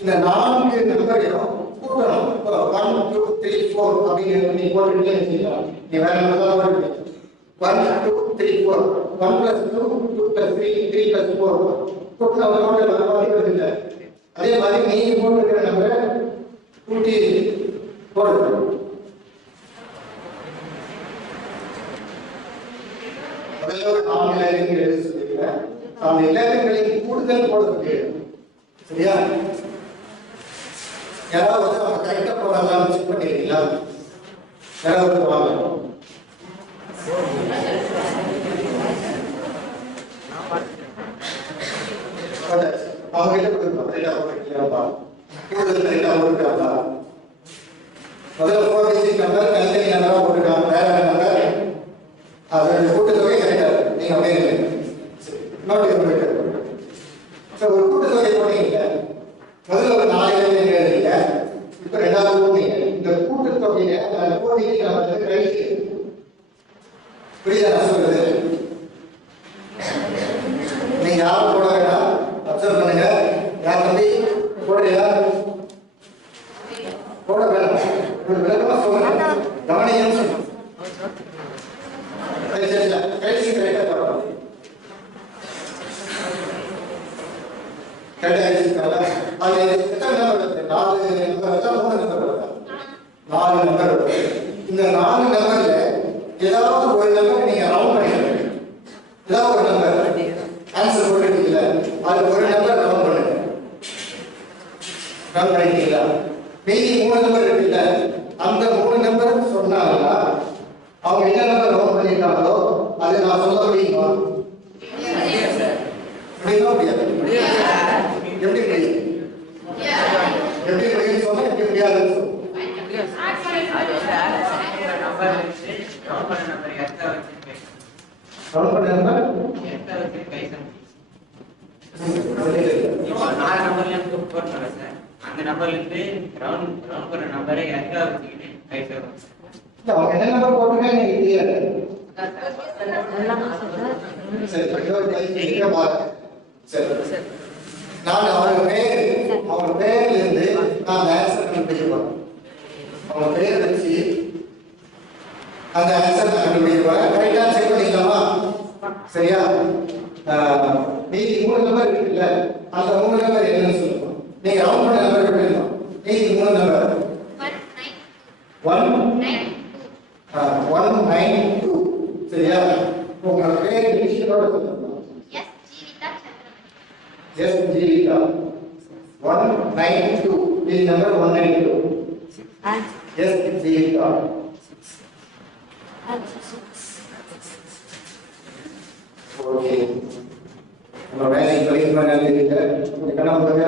இந்த 4 நம்பரையும் கூட்டணும். 1 2 3 4 அப்படின்னு நீ போட்டுட்டே இருக்கீங்களா? நீ வேற நம்பர் போட்டு 1 2 3 4 1 + 2 2 + 3 3 + 4 கூட்டினா ஒரு நம்பர் வருது இல்லை. அதே மாதிரி நீங்க போட்டுக்கிற நம்பரை கூட்டி போடுங்க. முதல்ல ஒரு 4 இலக்கங்கள் எழுதி சொல்லிக்கிறேன். அந்த இலக்கங்களின் கூடுதல் போட சொல்லிடுறேன், சரியா. யாராவது நம்ம கரெக்டா போடலாம் செக் பண்ணிருக்கீங்களா? யாராவது வாங்க. அவங்க கிட்ட கொடுக்கணும், கரெக்டா போட்டுருக்கீங்களா, கூடுதல் கரெக்டா போட்டுருக்காங்களா. முதல்ல 4 டிஜிட் நம்பர் தனித்தனி நம்பரா போட்டுருக்காங்க, வேற நம்பர் அதோட கூட்டுத்தொகை கரெக்டா இருக்கு. நீங்க அப்படியே நோட்டு போயிட்டு ஒரு கூட்டுத்தொகை போட்டீங்க, முதல்ல ஒரு 4 இலக்கம் எழுதுங்க. இப்ப 2வது போட்டீங்க. இந்த கூட்டுத்தொகையை போட்டீங்க நம்ம கழிச்சு, புரியுதா நான் சொல்றது? நீங்க யாரும் போட வேண்டாம், அப்சர்வ் பண்ணுங்க. யார் தம்பி போடுறீங்களா? போட வேண்டாம், ஒரு விளக்கமா சொல்லுங்க, கவனிக்கணும்னு சொல்லுங்க. கழிச்சு கரெக்டா போடணும். கரெக்டா எழுதிருக்காங்க. அது எத்தனை நம்பர் வருது? 4 நம்பர் வச்சா 3 நம்பர் வருது. 4 நம்பர் வருது. இந்த 4 நம்பர்ல ஏதாவது ஒரு நம்பர் நீங்க ரவுண்ட் பண்ணிடுங்க. ஏதாவது ஒரு நம்பர் ஆன்சர் போட்டுருக்கீங்களா, அது ஒரு நம்பர் ரவுண்ட் பண்ணுங்க. ரவுண்ட் பண்ணிட்டீங்களா? மீதி 3 நம்பர் இருக்குல்ல, அந்த 3 நம்பர் சொன்னாங்களா அவங்க என்ன நம்பர் ரவுண்ட் பண்ணிருக்காங்களோ அது நான் சொல்ல முடியுமா? முடியுமா முடியாது? எப்படி முடியும்? எப்படி முடியும்னு சொன்னா எப்படி முடியாதுன்னு சொல்லுங்க. நம்பர் இருக்கு ரோல் நம்பர் எத்த வச்சு ரவுண்ட் பண்ண நம்பர் எத்த வச்சு கைசன் இப்போ 4 நம்பர்ல இருந்து போடுறோம் சார் அந்த நம்பர்ல இருந்து ரவுண்ட் பண்ண நம்பரை எத்த வச்சுக்கிட்டு கைசன் இல்ல அவங்க என்ன நம்பர் போட்டுருக்காங்க எனக்கு தெரியாது சரி சரி நான் அவங்க பேர்ல இருந்து நான் ஆன்சர் கண்டுபிடிக்க போறேன் அவங்க பேர் வச்சு அந்த ஆன்சர் நான் கண்டுபிடிக்க போறேன் கரெக்டா செக் பண்ணிக்கலாமா சரியா மீதி 3 நம்பர் இருக்குல்ல அந்த 3 நம்பர் என்னன்னு சொல்லுங்க நீங்க ரவுண்ட் பண்ண நம்பர் கண்டுபிடிக்கணும் மீதி 3 நம்பர் 192 சரியா உங்க பேர் இனிஷியலோட சொல்லுங்க Yes, Jivita. 192. Page number 192. Yes, Jivita. Okay. நம்ம வேலை கலெக்ட் பண்ணல ஒரு கணம் போங்க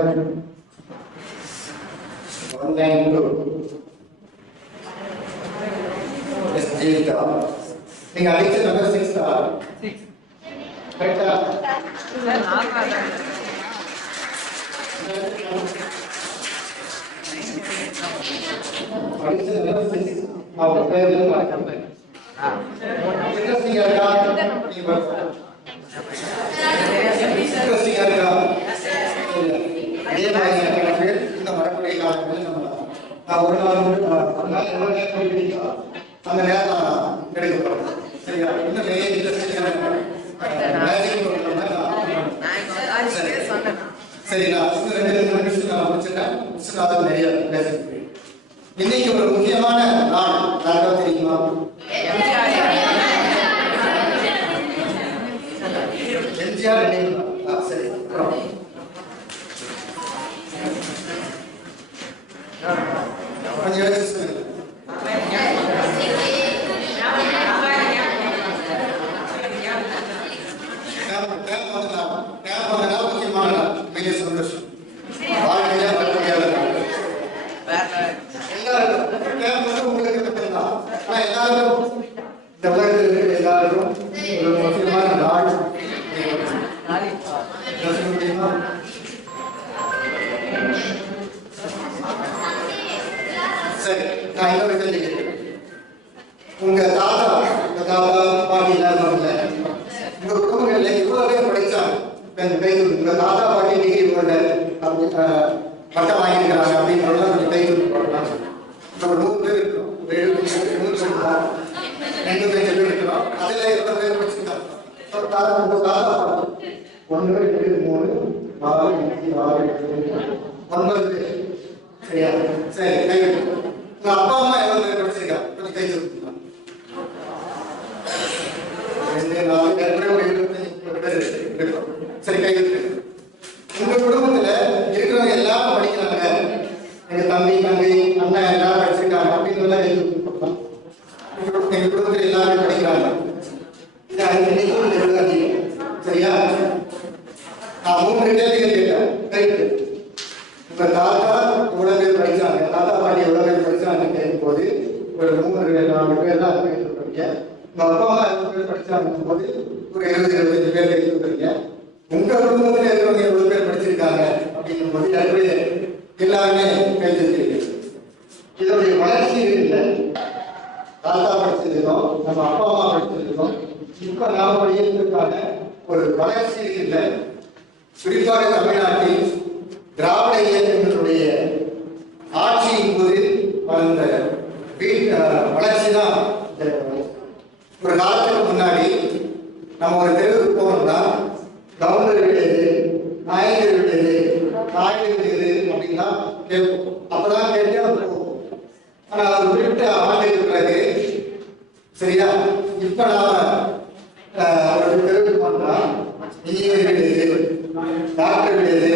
192. Yes, Jivita. நீங்க அடிச்ச நம்பர் 6 தான் 6 கரெக்ட்டா சார் அந்த நேரம் கிடைக்கும் சரியா இன்னும் சரி நான் நிறைய பேசுறேன் இன்னைக்கு ஒரு முக்கியமான நாள் யாருக்கா தெரியுமா எம்ஜிஆர் சரி கொஞ்சம் யோசிச்சு சொல்லுங்க முக்கியமான மிக சந்தோஷம் வாழ்க்கையில வரக்கூடியது எல்லாருக்கும் உங்களுக்கு மட்டும்தான் ஆனா எல்லாரும் இந்த உலகத்தில் இருக்கிற எல்லாருக்கும் ஒரு முக்கியமான நாள் முடியுமா சரி நான் இன்னொரு கேள்வி கேட்கிறேன் உங்க தாத்தா பாட்டி எல்லாரும் உங்க குடும்பங்கள்ல இவ்வளவே படிச்சாங்க உங்க தாத்தா பாட்டி டிகிரி போட பட்டம் வாங்கியிருக்கிறாங்க அப்படின்றத கொஞ்சம் கை தூக்கி போடலாம் ஒரு 100 பேர் இருக்கிறோம் 75 பேர் இருக்கிறோம் அதுல எவ்வளவு பேர் படிச்சிருக்காங்க உங்க தாத்தா பாட்டி 1 2 3 4 5 6 7 9 பேர் சரியா சரி கை உங்க அப்பா அம்மா எவ்வளவு பேர் படிச்சிருக்காங்க கொஞ்சம் கை தூக்கலாம் 2 4 25 பேர் சரி கை உங்க குடும்பத்துல இருக்கிறவங்க எல்லாரும் படிக்கிறாங்க எங்க தம்பி தங்கை அண்ணன் எல்லாரும் படிச்சிருக்காங்க அப்படின்னு எங்க குடும்பத்துல எல்லாரும் படிக்கிறாங்க இது அதிகம் சரியா நான் 3 கேள்விகள் கேட்டேன் ரைட்டு உங்க தாத்தா எவ்வளவு பேர் படிச்சாங்க தாத்தா பாட்டி எவ்வளவு பேர் படிச்சாங்கன்னு கேட்கும் போது ஒரு 3 4 பேர் தான் சொல்றீங்க உங்க அப்பா அம்மா எவ்வளவு பேர் படிச்சாங்க போது ஒரு 20 25 பேர் சொல்றீங்க உங்க குடும்பத்துல இருக்கிறவங்க எவ்வளவு பேர் படிச்சிருக்காங்க அப்படிங்கும் போது எல்லாருமே பேசிருக்கீங்க இதனுடைய வளர்ச்சி இருக்குல்ல தாத்தா படிச்சிருக்கோம் நம்ம அப்பா அம்மா படிச்சிருக்கோம் இப்ப நாம படிக்கிறதுக்கான ஒரு வளர்ச்சி இருக்குல்ல குறிப்பாக தமிழ்நாட்டில் திராவிட இயக்கங்களுடைய ஆட்சியின் போது அந்த வளர்ச்சி தான் ஒரு காலத்துக்கு முன்னாடி நம்ம ஒரு தெருவுக்கு போனோம்னா கவுண்டர் விடுது நாயகர் விடுது நாயகர் விடுது அப்படின்னா கேட்போம் அப்பதான் கேட்டு போவோம் ஆனா அது குறிப்பிட்ட ஆண்டுக்கு பிறகு சரியா இப்ப நாம ஒரு தெருவுக்கு போனோம்னா இன்ஜினியர் விடுது டாக்டர் விடுது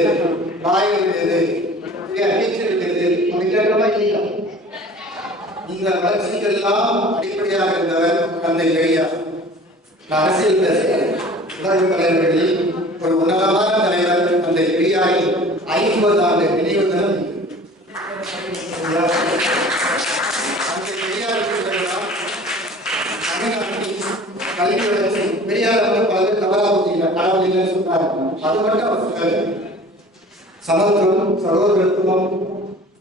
நாயகர் விடுது டீச்சர் விடுது அப்படி கேட்கறதா இல்லையா இந்த வளர்ச்சிக்கெல்லாம் அடிப்படையாக இருந்தவர் தந்தை பெரியார் நான் அரசியல் பேசுகிறேன் உலக தலைவர்களில் ஒரு உன்னதமான தலைவர் தந்தை பெரியாரின் 50 ஆண்டு நினைவு தினம் தந்தை பெரியாருக்கு அது மட்டும் அவர் சொல்லல. சமத்துவம், சகோதரத்துவம்,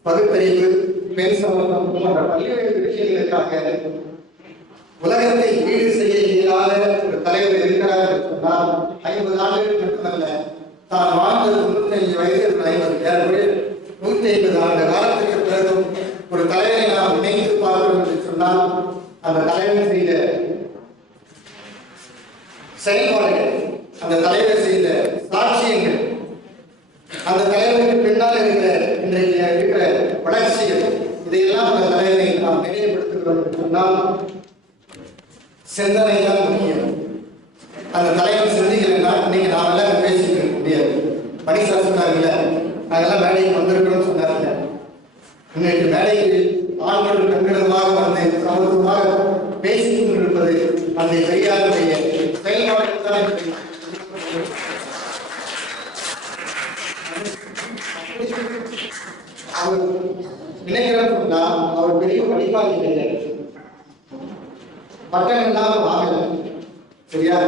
பகுத்தறிவு, பெண் சமத்துவம் போன்ற பல்வேறு விஷயங்களுக்காக உலகத்தை ஈடு செய்ய இயலாத ஒரு தலைவர் இருக்கிறார் என்று சொன்னால் 50 ஆண்டுகள் மட்டுமல்ல, தான் வாழ்ந்த 95 வயதில் 150 ஆண்டு காலத்திற்கு பிறகும் ஒரு தலைவரை நாம் நினைத்து பார்க்கிறோம் என்று சொன்னால் அந்த தலைவர் செய்த செயல்பாடுகள், அந்த தலைவர் செய்த சாட்சியங்கள், அந்த தலைவருக்கு பின்னால் இன்றைக்கு இருக்கிற வளர்ச்சிகள், இதையெல்லாம் அந்த தலைவரை நாம் நினைவுபடுத்துகிறோம் என்று சொன்னால் சிந்தனை தான் முக்கியம். அந்த தலைவர் சிந்திக்கலைன்னா இன்னைக்கு நாமெல்லாம் பேசிக்க முடியாது. மணிசார் சொன்னார்ல, நாங்கெல்லாம் வேலைக்கு வந்திருக்கிறோம் சொன்னார்ல, இன்னைக்கு வேலைக்கு ஆண்களும் பெண்களுமாக வந்து சமத்துவமாக பேசிக் கொண்டிருப்பது அந்த பெரியாருடைய செயல்பாடுகள் தான். அவர் நினைக்கிறோம் சொன்னா அவர் பெரிய படிப்பாளி கிடையாது, பட்டம் இல்லாம வாங்கல, சரியா?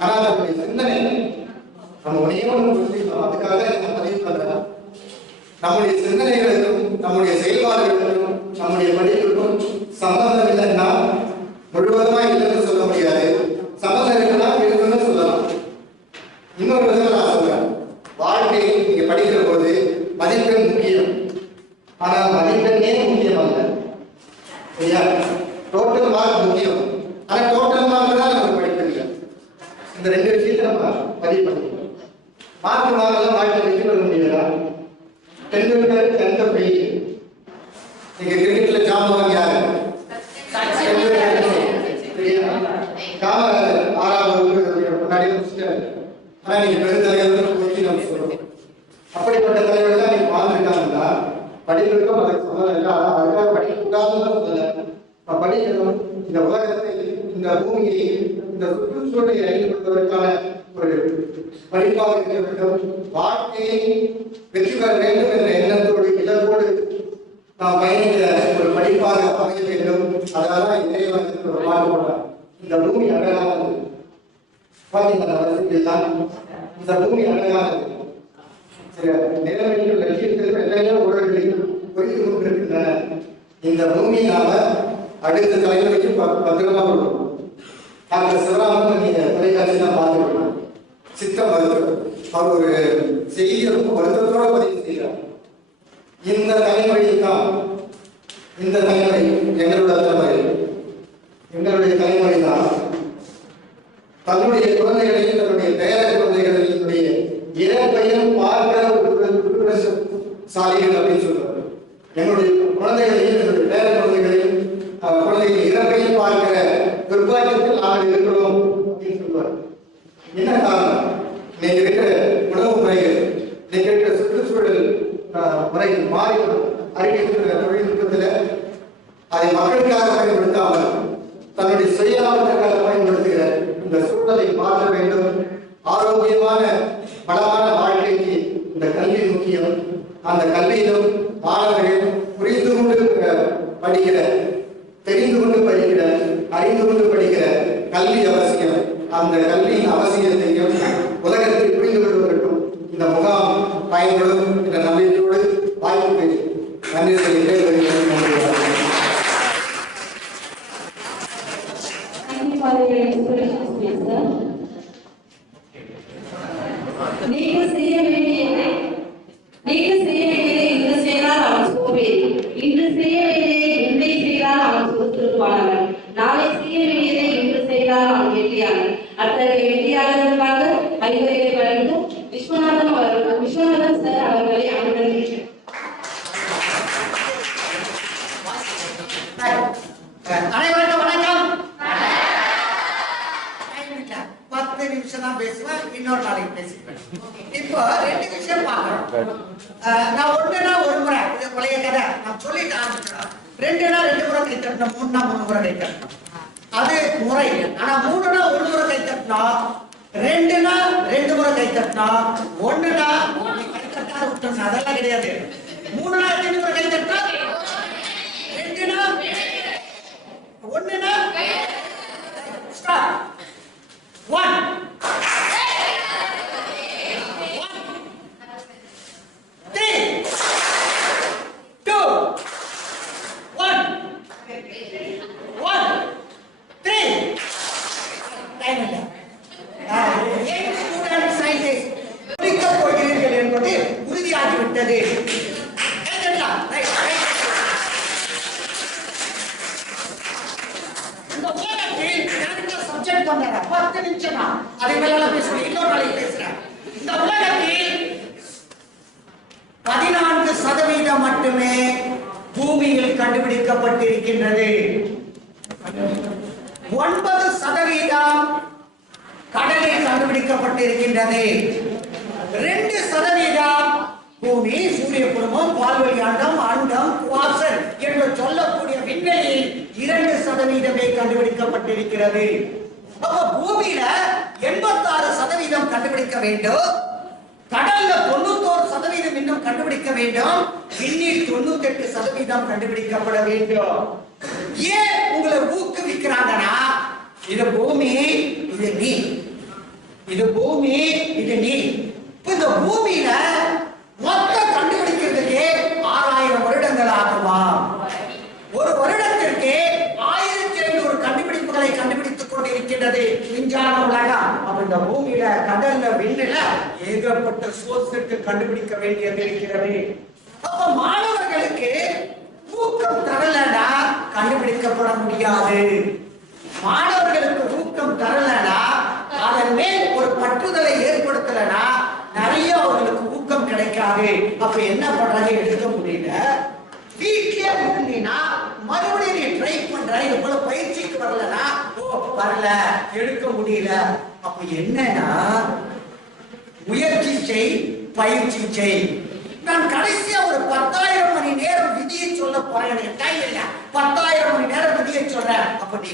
ஆனா நம்முடைய சிந்தனை நம்ம ஒன்றையும் அதுக்காக நம்ம பதிவு பண்றோம். நம்முடைய சிந்தனைகளுக்கும் நம்முடைய செயல்பாடுகளுக்கும் நம்முடைய படிப்புக்கும் சம்பந்தம் இல்லைன்னா முழுவதுமா இல்லைன்னு சொல்ல முடியாது. சம்பந்தம் இருக்குன்னா இருக்குன்னு சொல்லலாம். இன்னொரு விதத்தில் நான் சொல்றேன், வாழ்க்கையை நீங்க படிக்கிற போது மதிப்பெண் முக்கியம், ஆனால் மதிப்பெண்ணே முக்கியம் அல்ல, சரியா? டோட்டல் மார்க் முக்கியம், ஆனா டோட்டல் மார்க் தான் நமக்கு படிப்பீங்க. இந்த ரெண்டு விஷயத்தை நம்ம பதிவு பண்ணிக்கலாம். மார்க் வாங்கலாம், வாழ்க்கை வெற்றி பெற முடியாதா? Tendulkar 10th fail. நீங்க கிரிக்கெட்ல ஜாம்பவான் யாரு? காமராஜர் 6ஆம் வகுப்பு முன்னாடியே முடிச்சிட்டாரு. ஆனா நீங்க பெருந்தலைவர் போய் நம்ம சொல்றோம். அப்படிப்பட்ட தலைவர்கள் தான் நீங்க வாழ்ந்துட்டாங்கன்னா படிப்புக்கும் அதுக்கு சம்மந்தம் இல்லை. அதுக்காக படிக்கக்கூடாதுன்னு சொல்லல, படிக்கணும். இந்த உலகத்தை, இந்த பூமியை, இந்த சுற்றுச்சூழலை அறிந்து கொள்வதற்கான ஒரு படிப்பாக இருக்க வேண்டும். வாழ்க்கையை வெற்றி பெற வேண்டும் என்ற எண்ணத்தோடு இலக்கோடு நாம் பயணிக்க ஒரு படிப்பாக அமைய வேண்டும். அதனால்தான் இறைவன் ஒரு பாடுபடுறார். இந்த பூமி அழகானது, பாத்தீங்கன்னா வசதியெல்லாம் இந்த பூமி அழகானது. நிலவையும் லட்சியத்திற்கும் எல்லா உலகங்களையும் புரிந்து கொண்டிருக்கின்றன. இந்த பூமியை நாம அடுத்த தலைமுறைக்கு பத்திரமா கொடுக்கணும். டாக்டர் சிவராமன் நீங்க தொலைக்காட்சியெல்லாம் பார்த்துக்கணும். சித்த மருத்துவர் அவர் ஒரு செய்தியை ரொம்ப வருத்தத்தோட பதிவு செய்கிறார். இந்த தலைமுறையில் தான், இந்த தலைமுறை எங்களுடைய தலைமுறை தான் தன்னுடைய குழந்தைகளையும் தன்னுடைய பேர குழந்தைகளையும் இறப்பையும் பார்க்க சாலிகள் அப்படின்னு சொல்றாரு. எங்களுடைய குழந்தைகளையும் என்னுடைய பேர குழந்தைகளையும் குழந்தைகளின் இறப்பையும் பார்க்கிற துர்பாக்கியத்தில் நாங்கள் இருக்கிறோம் அப்படின்னு சொல்லுவார். என்ன காரணம்? இன்னைக்கு இருக்கிற உணவு முறைகள், இன்னைக்கு இருக்கிற சுற்றுச்சூழல் முறைகள் மாறி அறிவிக்கிற தொழில்நுட்பத்தில் அதை மக்களுக்காக பயன்படுத்தாமல் தன்னுடைய சுயலாபத்திற்காக பயன்படுத்துகிற இந்த சூழலை மாற்ற வேண்டும். ஆரோக்கியமான வளமான வாழ்க்கைக்கு இந்த கல்வி முக்கியம். அந்த கல்வியிலும் மாணவர்கள் புரிந்து கொண்டு படிக்கிற, தெரிந்து கொண்டு படிக்கிற, அறிந்து கொண்டு படிக்கிற கல்வி அவசியம். அந்த கல்வியின் அவசியத்தையும் உலகத்தை புரிந்து கொள்வதற்கும் இந்த முகாம் பயன்படும் என்ற நம்பிக்கையோடு வாய்ப்புக்கு நன்றி சொல்கிறேன். நீங்கள் செய்ய வேண்டியதை இன்று செய்தால் அவன் சோம்பேறி, இன்று செய்ய வேண்டியதை இன்றை செய்தால் அவன் சுறுசுறுப்பானவன், நாளை செய்ய வேண்டியதை இன்று செய்தால் அவன் வெற்றியாளன். அத்தகைய வெற்றியாளர்களுக்காக அறிவுரைகளை வழங்கும் விஸ்வநாதன் சார் அவர்களை அனுமதிக்கிறேன். அனைவருக்கும் வணக்கம். 10 நிமிஷம் தான் பேசுவேன், இன்னொரு நாளைக்கு பேசிப்பேன். இப்போ 2 விஷயம் பார்க்கணும். நான் ஒண்ணுனா ஒரு முறை, இது பழைய கதை, நான் சொல்லிட்டு ஆரம்பிச்சிடலாம். 2னா 2 முறை கை தட்டணும், 3னா 3 முறை கை தட்டணும். அது முறை. ஆனா 3னா 1 முறை கை தட்டணும், 2னா 2 முறை கை தட்டணும், 1னா கை தட்டாத விட்டணும், அதெல்லாம் கிடையாது. 3னா 2 முறை கை தட்டணும், 2னா 1னா ஸ்டார்ட். 1 இந்த உலகத்தில் எனக்கு சப்ஜெக்ட் வந்தாங்க 10 நிமிஷம் தான் அதை மேல பேசுறேன் இன்னொரு நாளைக்கு பேசுறேன் இந்த உலகத்தில் 14% மட்டுமே பூமியில் கண்டுபிடிக்கப்பட்டிருக்கின்றது 9% கடலில் கண்டுபிடிக்கப்பட்டிருக்கின்றது 2% பூமி சூரிய குடும்பம் பால்வெளி அண்டம் அண்டம் குவாசர் என்று சொல்லக்கூடிய விண்வெளியில் 2% கண்டுபிடிக்கப்பட்டிருக்கிறது அப்ப பூமியில 86% கண்டுபிடிக்க வேண்டும் கடல்ல 91% இன்னும் கண்டுபிடிக்க வேண்டும் விண்ணில் 98% கண்டுபிடிக்கப்பட வேண்டும் ஏன் உங்களை ஊக்குவிக்கிறாங்கன்னா இது பூமி இது நீ இது பூமி இது நீ இந்த பூமியில மொத்தம் கண்டுபிடிக்கிறதுக்கு 6000 வருடங்கள் ஆகுமா ஒரு வருடத்திற்கு 1500 கண்டுபிடிப்புகளை கண்டுபிடித்துக் கொண்டிருக்கின்றது விஞ்ஞான உலகம் அப்ப இந்த பூமியில கடல்ல விண்ணில ஏகப்பட்ட சோர்ஸுக்கு கண்டுபிடிக்க வேண்டியது இருக்கிறது அப்ப மாணவர்களுக்கு ஊக்கம் தரலனா கண்டுபிடிக்கப்பட முடியாது மாணவர்களுக்கு ஊக்கம் தரலனா அதன் மேல் ஒரு பற்றுதலை ஏற்படுத்தலனா நிறைய அவர்களுக்கு ஊக்கம் கிடைக்காது அப்ப என்ன பண்றாங்க எடுக்க முடியல வீட்லயே இருந்தீங்கன்னா மறுபடியும் நீ ட்ரை பண்ற இது போல பயிற்சிக்கு வரலனா வரல எடுக்க முடியல அப்ப என்னன்னா முயற்சி செய் பயிற்சி செய் நான் கடைசியா ஒரு 10,000 மணி நேரம் விதியை சொல்ல போறேன் எனக்கு டைம் இல்ல 10,000 மணி நேரம் விதியை சொல்றேன் அப்ப நீ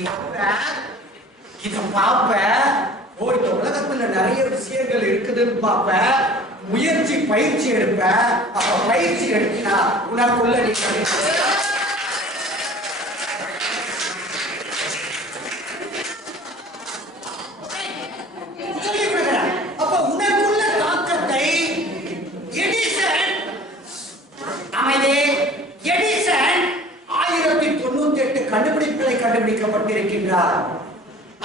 இத பாப்ப இந்த உலகத்துல நிறைய விஷயங்கள் இருக்குதுன்னு பாப்ப முயற்சி பயிற்சி எடுப்ப அப்ப பயிற்சி எடுத்தா உனக்குள்ள நீ அப்ப உனக்குள்ள தாக்கத்தை எடிசன் 1098 கண்டுபிடிப்புகளை கண்டுபிடிக்கப்பட்டிருக்கின்றார்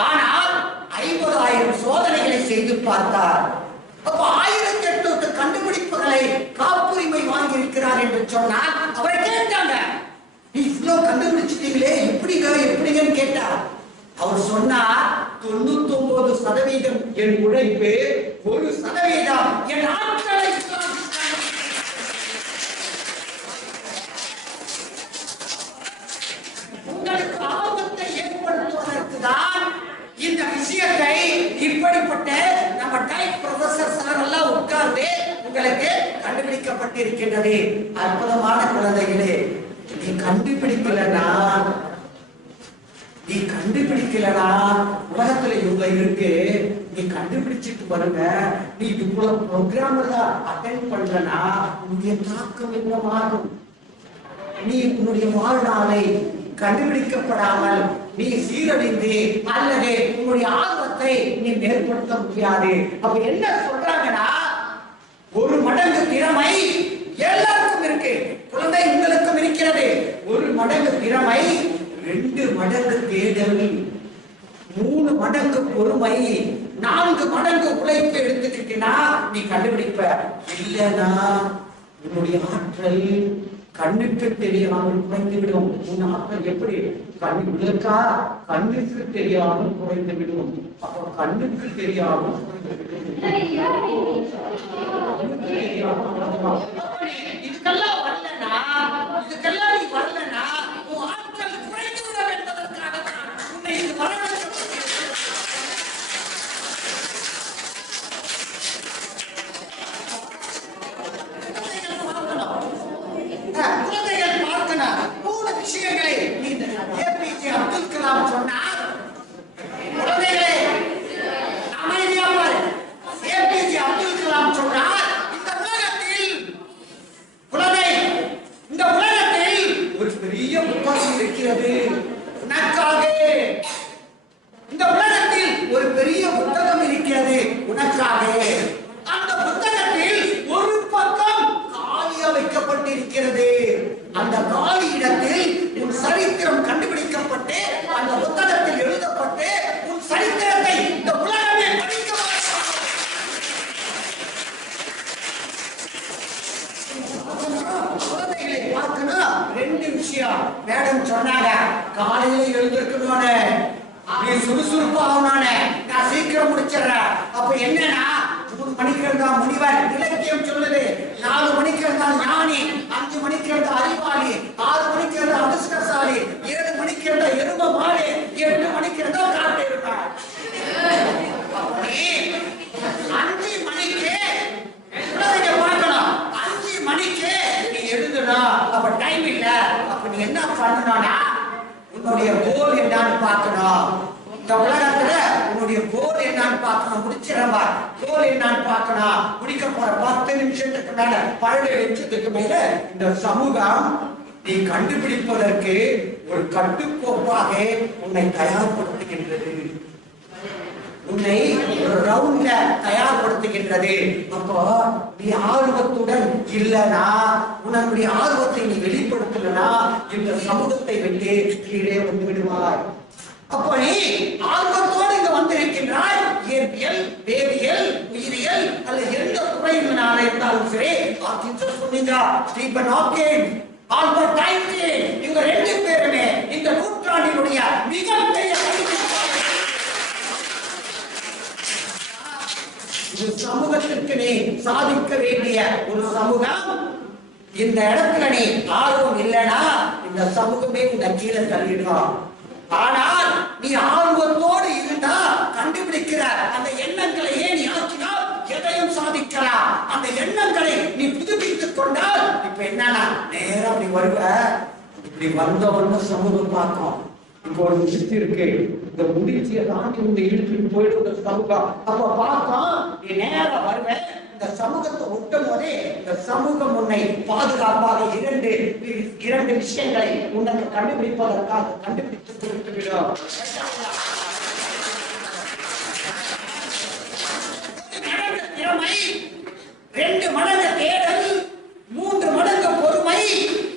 ஆனால் 50,000 சோதனைகளை செய்து பார்த்தார் அப்ப 1008 கண்டுபிடிப்புகளை காப்புரிமை வாங்கி இருக்கிறார் என்று சொன்னால் அவரை கேட்டாங்க நீ இவ்வளவு கண்டுபிடிச்சிட்டீங்களே எப்படிங்கன்னு கேட்டார் அவர் சொன்னார் 99% என் உழைப்பு 1% என் ஆட்களை உங்களுக்கு ஆபத்தை ஏற்படுத்துவதற்கு தான் இந்த விஷயத்தை இப்படிப்பட்ட நம்ம டைப் ப்ரொஃபசர் சார் எல்லாம் உட்கார்ந்து உங்களுக்கு கண்டுபிடிக்கப்பட்டிருக்கின்றது அற்புதமான குழந்தைகளே நீ கண்டுபிடிக்கலனா உலகத்துல இவ்வளவு இருக்கு நீ கண்டுபிடிச்சிட்டு வருங்க நீ இவ்வளவு ப்ரோக்ராம் எல்லாம் அட்டென்ட் பண்றனா உன்னுடைய தாக்கம் என்னமாகும் நீ உன்னுடைய வாழ்நாளை கண்டுபிடிக்கப்படாமல் நீ சீரழிந்து அல்லது உன்னுடைய ஆர்வத்தை நீ மேற்படுத்த முடியாது அப்ப என்ன சொல்றாங்கன்னா 1 மடங்கு திறமை எல்லாருக்கும் இருக்கு குழந்தை உங்களுக்கும் இருக்கிறது 1 மடங்கு திறமை 2 மடங்கு தேடல் 3 மடங்கு பொறுமை 4 மடங்கு உழைப்பு எடுத்துக்கிட்டா நீ கண்டுபிடிப்ப இல்லனா உன்னுடைய ஆற்றல் கண்ணுக்கு தெரியாமல் குறைந்துவிடும் உன் ஆற்றல் எப்படி கண்ணுக்கா கண்ணுக்கு தெரியாமல் குறைந்துவிடும் அப்ப கண்ணுக்கு தெரியாமல் இதுக்கெல்லாம் வரலனா நீ வரலனா உன் ஆற்றல் குறைந்துவிடும் என்பதற்காக உன்னை இது குழந்தைகள் பார்க்கணும் 3 விஷயங்களை ஏபிஜே அப்துல் கலாம் சொன்னார் குழந்தைகளே அமைதியா பாரு ஏபிஜே அப்துல் கலாம் சொன்னார் இந்த உலகத்தில் குழந்தை இருக்கணும்னு, நீ சுறுசுறுப்பா ஆகணும்னு. நான் சீக்கிரம் முடிச்சிடறேன். அப்ப என்னன்னா 3 மணிக்கு இருந்தா முனிவர், இலக்கியம் சொல்லுது. 4 மணிக்கு இருந்தா ஞானி, 5 மணிக்கு இருந்தா அறிவாளி, 6 மணிக்கு இருந்தா அதிர்ஷ்டசாலி, 7 மணிக்கு இருந்தா எரும மாடு, 8 மணிக்கு இருந்தா காட்டு இருப்பார். 5 மணிக்கு பார்க்கணும். 5 மணிக்கு நீ எழுதுனா அப்ப டைம் இல்ல. அப்ப நீ என்ன பண்ணணும்னா உன்னுடைய கோல் என்னன்னு பார்க்கணும். இந்த உலகத்துல உன்னுடைய கோல் என்னன்னு பார்க்கணும். முடிச்சிடவா கோல் என்னன்னு பார்க்கணும். முடிக்க போற 10 நிமிஷத்துக்கு மேல 12 நிமிஷத்துக்கு மேல இந்த சமூகம் நீ கண்டுபிடிப்பதற்கு ஒரு கட்டுக்கோப்பாக உன்னை தயார்படுத்துகின்றது, உன்னை ஒரு ரவுண்ட்ல தயார்படுத்துகின்றது. அப்போ நீ ஆர்வத்துடன் இல்லனா, உன்னுடைய ஆர்வத்தை நீ வெளிப்படுத்தலனா இந்த சமூகத்தை விட்டு கீழே வந்து விடுவாய். அப்போ நீ ஆர்வத்தோடு இங்க வந்து இருக்கின்றாய். இயற்பியல், வேதியியல், உயிரியல் அல்ல எந்த துறையினால இருந்தாலும் சரி. சொன்னீங்க ஸ்டீபன் ஹாக்கிங், ஆல்பர்ட் ஐன்ஸ்டீன், இவங்க 2 பேருமே இந்த நூற்றாண்டினுடைய மிகப்பெரிய சமூகத்திற்கு நீ சாதிக்க வேண்டிய ஒரு சமூகம். இந்த இடத்துல நீ ஆர்வம் இல்லைன்னா இந்த சமூகமே உன்னை கீழே தள்ளிடும். ஆனால் நீ ஆர்வத்தோடு இருந்தா கண்டுபிடிக்கிற அந்த எண்ணங்களையே நீ ஆக்கினால் எதையும் சாதிக்கலாம். அந்த எண்ணங்களை நீ புதுப்பித்துக் கொண்டால் இப்ப என்னன்னா நேரம் நீ வருவ. இப்படி வந்த சமூகம் பார்க்கும். இப்போ ஒரு முடிச்சு இருக்கு, இந்த முடிச்சியை தாண்டி உங்க இழுத்துட்டு போயிட்டு சமூகம். அப்ப பார்த்தா நீ நேரம் வருவேன். இந்த சமூகத்தை ஒட்டும் போதே இந்த சமூகம் உன்னை பாதுகாப்பாக இரண்டு விஷயங்களை உனக்கு கண்டுபிடிப்பதற்காக கண்டுபிடித்து கொடுத்து விடும். 2 மடங்கு தேடல், 3 மடங்கு பொறுமை,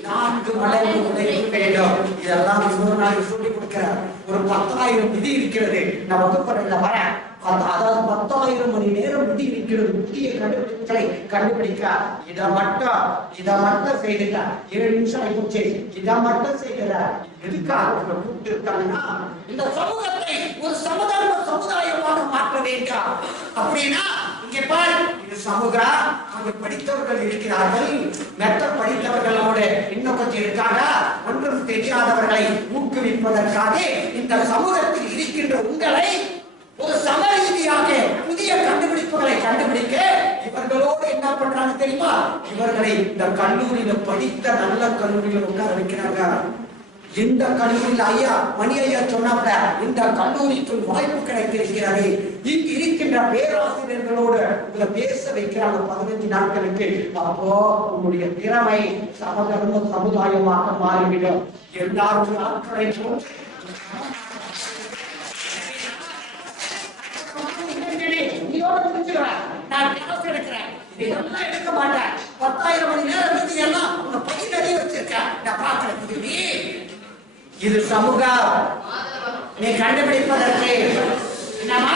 4 மடங்கு உழைப்பு வேண்டும். இதெல்லாம் இன்னொரு நாள் சொல்லி கொடுக்கிறேன். ஒரு 10,000 விதி இருக்கிறது. நான் வகுப்பறையில வரேன். அதாவது 10,000 மணி நேரம் விதி இருக்கிறது. புதிய கண்டுபிடிப்புகளை கண்டுபிடிக்க இதை மட்டும் செய்துட்ட 7 நிமிஷம் ஆயிடுச்சு. இதை மட்டும் செய்கிற எதுக்காக கூப்பிட்டு இருக்காங்கன்னா இந்த சமூகத்தை ஒரு சமுதாயமாக மாற்ற வேண்டும். அப்படின்னா இங்க பாரு, இது சமூகம். அங்கு படித்தவர்கள் இருக்கிறார்கள், மெத்த படித்தவர்களோடு இன்னும் கொஞ்சம் இருக்காங்க. ஒன்றும் தெரியாதவர்களை ஊக்குவிப்பதற்காக இந்த சமூகத்தில் இருக்கின்ற உங்களை ஒரு சமரீதியாக புதிய கண்டுபிடிப்புகளை கண்டுபிடிக்க இவர்களோடு என்ன பண்றாங்க தெரியுமா? இவர்களை இந்த கல்லூரியில படித்த நல்ல கல்லூரியில உட்கார வைக்கிறாங்க. இந்த கல்லூரியில் மணி ஐயா சொன்னாப்ல, இந்த கல்லூரிக்கு வாய்ப்பு கிடைத்திருக்கிறது. இங்கு இருக்கின்ற பேராசிரியர்களோடு உங்களை பேச வைக்கிறாங்க 15 நாட்களுக்கு. அப்போ உங்களுடைய திறமை சமதர்ம சமுதாயமாக மாறிவிடும். எல்லாரும் நாட்களை நான் கிளாஸ் எடுக்கிறேன், இதெல்லாம் எடுக்க மாட்டேன். 10,000 மணி நேரம் விதி எல்லாம் உங்க பையிலே வச்சிருக்கேன். நான் பார்க்கிறேன். இது சமூகம். நீ கண்டுபிடிப்பதற்கு என்னமா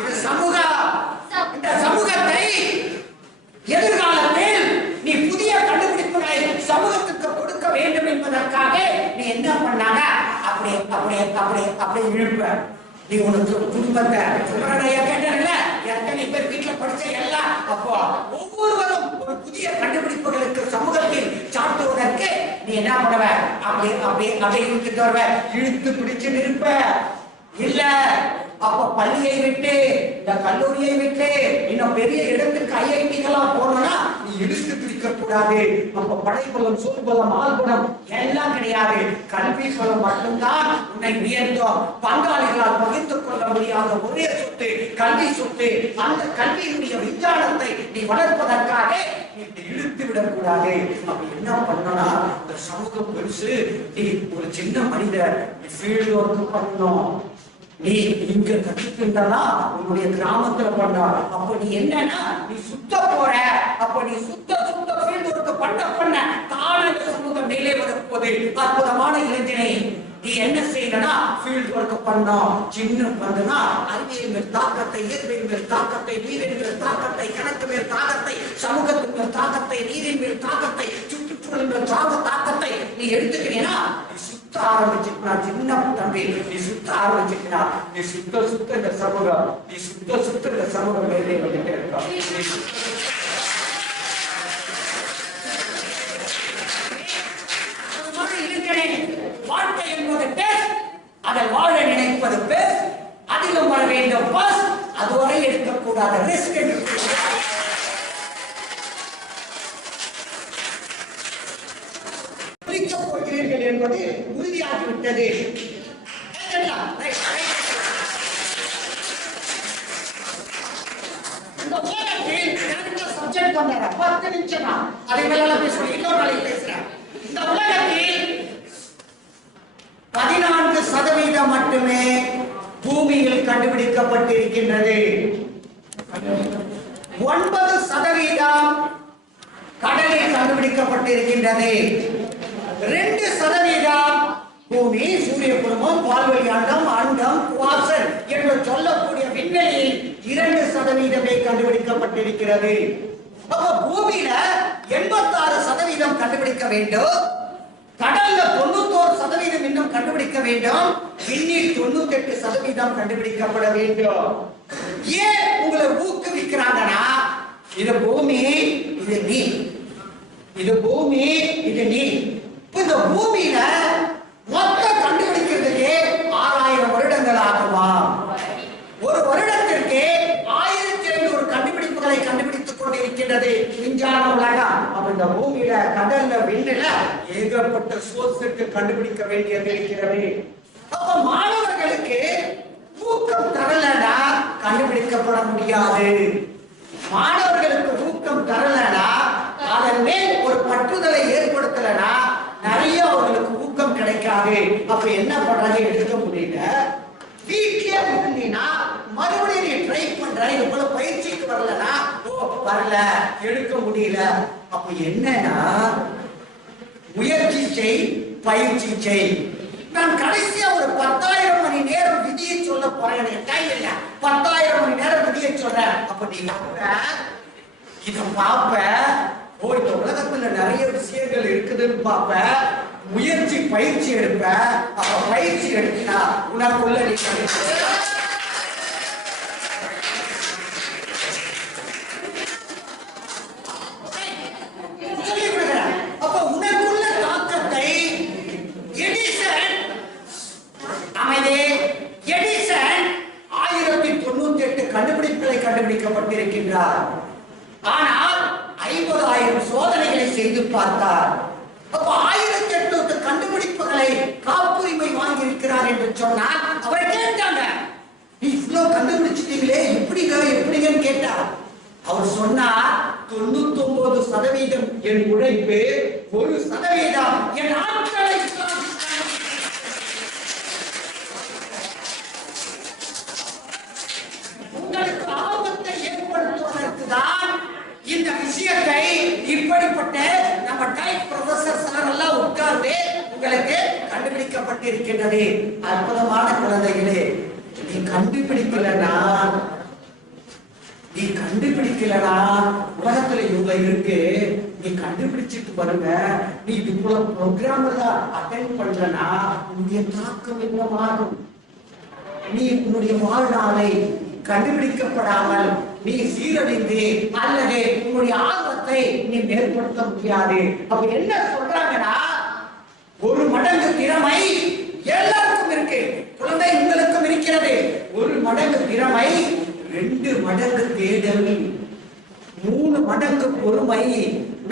இது சமூகம். இந்த சமூகத்தை எதிர்காலத்தில் நீ புதிய கண்டுபிடிப்புகளை சமூகத்துக்கு கொடுக்க வேண்டும் என்பதற்காக நீ என்ன பண்ணாங்க அப்படியே இழுப்ப. நீ உனக்கு குடும்பத்தை கேட்டல எத்தனை பேர் வீட்டுல படிச்ச எல்லாம். அப்போ ஒவ்வொருவரும் ஒரு புதிய கண்டுபிடிப்புகளுக்கு சமூகத்தில் சாட்டுவதற்கு நீ என்ன பண்ணுவ? அப்படியே இழுத்துட்டு வருவ, இழுத்து பிடிச்சு நிற்ப. இல்ல அப்ப பள்ளியை விட்டு இந்த கல்லூரியை விட்டு இன்னும் பெரிய இடத்துக்கு ஐஐடிகளாம் போனோம்னா நீ இழுத்து பிடிக்க கூடாது. அப்ப படைப்பலம், சூழ்பலம், ஆழ்பலம் எல்லாம் கிடையாது. கல்வி பலம் மட்டும்தான் உன்னை உயர்த்தும். பங்காளிகளால் பகிர்ந்து கொள்ள முடியாத ஒரே சொத்து கல்வி சொத்து. அந்த கல்வியினுடைய விஞ்ஞானத்தை நீ வளர்ப்பதற்காக நீ இழுத்து விடக்கூடாது. அப்ப என்ன பண்ணனா, இந்த சமூகம் பெருசு. நீ ஒரு சின்ன மனிதர் ஃபீல்டு ஒர்க் பண்ணணும். நீ இங்க கற்றுக்கின்றனா உன்னுடைய கிராமத்துல பண்ண. அப்ப நீ என்னன்னா நீ சுத்த போற. அப்ப நீ சுத்த ஃபீல்டு ஒர்க் பண்ண தானாக சமூகம் மேலே வரப்போது. அற்புதமான இளைஞனை நீ என்ன செய்யணும்னா ஃபீல்டு ஒர்க் பண்ணோம். சின்ன பண்ணுனா அறிவியல் மேல் தாக்கத்தை, இயற்பியல் மேல் தாக்கத்தை, நீரின் மேல் தாக்கத்தை, கணக்கு மேல் தாக்கத்தை, சமூகத்தின் மேல் தாக்கத்தை, நீரின் மேல் தாக்கத்தை, சுற்றுச்சூழல் மேல் நீ எடுத்துக்கிறீனா நீ சுத்த ஆரம்பிச்சுக்கா சின்ன தம்பி நீ சுத்த ஆரம்பிச்சுக்கா நீ சுத்த இந்த சமூகம் நீ சுத்த இந்த சமூகம் மேலே வந்துட்டே இருக்கா வாழ்க்கை என்பது டெஸ்ட் அதை வாழ நினைப்பது பெஸ்ட் அதிலும் வர வேண்டும் பாஸ் அதுவரை எடுக்கக்கூடாத ரிஸ்க் முடிக்கப் போகிறீர்கள் என்பது உறுதியாகிவிட்டது இந்த உலகத்தில் சப்ஜெக்ட் வந்தார 10 நிமிஷம் அதை மேல பேசுறேன் இன்னொரு நாளைக்கு பேசுறேன் இந்த உலகத்தில் 14% மட்டுமே பூமியில் கண்டுபிடிக்கப்பட்டிருக்கின்றது 9% கடலில் கண்டுபிடிக்கப்பட்டிருக்கின்றது 2% பூமி சூரிய குடும்பம் பால்வெளி அண்டம் அண்டம் குவாசர் என்று சொல்லக்கூடிய விண்வெளியில் 2% கண்டுபிடிக்கப்பட்டிருக்கிறது அப்ப பூமியில 86% கண்டுபிடிக்க வேண்டும் கடல்ல 91% இன்னும் கண்டுபிடிக்க வேண்டும் விண்ணில் 98% கண்டுபிடிக்கப்பட வேண்டும் ஏன் உங்களை ஊக்குவிக்கிறாங்கன்னா இது பூமி இது நீ இது பூமி இது நீ இந்த பூமியில மொத்தம் கண்டுபிடிக்கிறதுக்கு 6000 வருடங்கள் ஆகுமா ஒரு வருடத்திற்கு 1500 கண்டுபிடிப்புகளை கண்டுபிடித்துக் கொண்டிருக்கின்றது விஞ்ஞான உலகம் அப்ப இந்த பூமியில கடல்ல விண்ணில ஏகப்பட்ட சோர்ஸுக்கு கண்டுபிடிக்க வேண்டியது இருக்கிறது அப்ப மாணவர்களுக்கு ஊக்கம் தரலனா கண்டுபிடிக்கப்பட முடியாது மாணவர்களுக்கு ஊக்கம் தரலனா அதன் மேல் ஒரு பற்றுதலை ஏற்படுத்தலனா நிறைய அவர்களுக்கு ஊக்கம் கிடைக்காது அப்ப என்ன பண்றாங்க எடுக்க முடியல வீட்லயே இருந்தீங்கன்னா மறுபடியும் நீ ட்ரை பண்ற இது போல பயிற்சிக்கு வரலனா வரல எடுக்க முடியல அப்ப என்னன்னா முயற்சி செய் பயிற்சி செய் நான் கடைசியா ஒரு 10,000 மணி நேரம் விதியை சொல்ல போறேன் எனக்கு டைம் இல்ல 10,000 மணி நேரம் விதியை சொல்றேன் அப்ப நீ இத பாப்ப இந்த உலகத்துல நிறைய விஷயங்கள் இருக்குதுன்னு பாப்ப முயற்சி பயிற்சி எடுப்ப அப்ப பயிற்சி எடுத்தா உனக்குள்ள நீ அப்ப உனக்குள்ள தாக்கத்தை எடிசன் 1098 கண்டுபிடிப்புகளை கண்டுபிடிக்கப்பட்டிருக்கின்றார் ஆனால் 50,000 சோதனைகளை செய்து பார்த்தார் அப்ப 1800 கண்டுபிடிப்புகளை காப்புரிமை வாங்கி இருக்கிறார் என்று சொன்னால் அவரை கேட்டாங்க நீ இவ்வளவு கண்டுபிடிச்சிட்டீங்களே எப்படிங்கன்னு கேட்டார் அவர் சொன்னார் 99% என் உழைப்பு 1% என் ஆற்றலை உங்களுக்கு ஆபத்தை ஏற்படுத்துவதற்கு தான் இந்த விஷயத்தை இப்படிப்பட்ட நம்ம டைப் ப்ரொஃபசர் சார் எல்லாம் உட்கார்ந்து உங்களுக்கு கண்டுபிடிக்கப்பட்டிருக்கின்றது அற்புதமான குழந்தைகளே நீ கண்டுபிடிக்கலனா உலகத்துல இவ்வளவு இருக்கு நீ கண்டுபிடிச்சிட்டு வருங்க நீ இது போல ப்ரோக்ராம் எல்லாம் அட்டெண்ட் பண்றனா உன்னுடைய தாக்கம் என்னவாகும் நீ உன்னுடைய வாழ்நாளை கண்டுபிடிக்கப்படாமல் நீ சீரழிந்து அல்லது உன்னுடைய ஆர்வத்தை நீ மேற்படுத்த முடியாது அப்ப என்ன சொல்றாங்கன்னா 1 மடங்கு திறமை எல்லாருக்கும் இருக்கு குழந்தை உங்களுக்கும் இருக்கிறது 1 மடங்கு திறமை 2 மடங்கு தேடல் 3 மடங்கு பொறுமை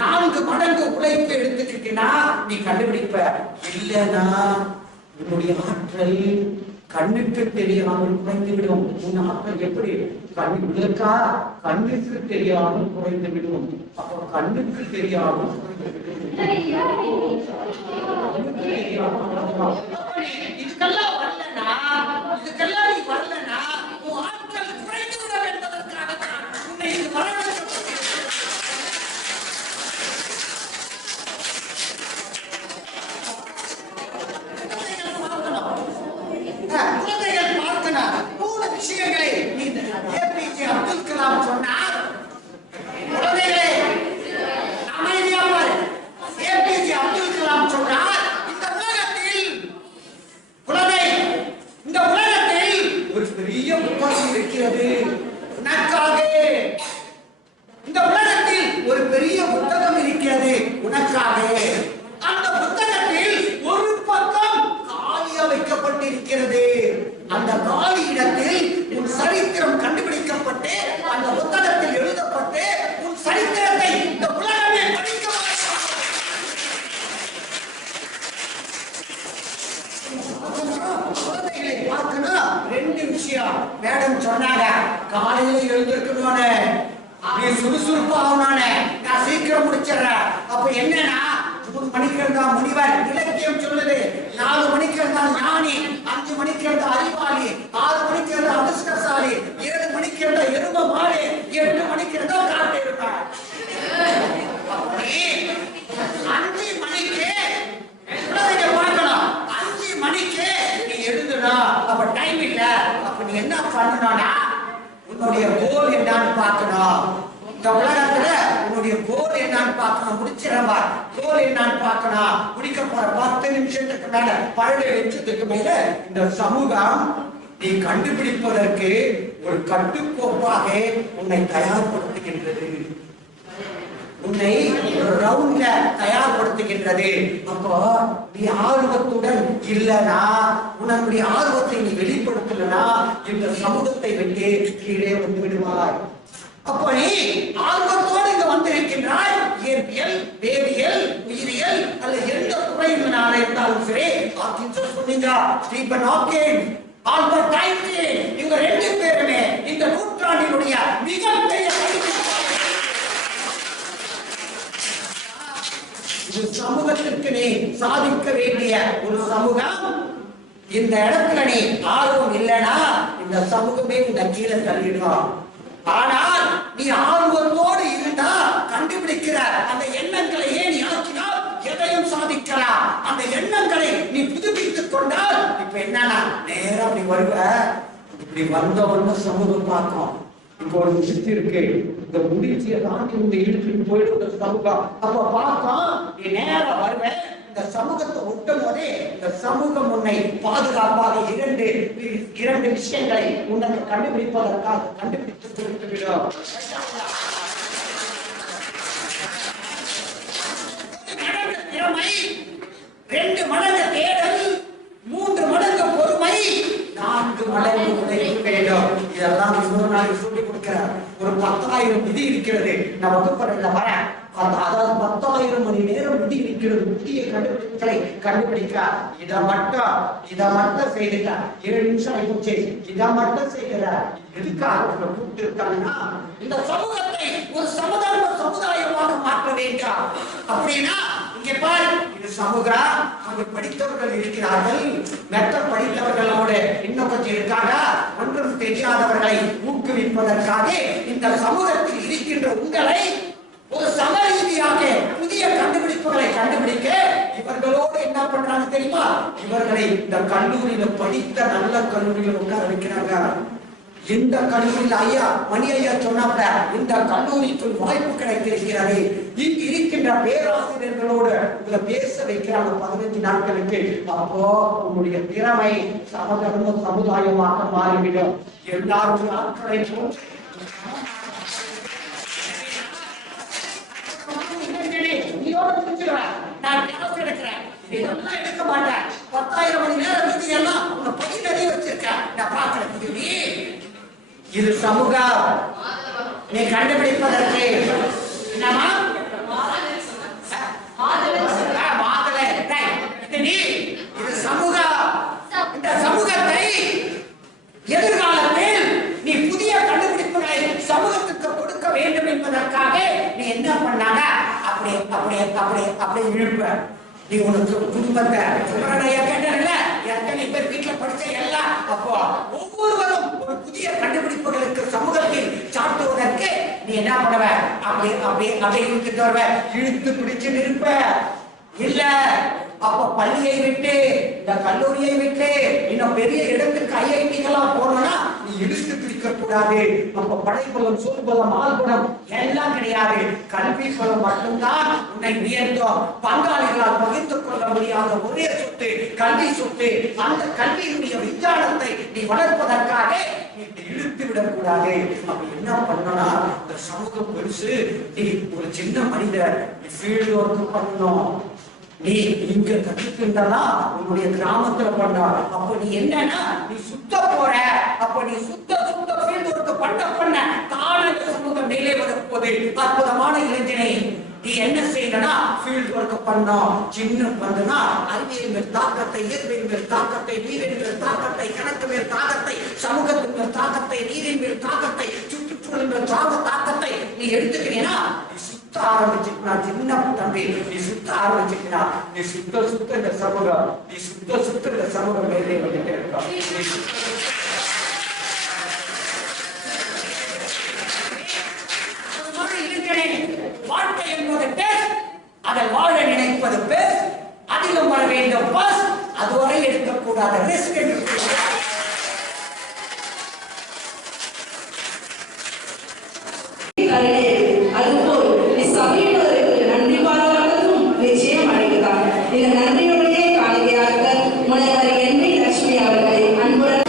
4 மடங்கு உழைப்பு எடுத்துக்கிட்டீங்கன்னா நீ கண்டுபிடிப்ப இல்லைன்னா உன்னுடைய ஆற்றல் கண்ணுக்கு தெரியாமல் குறைந்துவிடும் உன் ஆற்றல் எப்படி கண்ணுக்கா கண்ணுக்கு தெரியாமல் குறைந்துவிடும் அப்போ கண்ணுக்கு தெரியாமல் இதுக்கெல்லாம் வரலனா இதுக்கெல்லாம் நீ வரலனா உன் ஆற்றல் குறைந்துவிடும் என்பதற்காக உன்னை இது வரவேற்கப்பட்டது குழந்தைகள் பார்க்கணும் 3 விஷயங்களை ஏபிஜே அப்துல் கலாம் சொன்னார் குழந்தைகளே அமைதியா பாரு ஏபிஜே அப்துல் கலாம் சொன்னார் சுறுசுறுப்பா ஆகணும்னு நான் சீக்கிரம் முடிச்சிடுறேன். அப்ப என்னன்னா 3 மணிக்கு இருந்தா முனிவர், இலக்கியம் சொல்லுது. 4 மணிக்கு இருந்தா ஞானி, 5 மணிக்கு இருந்தா அறிவாளி, 6 மணிக்கு இருந்தா அதிர்ஷ்டசாலி, 7 மணிக்கு இருந்தா எரும மாடு, 8 மணிக்கு இருந்தா காட்டு எருமை. 5 மணிக்கு பார்க்கணும். 5 மணிக்கு நீ எழுதுனா அப்ப டைம் இல்ல. அப்ப நீ என்ன பண்ணணும்னா உன்னுடைய கோல் என்னன்னு பார்க்கணும். இந்த உலகத்துல உன்னுடைய கோல் என்னன்னு பார்க்கணும். முடிச்சிடம்பா கோல் என்னன்னு பார்க்கணும். முடிக்க போற 10 நிமிஷத்துக்கு மேல 12 நிமிஷத்துக்கு மேல இந்த சமூகம் நீ கண்டுபிடிப்பதற்கு ஒரு கட்டுக்கோப்பாக உன்னை தயார்படுத்துகின்றது, உன்னை ஒரு ரவுண்ட்ல தயார்படுத்துகின்றது. அப்போ நீ ஆர்வத்துடன் இல்லனா, உன்னுடைய ஆர்வத்தை நீ வெளிப்படுத்தலனா இந்த சமூகத்தை விட்டு கீழே வந்து விடுவாய். அப்போ நீ ஆர்வத்தோடு இங்க வந்திருக்கின்றாய். இயற்பியல், வேதியியல், உயிரியல் அல்ல எந்த துறையினால இருந்தாலும் சரி. சொன்னீங்க ஸ்டீபன் ஹாக்கிங், ஆல்பர்ட் ஐன்ஸ்டீன், இவங்க 2 பேருமே இந்த நூற்றாண்டினுடைய மிகப்பெரிய சமூகத்திற்கு நீ சாதிக்க வேண்டிய ஒரு சமூகம். இந்த இடத்துல நீ ஆர்வம் இல்லைன்னா இந்த சமூகமே இந்த கீழே தள்ளிடும். ஆனால் நீ ஆர்வத்தோடு இருந்தா கண்டுபிடிக்கிற அந்த எண்ணங்களையே நீ ஆக்கினால் எதையும் சாதிக்கலாம். அந்த எண்ணங்களை நீ புதுப்பித்துக் கொண்டால் இப்ப என்னன்னா நேரம் அப்படி வருவ. இப்படி வந்த சமூகம் பார்க்கும். இப்போ ஒரு சுத்தி இருக்கு, இந்த முடிச்சியை தாண்டி இந்த இழுத்துட்டு போயிட்டு இந்த சமூகம் அப்ப பார்த்தா நீ நேரம் வருவேன். இந்த சமூகத்தை ஒட்டும் போதே இந்த சமூகம் உன்னை பாதுகாப்பாக இரண்டு விஷயங்களை உன்னை கண்டுபிடிப்பதற்காக கண்டுபிடித்து கொடுத்துவிடும். 2 மடங்கு தேடல், 3 மடங்கு பொறுமை, 4 மடங்கு உழைப்பு வேண்டும். இதெல்லாம் இன்னொரு நாளைக்கு சொல்லி கொடுக்கிறார். ஒரு 10,000 விதி இருக்கிறது. நான் வகுப்பறையில வரேன். அதாவது 10,000 மணி நேரம் விதி இருக்கிறது. புதிய கண்டுபிடிப்புகளை கண்டுபிடிக்க இதை மட்டும் செய்துட்டா 7 நிமிஷம் ஆயிடுச்சு. இதை மட்டும் செய்கிற எதுக்காக கூப்பிட்டு இருக்காங்கன்னா இந்த சமூகத்தை ஒரு சமுதாயமாக மாற்ற வேண்டும். அப்படின்னா இங்க பாரு, இது சமூகம். அங்கு படித்தவர்கள் இருக்கிறார்கள், மெத்த படித்தவர்களோடு இன்னும் கொஞ்சம் இருக்காங்க. ஒன்றும் தெரியாதவர்களை ஊக்குவிப்பதற்காக இந்த சமூகத்தில் இருக்கின்ற உங்களை ஒரு சமரீதியாக புதிய கண்டுபிடிப்புகளை கண்டுபிடிக்க இவர்களோடு என்ன பண்றாங்க தெரியுமா? இவர்களை இந்த கல்லூரியில படித்த நல்ல கல்லூரியில உட்கார வைக்கிறாங்க. இந்த கல்லூரியில் ஐயா மணி ஐயா சொன்னாப்ல, இந்த கல்லூரிக்கு வாய்ப்பு கிடைத்திருக்கிறது. இங்கு இருக்கின்ற பேராசிரியர்களோடு உங்களை பேச வைக்கிறாங்க 15 நாட்களுக்கு. அப்போ உங்களுடைய திறமை சமுதாயமாக மாறிவிடும். எல்லாரும் ஆட்களை நான் கிளாஸ் எடுக்கிறேன், இதெல்லாம் எடுக்க மாட்டேன். 10,000 மணி நேரம் மீதி எல்லாம் உங்க படி நிறைய வச்சிருக்கேன். நான் பாக்குறேன். இது சமூகம். நீ கண்டுபிடிப்பதற்கு என்னமா இது சமூகம். இந்த சமூகத்தை எதிர்காலத்தில் நீ புதிய கண்டுபிடிப்புகளை சமூகத்துக்கு கொடுக்க வேண்டும் என்பதற்காக நீ என்ன பண்ணாங்க அப்படி இழுப்ப. நீ உனக்கு குடும்பத்தை கேட்டல எத்தனை பேர் வீட்டுல படிச்ச எல்லாம். அப்போ ஒவ்வொருவரும் ஒரு புதிய கண்டுபிடிப்புகளுக்கு சமூகத்தில் சாட்டுவதற்கு நீ என்ன பண்ணுவ? அப்படி இழுத்துட்டு வருவ, இழுத்து பிடிச்சு நிற்ப. இல்ல அப்ப பள்ளியை விட்டு இந்த கல்லூரியை விட்டு இன்னும் பெரிய இடத்துக்கு ஐஐடிகளா போனா நீ இழுத்து பிடிக்க கூடாது. அப்ப படைபலம், சொல்பலம், ஆள்பலம் எல்லாம் கிடையாது. கல்வி பலம் மட்டும்தான் உன்னை உயர்த்தும். பங்காளிகளால் பகிர்ந்து கொள்ள முடியாத ஒரே சொத்து கல்வி சொத்து. அந்த கல்வியினுடைய விஞ்ஞானத்தை நீ வளர்ப்பதற்காக நீ இழுத்து விடக்கூடாது. அப்ப என்ன பண்ணனா, இந்த சமூகம் பெருசு, நீ ஒரு சின்ன மனிதர் ஃபீல்டு ஒர்க் பண்ணணும். நீ இங்க கற்றுக்கின்றனா உன்னுடைய கிராமத்துல பண்ண. அப்ப நீ என்னன்னா நீ சுத்த போற. அப்ப நீ சுத்த ஃபீல்டு ஒர்க் பண்ண தானாக சமூகம் மேலே வரப்போது. அற்புதமான இளைஞனை நீ என்ன செய்யணும்னா ஃபீல்டு ஒர்க் பண்ணோம். சின்ன வந்துனா அறிவியல் மேல் தாக்கத்தை, இயற்பியல் மேல் தாக்கத்தை, நீரின் மேல் தாக்கத்தை, கணக்கு மேல் தாக்கத்தை, சமூகத்தின் மேல் தாக்கத்தை, நீரின் மேல் தாக்கத்தை, சுற்றுச்சூழல் சொல்கின்ற சுவாச தாக்கத்தை நீ எடுத்துக்கிறீனா நீ சுத்த ஆரம்பிச்சுக்கா சின்ன தம்பி, நீ சுத்த ஆரம்பிச்சுக்கா நீ சுத்த இந்த சமூகம், நீ சுத்த இந்த சமூகம் மேலே வந்துட்டே இருக்கா. வாழ்க்கை என்பது டெஸ்ட், அதை வாழ நினைப்பது பெஸ்ட், அதிலும் வர வேண்டும் பஸ், அதுவரை எடுக்கக்கூடாத ரிஸ்க் என்று அதுபோல் சபையினருக்கு நன்றி பாராட்டுவதும் நிச்சயம் அழைக்கிறார். இந்த நன்றியுடைய காணிக்கையாக முனைவர் என் வி லட்சுமி அவர்களை அன்புடன்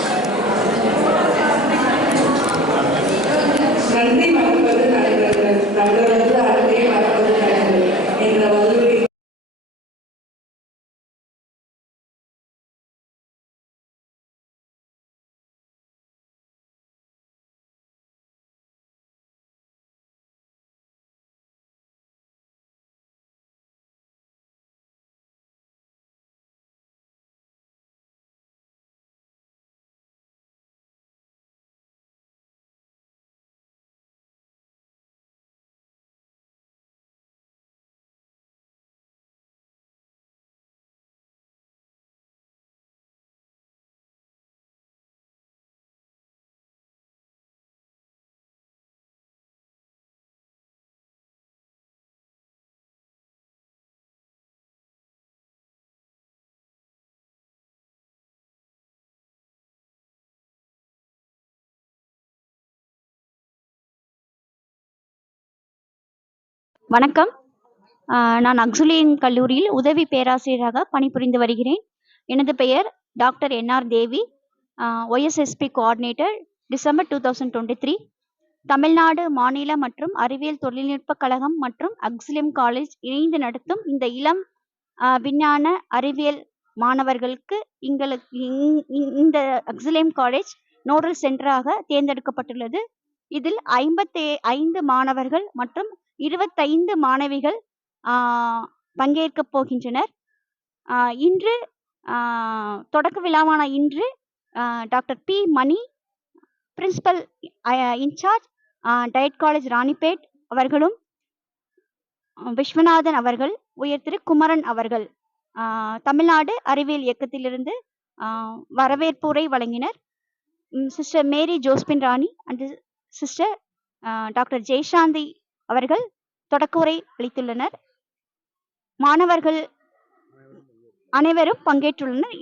நன்றி மறப்பது நடைபெறுகிறது, நல்லவர்கள் அன்பை மறப்பது நடைபெறுகிறது என்ற வலுவை வணக்கம். நான் அக்சுலின் கல்லூரியில் உதவி பேராசிரியராக பணிபுரிந்து வருகிறேன். எனது பெயர் டாக்டர் என்ஆர் தேவி, ஒய்எஸ்எஸ்பி கோஆர்டினேட்டர், டிசம்பர் 2023. தமிழ்நாடு மாநில மற்றும் அறிவியல் தொழில்நுட்ப கழகம் மற்றும் அக்சுலிம் காலேஜ் இணைந்து நடத்தும் இந்த இளம் விஞ்ஞான அறிவியல் மாணவர்களுக்கு இந்த அக்சுலிம் காலேஜ் நோடல் சென்டராக தேர்ந்தெடுக்கப்பட்டுள்ளது. இதில் 55 மாணவர்கள் மற்றும் 25 மாணவிகள் பங்கேற்கப் போகின்றனர். இன்று தொடக்க விழாவான இன்று doctor P Mani, principal in charge DIET college Ranipet அவர்களும், விஸ்வநாதன் அவர்கள், உயர் திரு குமரன் அவர்கள் தமிழ்நாடு அறிவியல் இயக்கத்திலிருந்து வரவேற்புரை வழங்கினர். Sister Mary Josephine Rani and sister doctor Jayashanthi அவர்கள் தொடக்க உரை அளித்துள்ளனர். மாணவர்கள் அனைவரும் பங்கேற்றுள்ளனர்.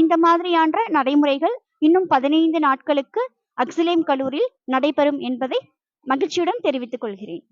இந்த மாதிரியான நடைமுறைகள் இன்னும் 15 நாட்களுக்கு அக்சுலிம் கல்லூரியில் நடைபெறும் என்பதை மகிழ்ச்சியுடன் தெரிவித்துக் கொள்கிறேன்.